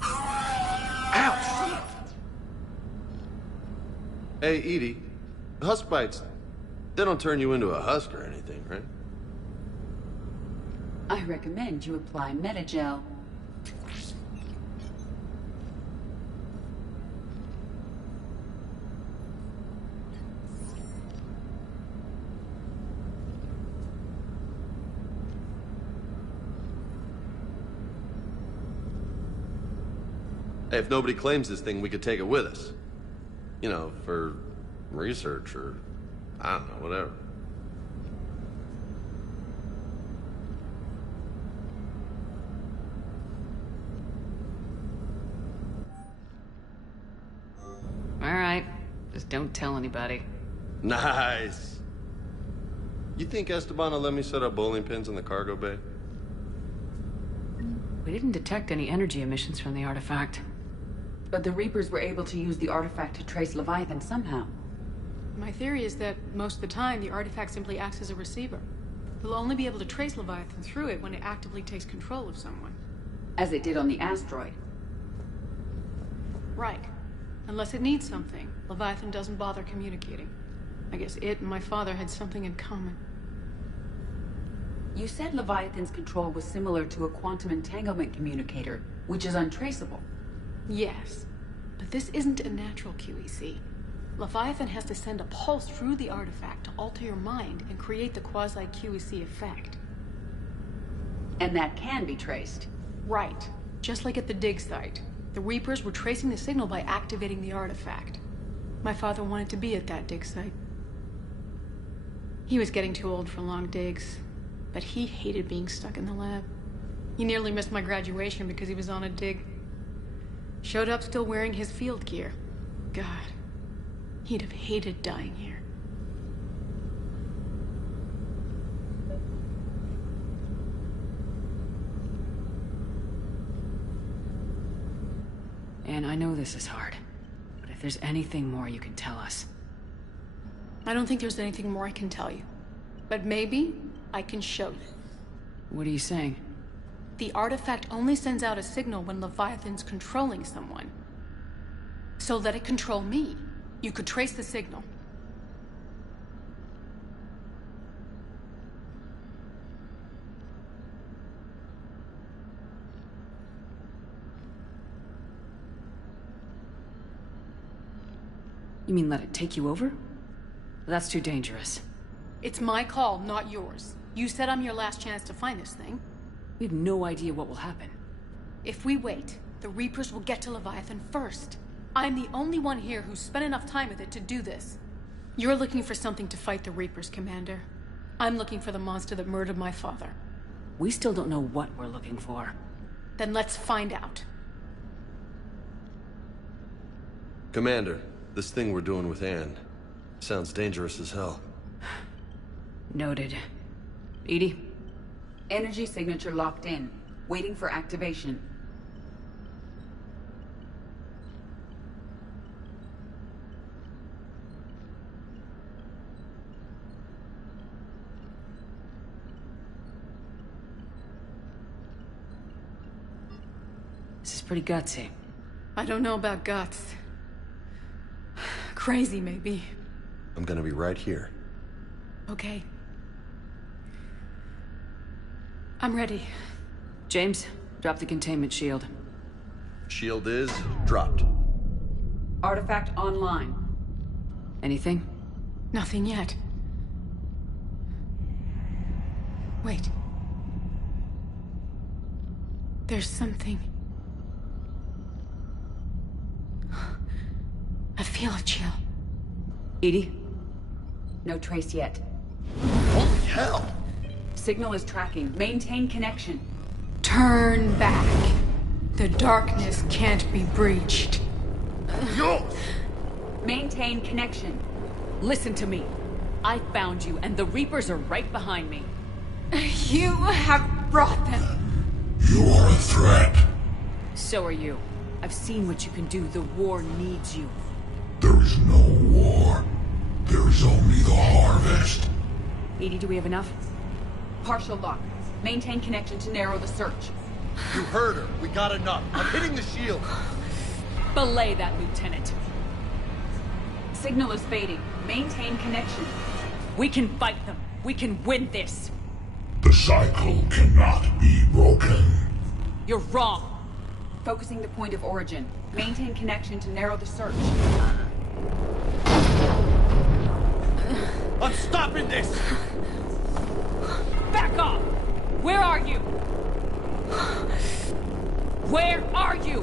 Ouch! Hey, Edie, husk bites, they don't turn you into a husk or anything, right? I recommend you apply Metagel. Hey, if nobody claims this thing, we could take it with us. You know, for research or, I don't know, whatever. All right. Just don't tell anybody. Nice. You think Esteban will let me set up bowling pins in the cargo bay? We didn't detect any energy emissions from the artifact. But the Reapers were able to use the artifact to trace Leviathan somehow. My theory is that most of the time, the artifact simply acts as a receiver. We'll only be able to trace Leviathan through it when it actively takes control of someone. As it did on the asteroid. Right. Unless it needs something, Leviathan doesn't bother communicating. I guess it and my father had something in common. You said Leviathan's control was similar to a quantum entanglement communicator, which is untraceable. Yes, but this isn't a natural QEC. Leviathan has to send a pulse through the artifact to alter your mind and create the quasi-QEC effect. And that can be traced. Right. Just like at the dig site. The Reapers were tracing the signal by activating the artifact. My father wanted to be at that dig site. He was getting too old for long digs, but he hated being stuck in the lab. He nearly missed my graduation because he was on a dig. Showed up still wearing his field gear. God, he'd have hated dying here. And I know this is hard, but if there's anything more you can tell us. I don't think there's anything more I can tell you. But maybe I can show you. What are you saying? The artifact only sends out a signal when Leviathan's controlling someone. So let it control me. You could trace the signal. You mean let it take you over? That's too dangerous. It's my call, not yours. You said I'm your last chance to find this thing. We have no idea what will happen. If we wait, the Reapers will get to Leviathan first. I'm the only one here who's spent enough time with it to do this. You're looking for something to fight the Reapers, Commander. I'm looking for the monster that murdered my father. We still don't know what we're looking for. Then let's find out. Commander, this thing we're doing with Anne sounds dangerous as hell. Noted. Edie? Energy signature locked in, waiting for activation. pretty gutsy. I don't know about guts. Crazy, maybe. I'm gonna be right here. Okay. I'm ready. James, drop the containment shield. Shield is dropped. Artifact online. Anything? Nothing yet. Wait. There's something. I feel a chill. Edie? No trace yet. Holy hell! Signal is tracking. Maintain connection. Turn back. The darkness can't be breached. Yo! Maintain connection. Listen to me. I found you, and the Reapers are right behind me. You have brought them. You are a threat. So are you. I've seen what you can do. The war needs you. There is no war. There is only the harvest. Edie, do we have enough? Partial lock. Maintain connection to narrow the search. You heard her. We got enough. I'm hitting the shield. Belay that, Lieutenant. Signal is fading. Maintain connection. We can fight them. We can win this. The cycle cannot be broken. You're wrong. Focusing the point of origin. Maintain connection to narrow the search. I'm stopping this! Back off! Where are you? Where are you?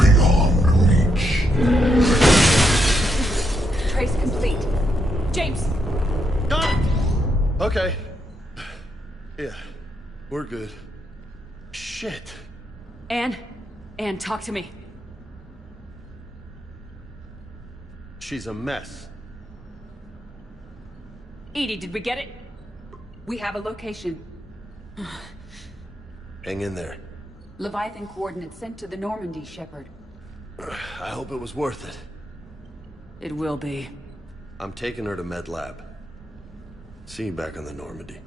Beyond reach. Trace complete. James! Got it! Okay. Yeah, we're good. Shit. Anne, talk to me. She's a mess. Edie, did we get it? We have a location. Hang in there. Leviathan coordinates sent to the Normandy, Shepard. I hope it was worth it. It will be. I'm taking her to Med Lab. See you back on the Normandy.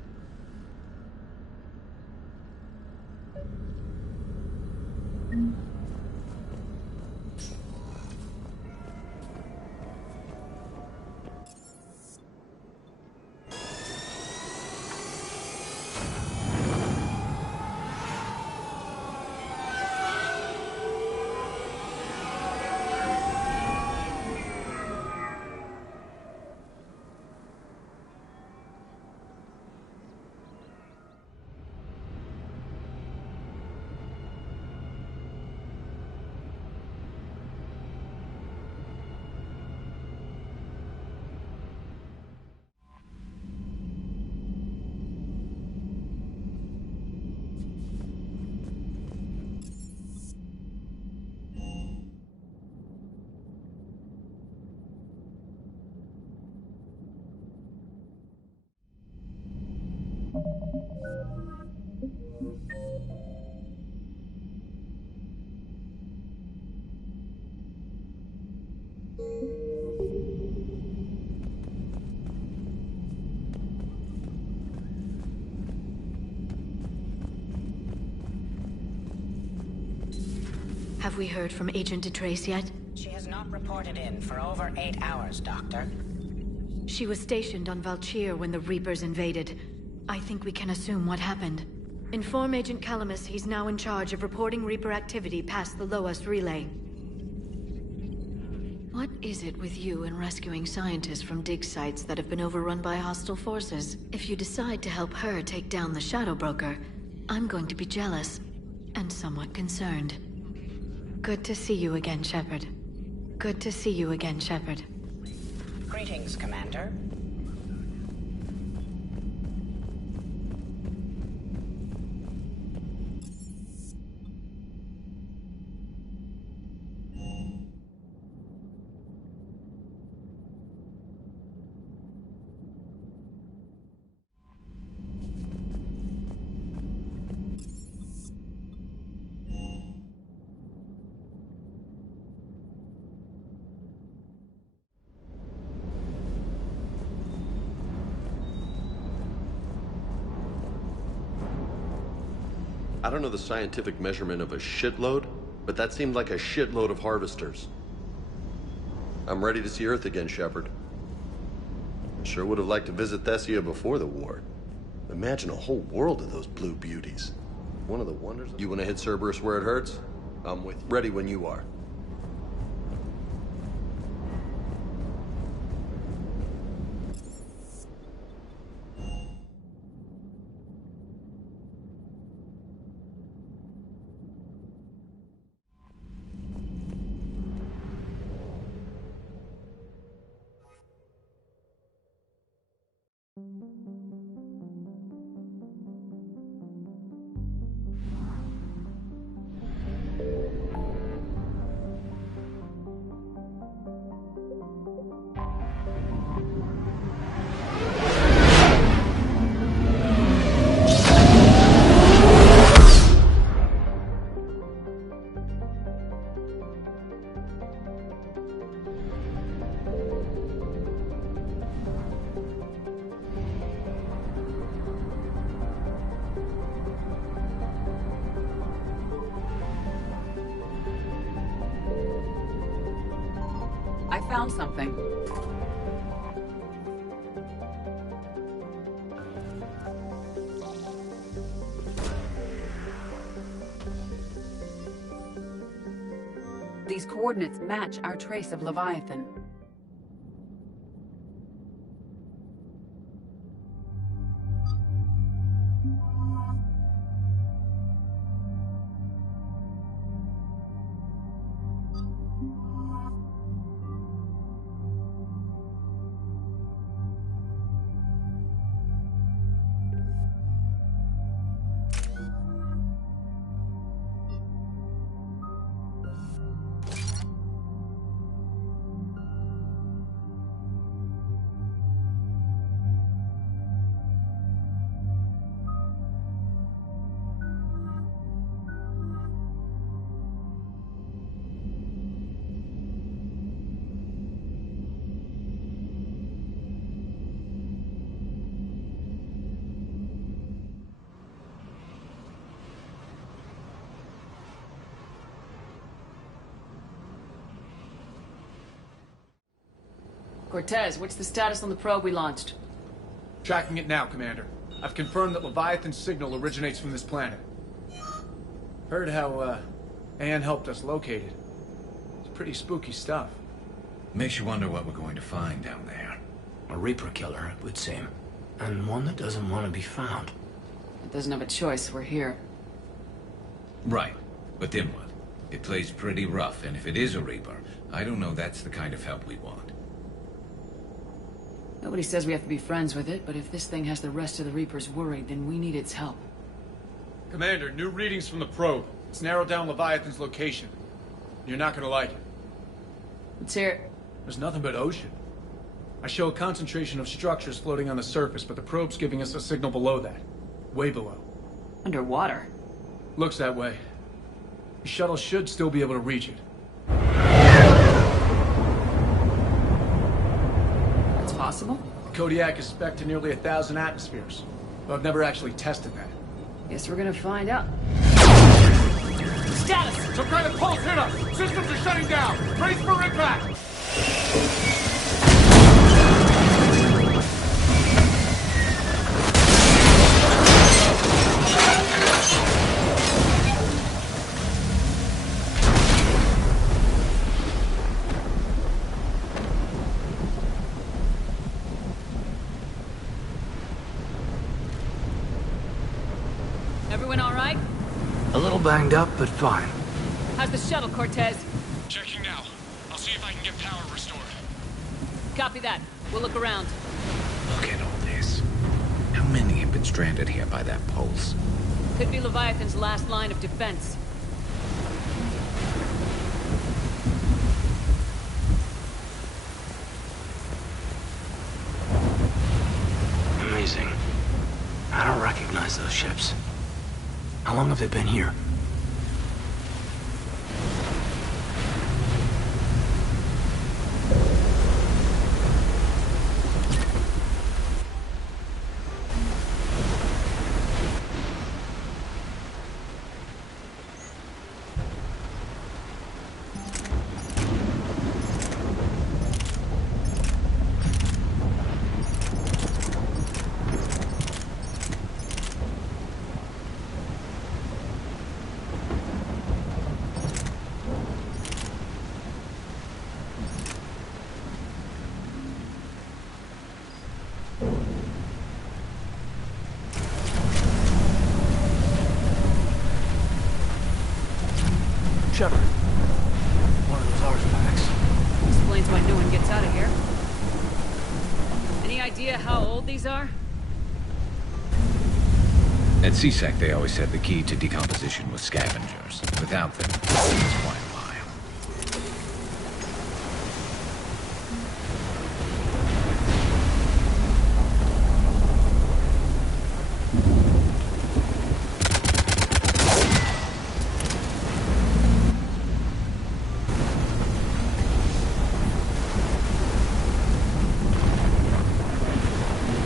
Have we heard from Agent DeTrace yet? She has not reported in for over 8 hours, Doctor. She was stationed on Valchir when the Reapers invaded. I think we can assume what happened. Inform Agent Calamus he's now in charge of reporting Reaper activity past the Loas relay. What is it with you and rescuing scientists from dig sites that have been overrun by hostile forces? If you decide to help her take down the Shadow Broker, I'm going to be jealous and somewhat concerned. Good to see you again, Shepard. Good to see you again, Shepard. Greetings, Commander. I don't know the scientific measurement of a shitload, but that seemed like a shitload of harvesters. I'm ready to see Earth again, Shepard. Sure would have liked to visit Thessia before the war. Imagine a whole world of those blue beauties. One of the wonders... You want to hit Cerberus where it hurts? I'm with you. Ready when you are. I found something. These coordinates match our trace of Leviathan. Cortez, what's the status on the probe we launched? Tracking it now, Commander. I've confirmed that Leviathan's signal originates from this planet. Heard how, Anne helped us locate it. It's pretty spooky stuff. Makes you wonder what we're going to find down there. A Reaper killer, it would seem. And one that doesn't want to be found. It doesn't have a choice, we're here. Right. But then what? It plays pretty rough, and if it is a Reaper, I don't know that's the kind of help we want. Nobody says we have to be friends with it, but if this thing has the rest of the Reapers worried, then we need its help. Commander, new readings from the probe. It's narrowed down Leviathan's location. You're not gonna like it. Let's hear it. There's nothing but ocean. I show a concentration of structures floating on the surface, but the probe's giving us a signal below that. Way below. Underwater? Looks that way. The shuttle should still be able to reach it. That's possible? Kodiak is spec'd to nearly 1,000 atmospheres, but I've never actually tested that. Guess we're gonna find out. Status! Some kind of pulse hit us! Systems are shutting down! Brace for impact! Everyone all right? A little banged up, but fine. How's the shuttle, Cortez? Checking now. I'll see if I can get power restored. Copy that. We'll look around. Look at all this. How many have been stranded here by that pulse? Could be Leviathan's last line of defense. Amazing. I don't recognize those ships. How long have they been here? Shepard. One of those artifacts. Explains why no one gets out of here. Any idea how old these are? At CSEC, they always said the key to decomposition was scavengers. Without them, it's quite a while.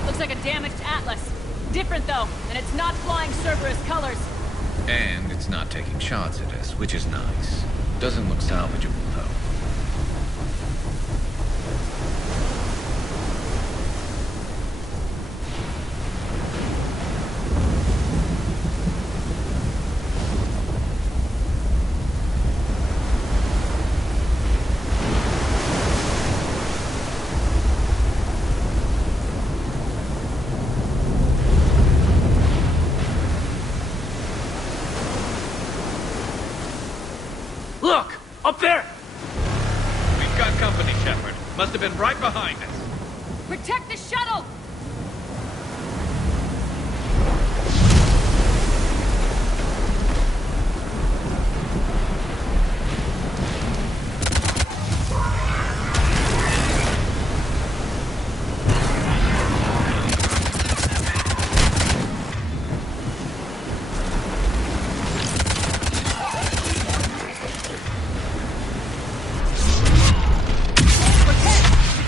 Looks like a damaged Atlas. Different though, and it's not flying Cerberus colors. And it's not taking shots at us, which is nice. Doesn't look salvageable, though. Look! Up there! We've got company, Shepard. Must have been right behind us. Protect the shuttle!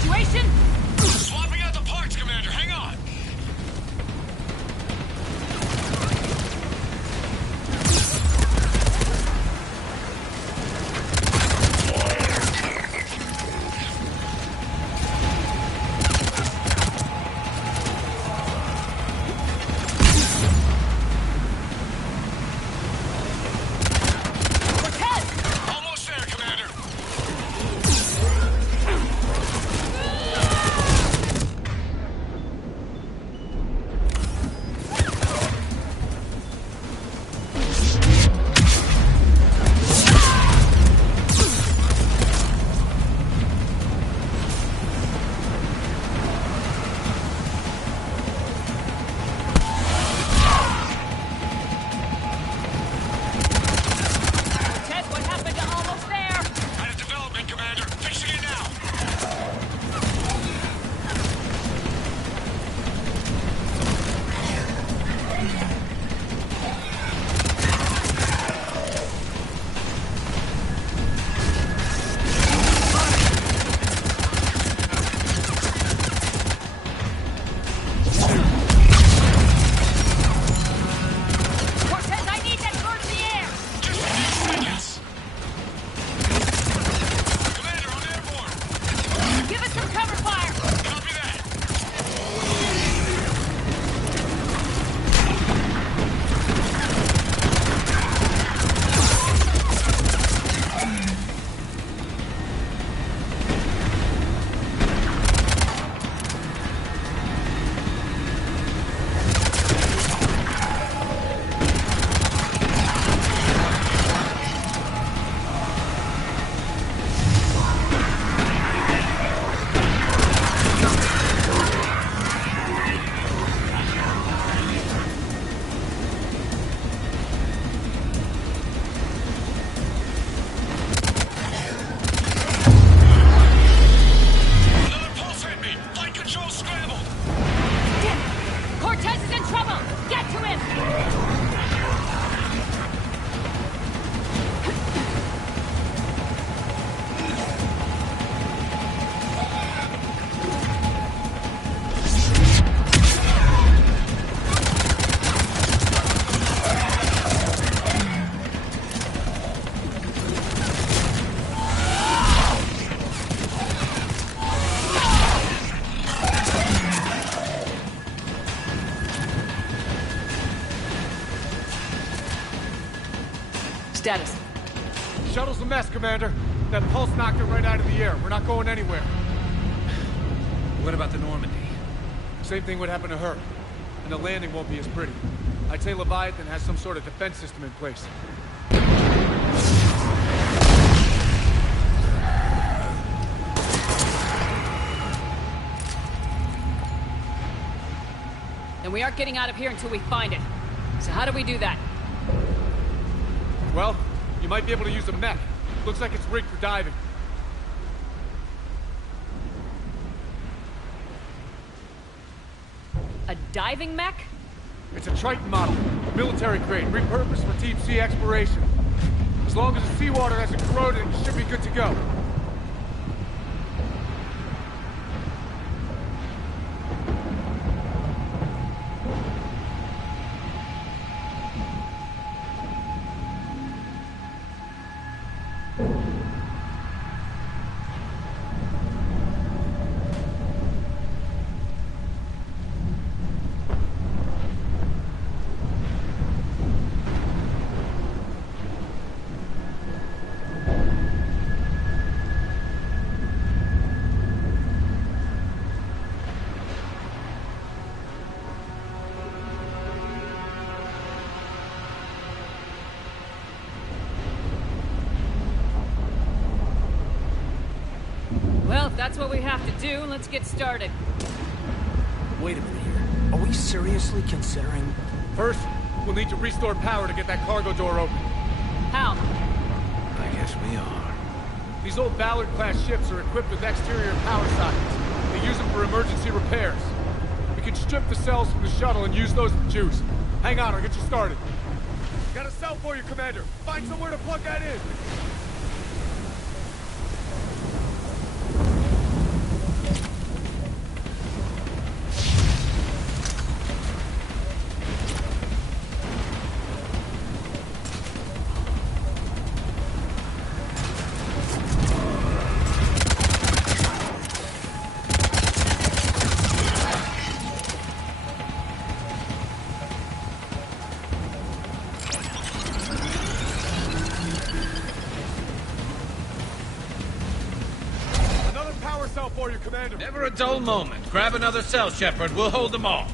Situation? Swapping out the parts, Commander. Hang on. Almost there, Commander. Ted, what happened to almost there? Had a development, Commander. Fixing it now. Cortez, I need that bird in the air! Just a few seconds. Commander, I'm airborne. Give us some cover fire! Copy that. Another pulse hit me. Flight control scrambled. Damn it! Cortez is in trouble! Get to him! Status. Shuttle's a mess, Commander. That pulse knocked it right out of the air. We're not going anywhere. What about the Normandy? Same thing would happen to her. And the landing won't be as pretty. I'd say Leviathan has some sort of defense system in place. and we aren't getting out of here until we find it. So how do we do that? Well, you might be able to use a mech. Looks like it's rigged for diving. A diving mech? It's a Triton model. Military grade, repurposed for deep sea exploration. As long as the seawater hasn't corroded, it should be good to go. Well, if that's what we have to do, let's get started. Wait a minute here. Are we seriously considering... First, we'll need to restore power to get that cargo door open. How? I guess we are. These old Ballard-class ships are equipped with exterior power sockets. They use them for emergency repairs. We can strip the cells from the shuttle and use those for juice. Hang on, I'll get you started. Got a cell for you, Commander. Find somewhere to plug that in. For you, Commander. Never a dull moment. Grab another cell, Shepard. We'll hold them all.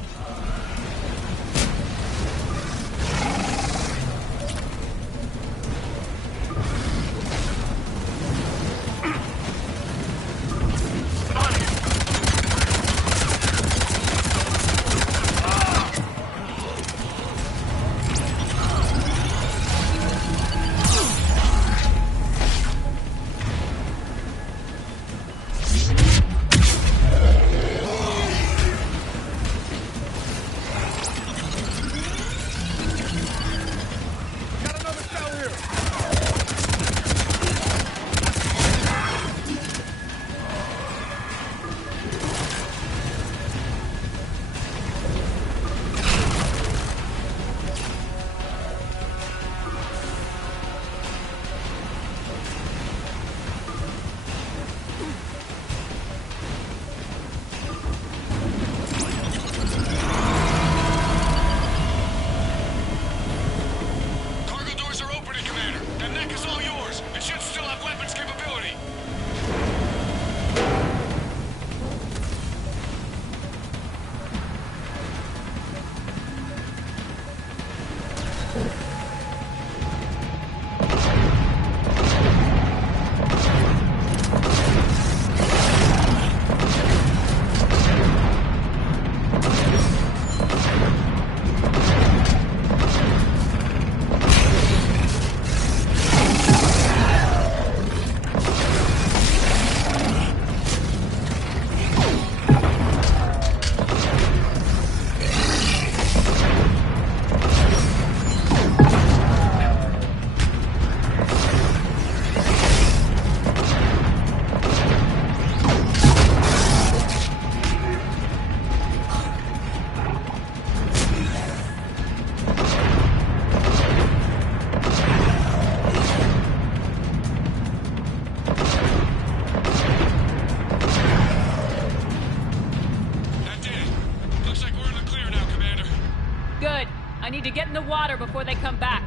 to get in the water before they come back.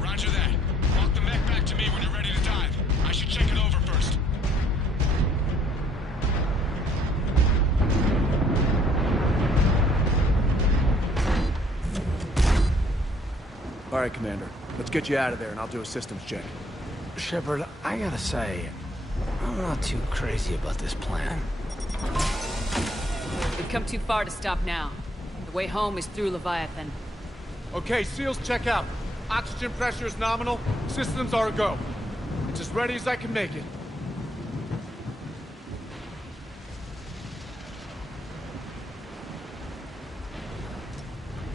Roger that. Walk the mech back to me when you're ready to dive. I should check it over first. All right, Commander. Let's get you out of there, and I'll do a systems check. Shepard, I gotta say, I'm not too crazy about this plan. We've come too far to stop now. The way home is through Leviathan. Okay, SEALs check out. Oxygen pressure is nominal. Systems are a go. It's as ready as I can make it.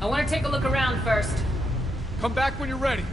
I want to take a look around first. Come back when you're ready.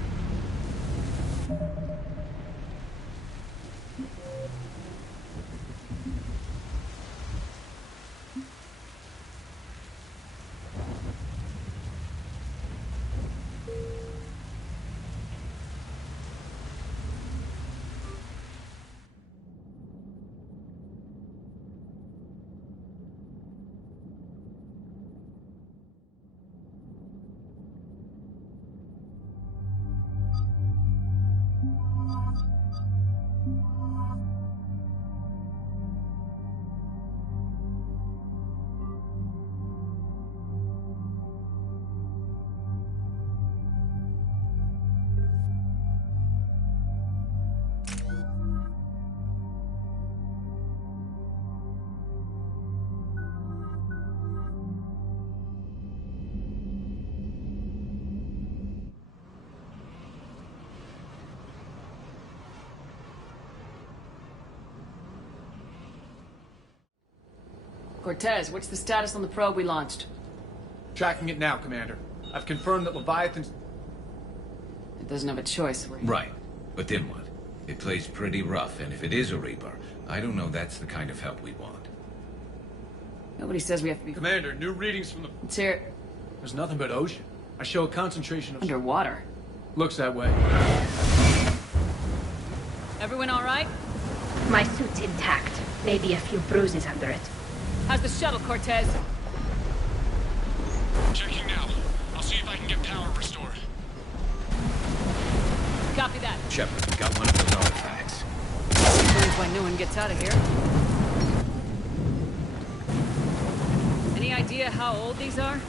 Cortez, what's the status on the probe we launched? Tracking it now, Commander. I've confirmed that Leviathan's... It doesn't have a choice. Right. But then what? It plays pretty rough, and if it is a Reaper, I don't know that's the kind of help we want. Nobody says we have to be... Commander, new readings from the... Let's hear it. There's nothing but ocean. I show a concentration of... Underwater? Looks that way. Everyone all right? My suit's intact. Maybe a few bruises under it. How's the shuttle, Cortez? Checking now. I'll see if I can get power restored. Copy that. Shepard, got one of those artifacts. When no one gets out of here. Any idea how old these are?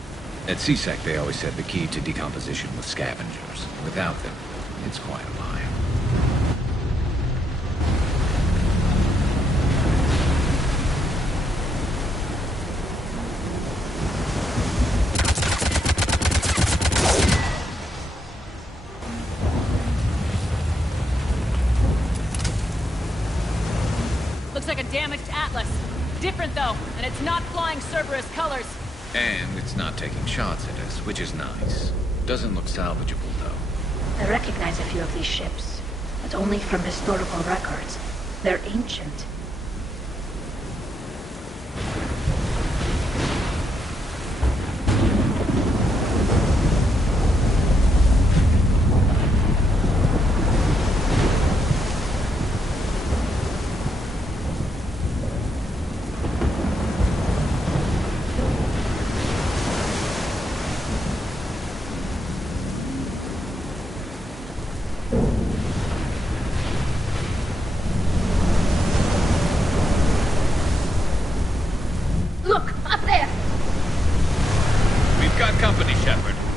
At CSEC, they always said the key to decomposition was scavengers. Without them, it's quite a lie. Looks like a damaged Atlas. Different though, and it's not flying Cerberus colors. And it's not taking shots at us, which is nice. Doesn't look salvageable, though. I recognize a few of these ships, but only from historical records. They're ancient.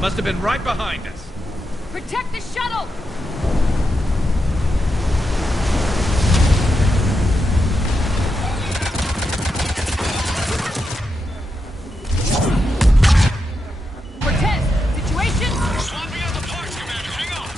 Must have been right behind us. Protect the shuttle! Cortez, situation? Swapping out the parts, Commander. Hang on.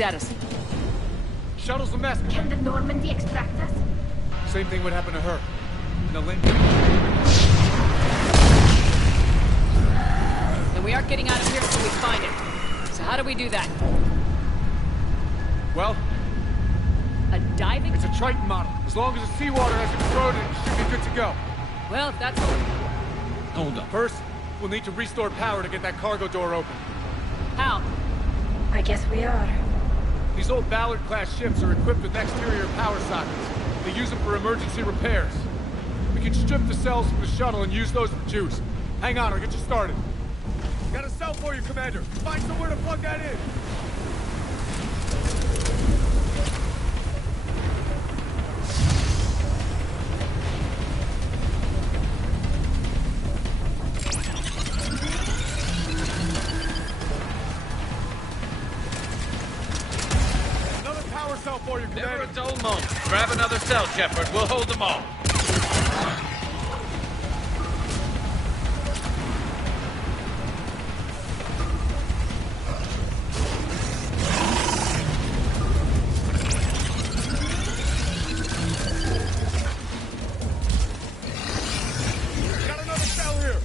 Status? Shuttle's a mess. Can the Normandy extract us? Same thing would happen to her. And the link. Then we aren't getting out of here until we find it. So how do we do that? Well, a diving? It's a Triton model. As long as the seawater hasn't corroded, it should be good to go. Well, if that's all. Hold up. First, we'll need to restore power to get that cargo door open. How? I guess we are. These old Ballard-class ships are equipped with exterior power sockets. They use them for emergency repairs. We can strip the cells from the shuttle and use those for juice. Hang on, I'll get you started. Got a cell for you, Commander. Find somewhere to plug that in. For you, never a dull moment. Grab another cell, Shepard. We'll hold them all. Got another cell here.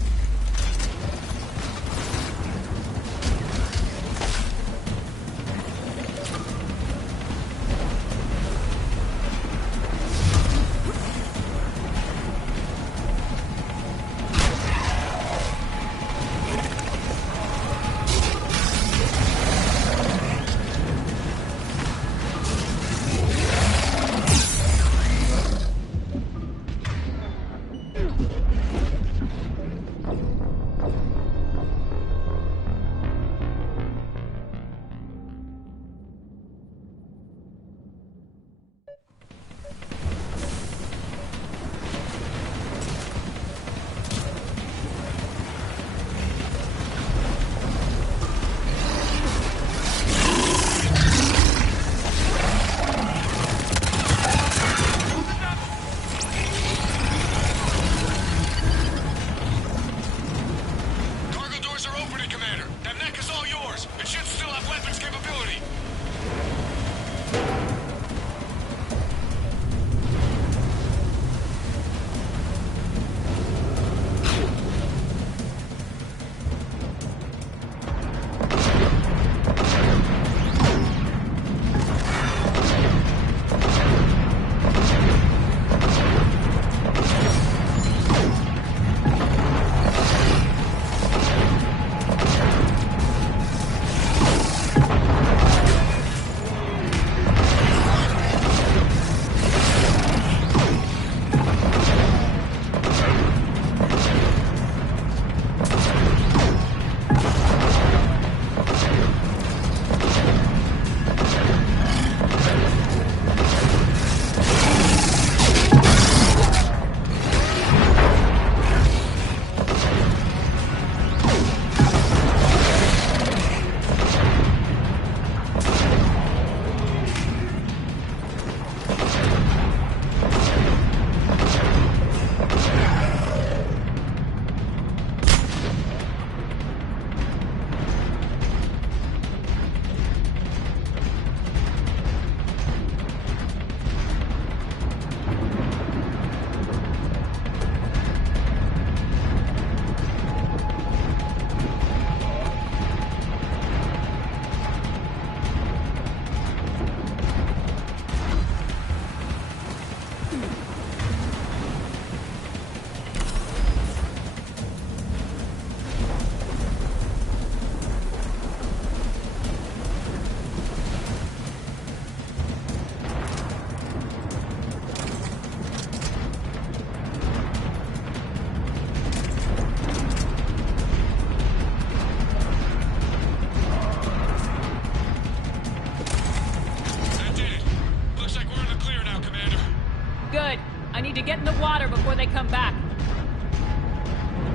need to get in the water before they come back.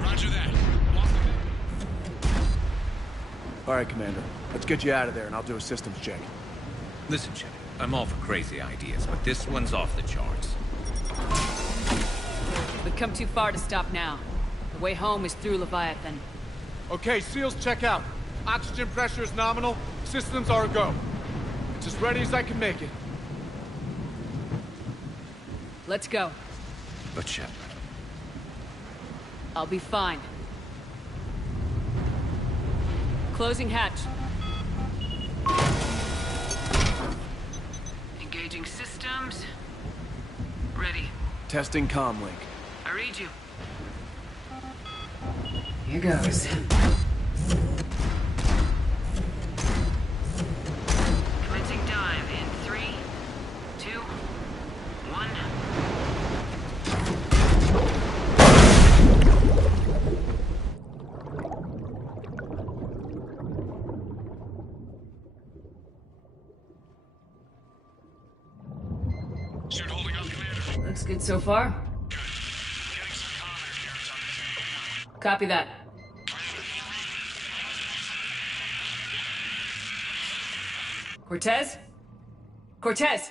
Roger that. All right, Commander. Let's get you out of there, and I'll do a systems check. Listen, Shepard, I'm all for crazy ideas, but this one's off the charts. We've come too far to stop now. The way home is through Leviathan. Okay, SEALs check out. Oxygen pressure is nominal. Systems are a go. It's as ready as I can make it. Let's go. But Shepard... I'll be fine. Closing hatch. Engaging systems. Ready. Testing comlink. I read you. Here goes. Commencing dive in 3, 2, 1. Suit holding up, Commander. Looks good so far. Getting some comms here. Copy that. Cortez? Cortez!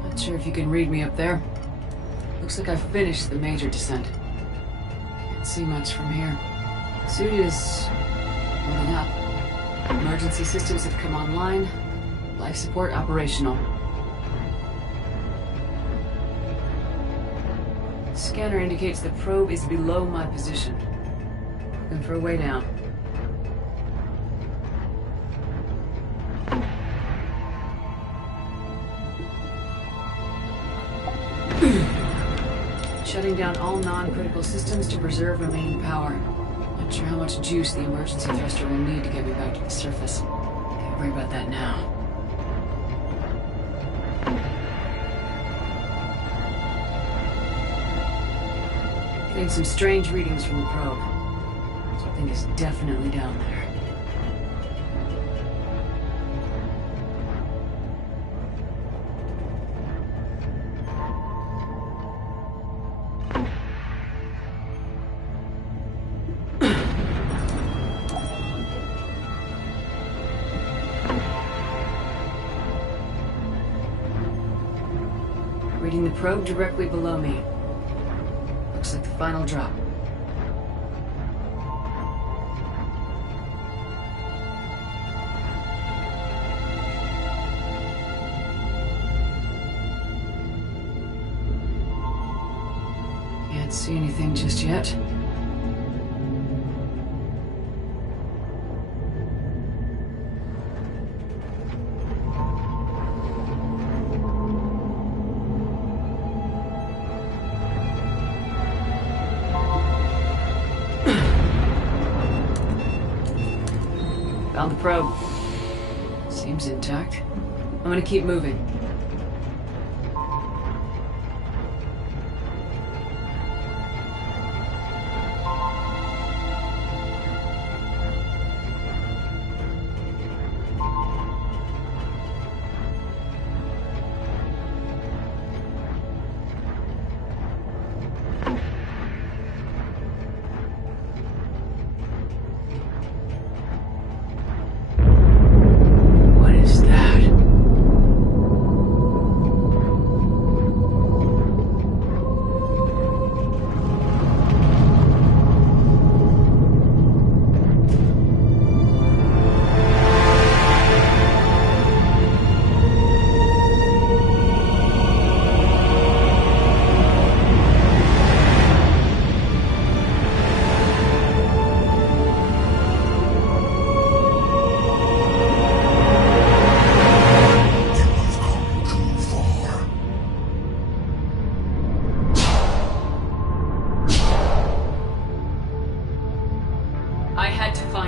Not sure if you can read me up there. Looks like I've finished the major descent. Can't see much from here. Suit is holding up. Emergency systems have come online. Life support operational. Scanner indicates the probe is below my position. Looking for a way down. Shutting down all non-critical systems to preserve remaining power. Not sure how much juice the emergency thruster will need to get me back to the surface. Can't worry about that now. Getting some strange readings from the probe. Something is definitely down there. Reading the probe directly below me. Looks like the final drop. Can't see anything just yet. Found the probe. Seems intact. I'm gonna keep moving.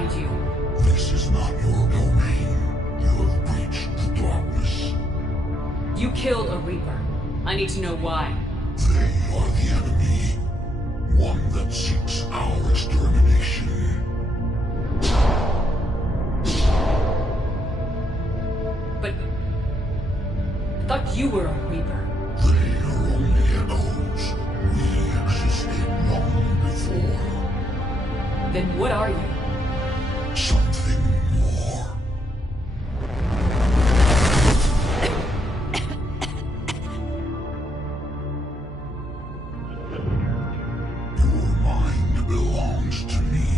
find you. This is not your domain. You have breached the darkness. You killed a Reaper. I need to know why. They are the enemy. One that seeks our extermination. But... I thought you were a Reaper. They are only echoes. We existed long before. Then what are you? Something more. Your mind belongs to me.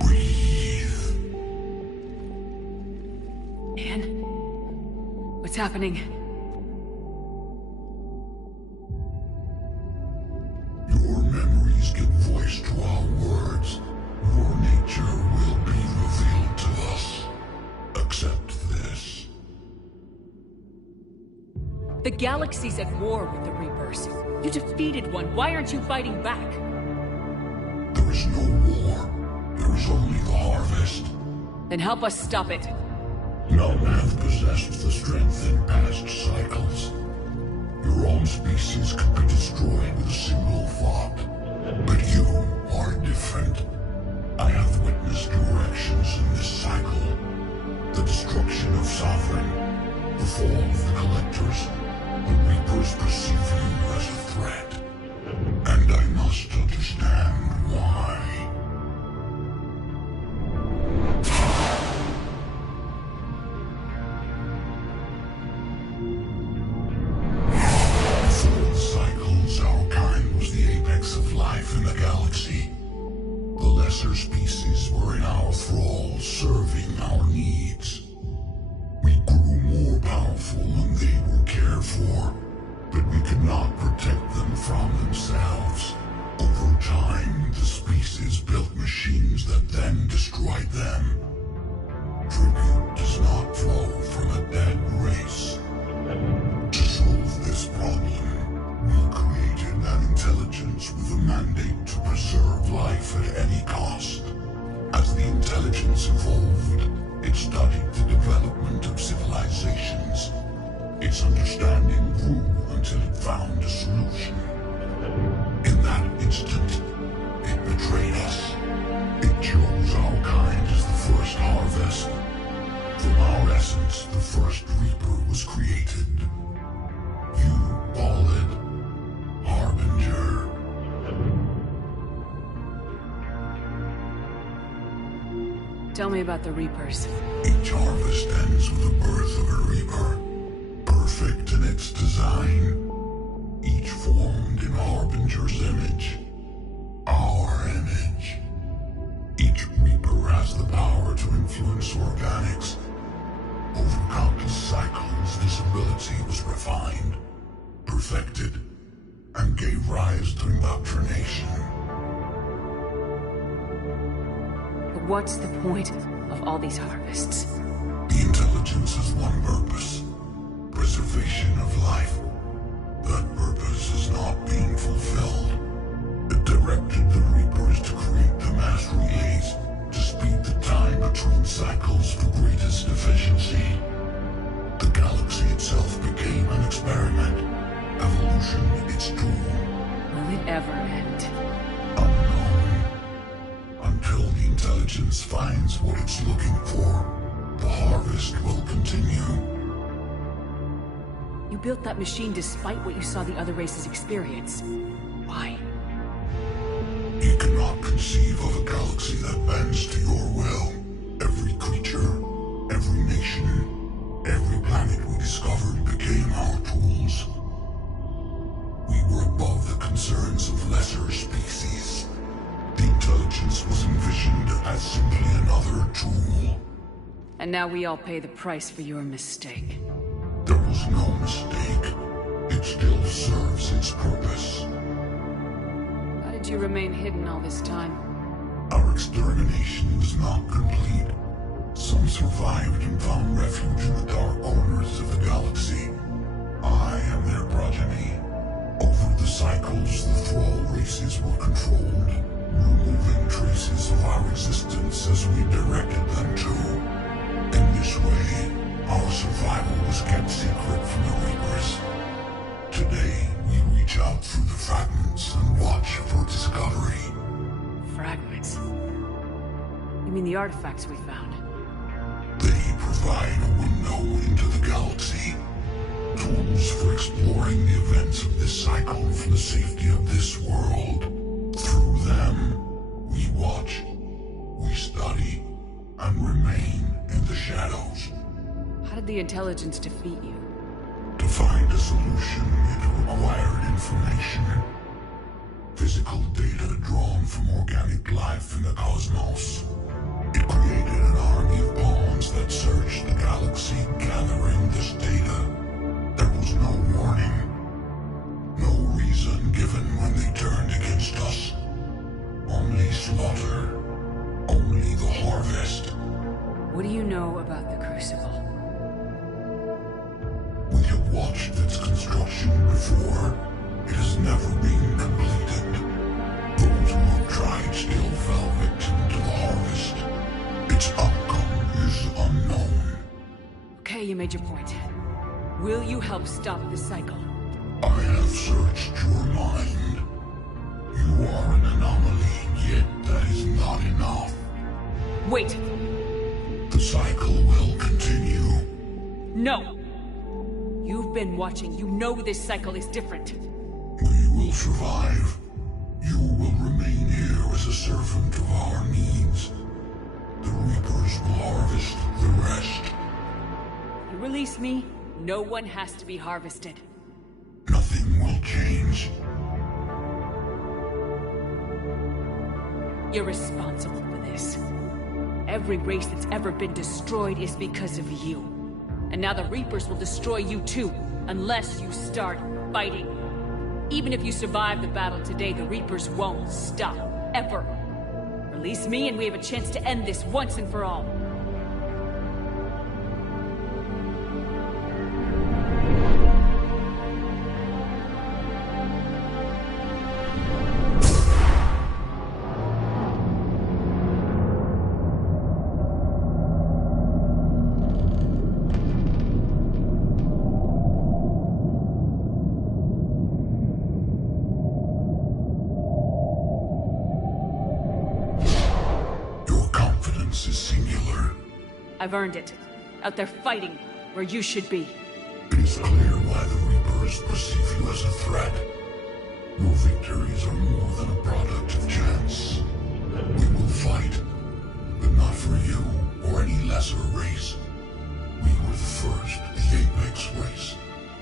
Breathe. Anne? What's happening? Your memories give voice to our words. Your nature will be revealed to us. Accept this. The galaxy's at war with the Reapers. You defeated one. Why aren't you fighting back? There is no war. There is only the harvest. Then help us stop it. None have possessed the strength in past cycles. Your own species could be destroyed with a single thought. But you are different. I have witnessed your actions in this cycle. The destruction of Sovereign, the fall of the Collectors. The Reapers perceive you as a threat. And I must understand why. Before the cycles, our kind was the apex of life in the galaxy. The lesser species were in our thrall, serving our needs. We grew more powerful and they were cared for, but we could not protect them from themselves. Over time, the species built machines that then destroyed them. Tribute does not flow from a dead race. To solve this problem, we created an intelligence with a mandate to preserve life at any cost. As the intelligence evolved, it studied the development of civilizations. Its understanding grew until it found a solution. In that instant, it betrayed us. It chose our kind as the first harvest. From our essence, the first Reaper was created. You call it Harbinger. Tell me about the Reapers. Each harvest ends with the birth of a Reaper. Perfect in its design. Each formed in Harbinger's image. Our image. Each Reaper has the power to influence organics. Over countless cycles, this ability was refined, perfected, and gave rise to indoctrination. But what's the point of all these harvests? The intelligence has one purpose. Preservation of life. That purpose is not being fulfilled. It directed the Reapers to create the mass relays to speed the time between cycles for greatest efficiency. The galaxy itself became an experiment. Evolution its tool. Will it ever end? Unknown. Until the intelligence finds what it's looking for, the harvest will continue. You built that machine despite what you saw the other races experience. Why? You cannot conceive of a galaxy that bends to your will. Every creature, every nation, every planet we discovered became our tools. We were above the concerns of lesser species. The intelligence was envisioned as simply another tool. And now we all pay the price for your mistake. There was no mistake. It still serves its purpose. How did you remain hidden all this time? Our extermination was not complete. Some survived and found refuge in the dark corners of the galaxy. I am their progeny. Over the cycles, the Thrall races were controlled. removing traces of our existence as we directed them to. In this way, our survival was kept secret from the Reapers. Today, we reach out through the fragments and watch for discovery. Fragments? You mean the artifacts we found? They provide a window into the galaxy. Tools for exploring the events of this cycle for the safety of this world. Through them, we watch, we study, and remain in the shadows. How did the intelligence defeat you? To find a solution, it required information. Physical data drawn from organic life in the cosmos. It created an army of pawns that searched the galaxy, gathering this data. There was no warning. No reason given when they turned against us. Only slaughter. Only the harvest. What do you know about the Crucible? We have watched its construction before. It has never been completed. Those who have tried still fell victim to the harvest. Its outcome is unknown. Okay, you made your point. Will you help stop the cycle? I have searched your mind. You are an anomaly, yet that is not enough. Wait! The cycle will continue. No! You've been watching. You know this cycle is different. We will survive. You will remain here as a servant of our needs. The Reapers will harvest the rest. You release me, no one has to be harvested. Nothing will change. You're responsible for this. Every race that's ever been destroyed is because of you. And now the Reapers will destroy you too, unless you start fighting. Even if you survive the battle today, the Reapers won't stop, ever. Release me and we have a chance to end this once and for all. I've earned it. Out there fighting, where you should be. It is clear why the Reapers perceive you as a threat. Your victories are more than a product of chance. We will fight, but not for you or any lesser race. We were the first, the Apex race.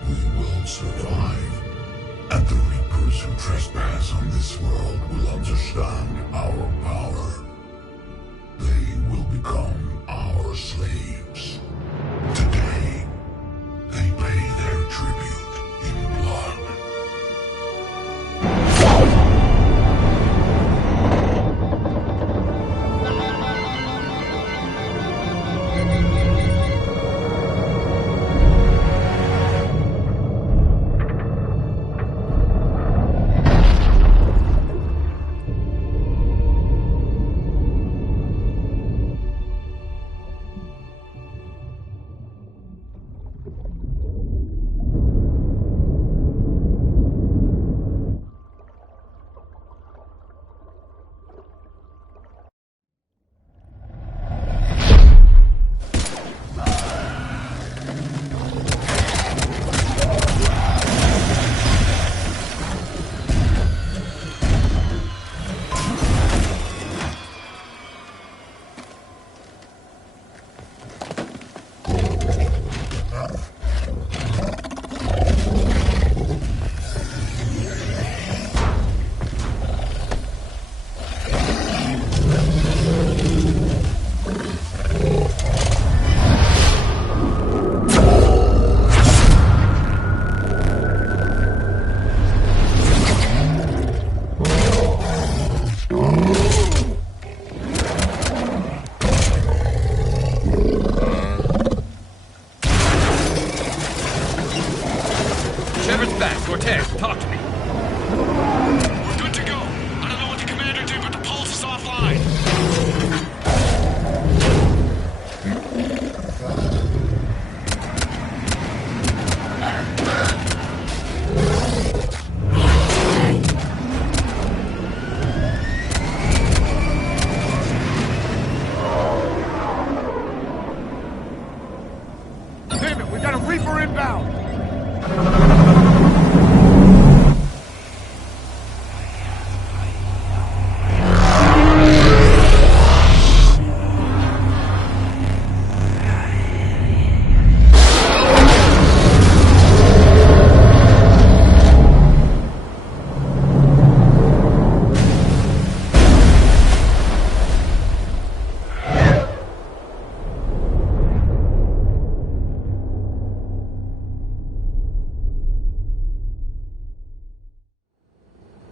We will survive. And the Reapers who trespass on this world will understand our power. They will become our slaves. Today, they pay their tribute in blood.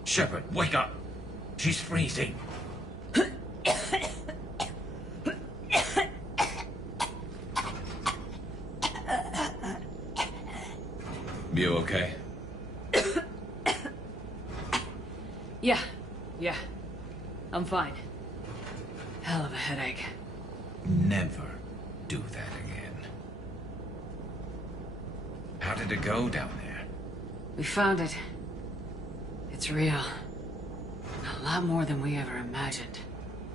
Shepard, wake up! She's freezing. You okay? Yeah. I'm fine. Hell of a headache. Never do that again. How did it go down there? We found it. It's real. A lot more than we ever imagined.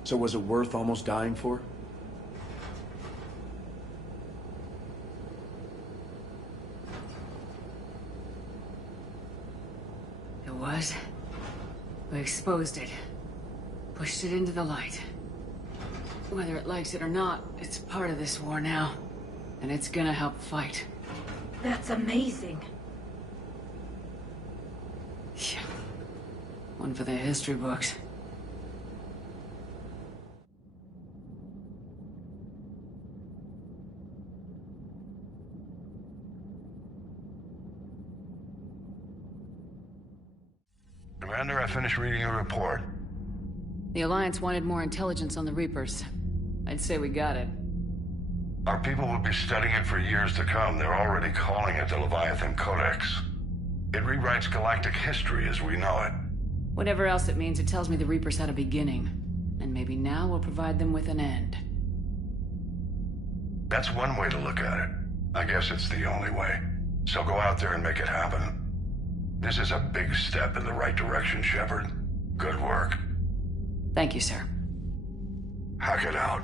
So was it worth almost dying for? It was. We exposed it. Pushed it into the light. Whether it likes it or not, it's part of this war now. And it's gonna help fight. That's amazing. Yeah. One for the history books. Commander, I finished reading your report. The Alliance wanted more intelligence on the Reapers. I'd say we got it. Our people will be studying it for years to come. They're already calling it the Leviathan Codex. It rewrites galactic history as we know it. Whatever else it means, it tells me the Reapers had a beginning. And maybe now we'll provide them with an end. That's one way to look at it. I guess it's the only way. So go out there and make it happen. This is a big step in the right direction, Shepard. Good work. Thank you, sir. Hack it out.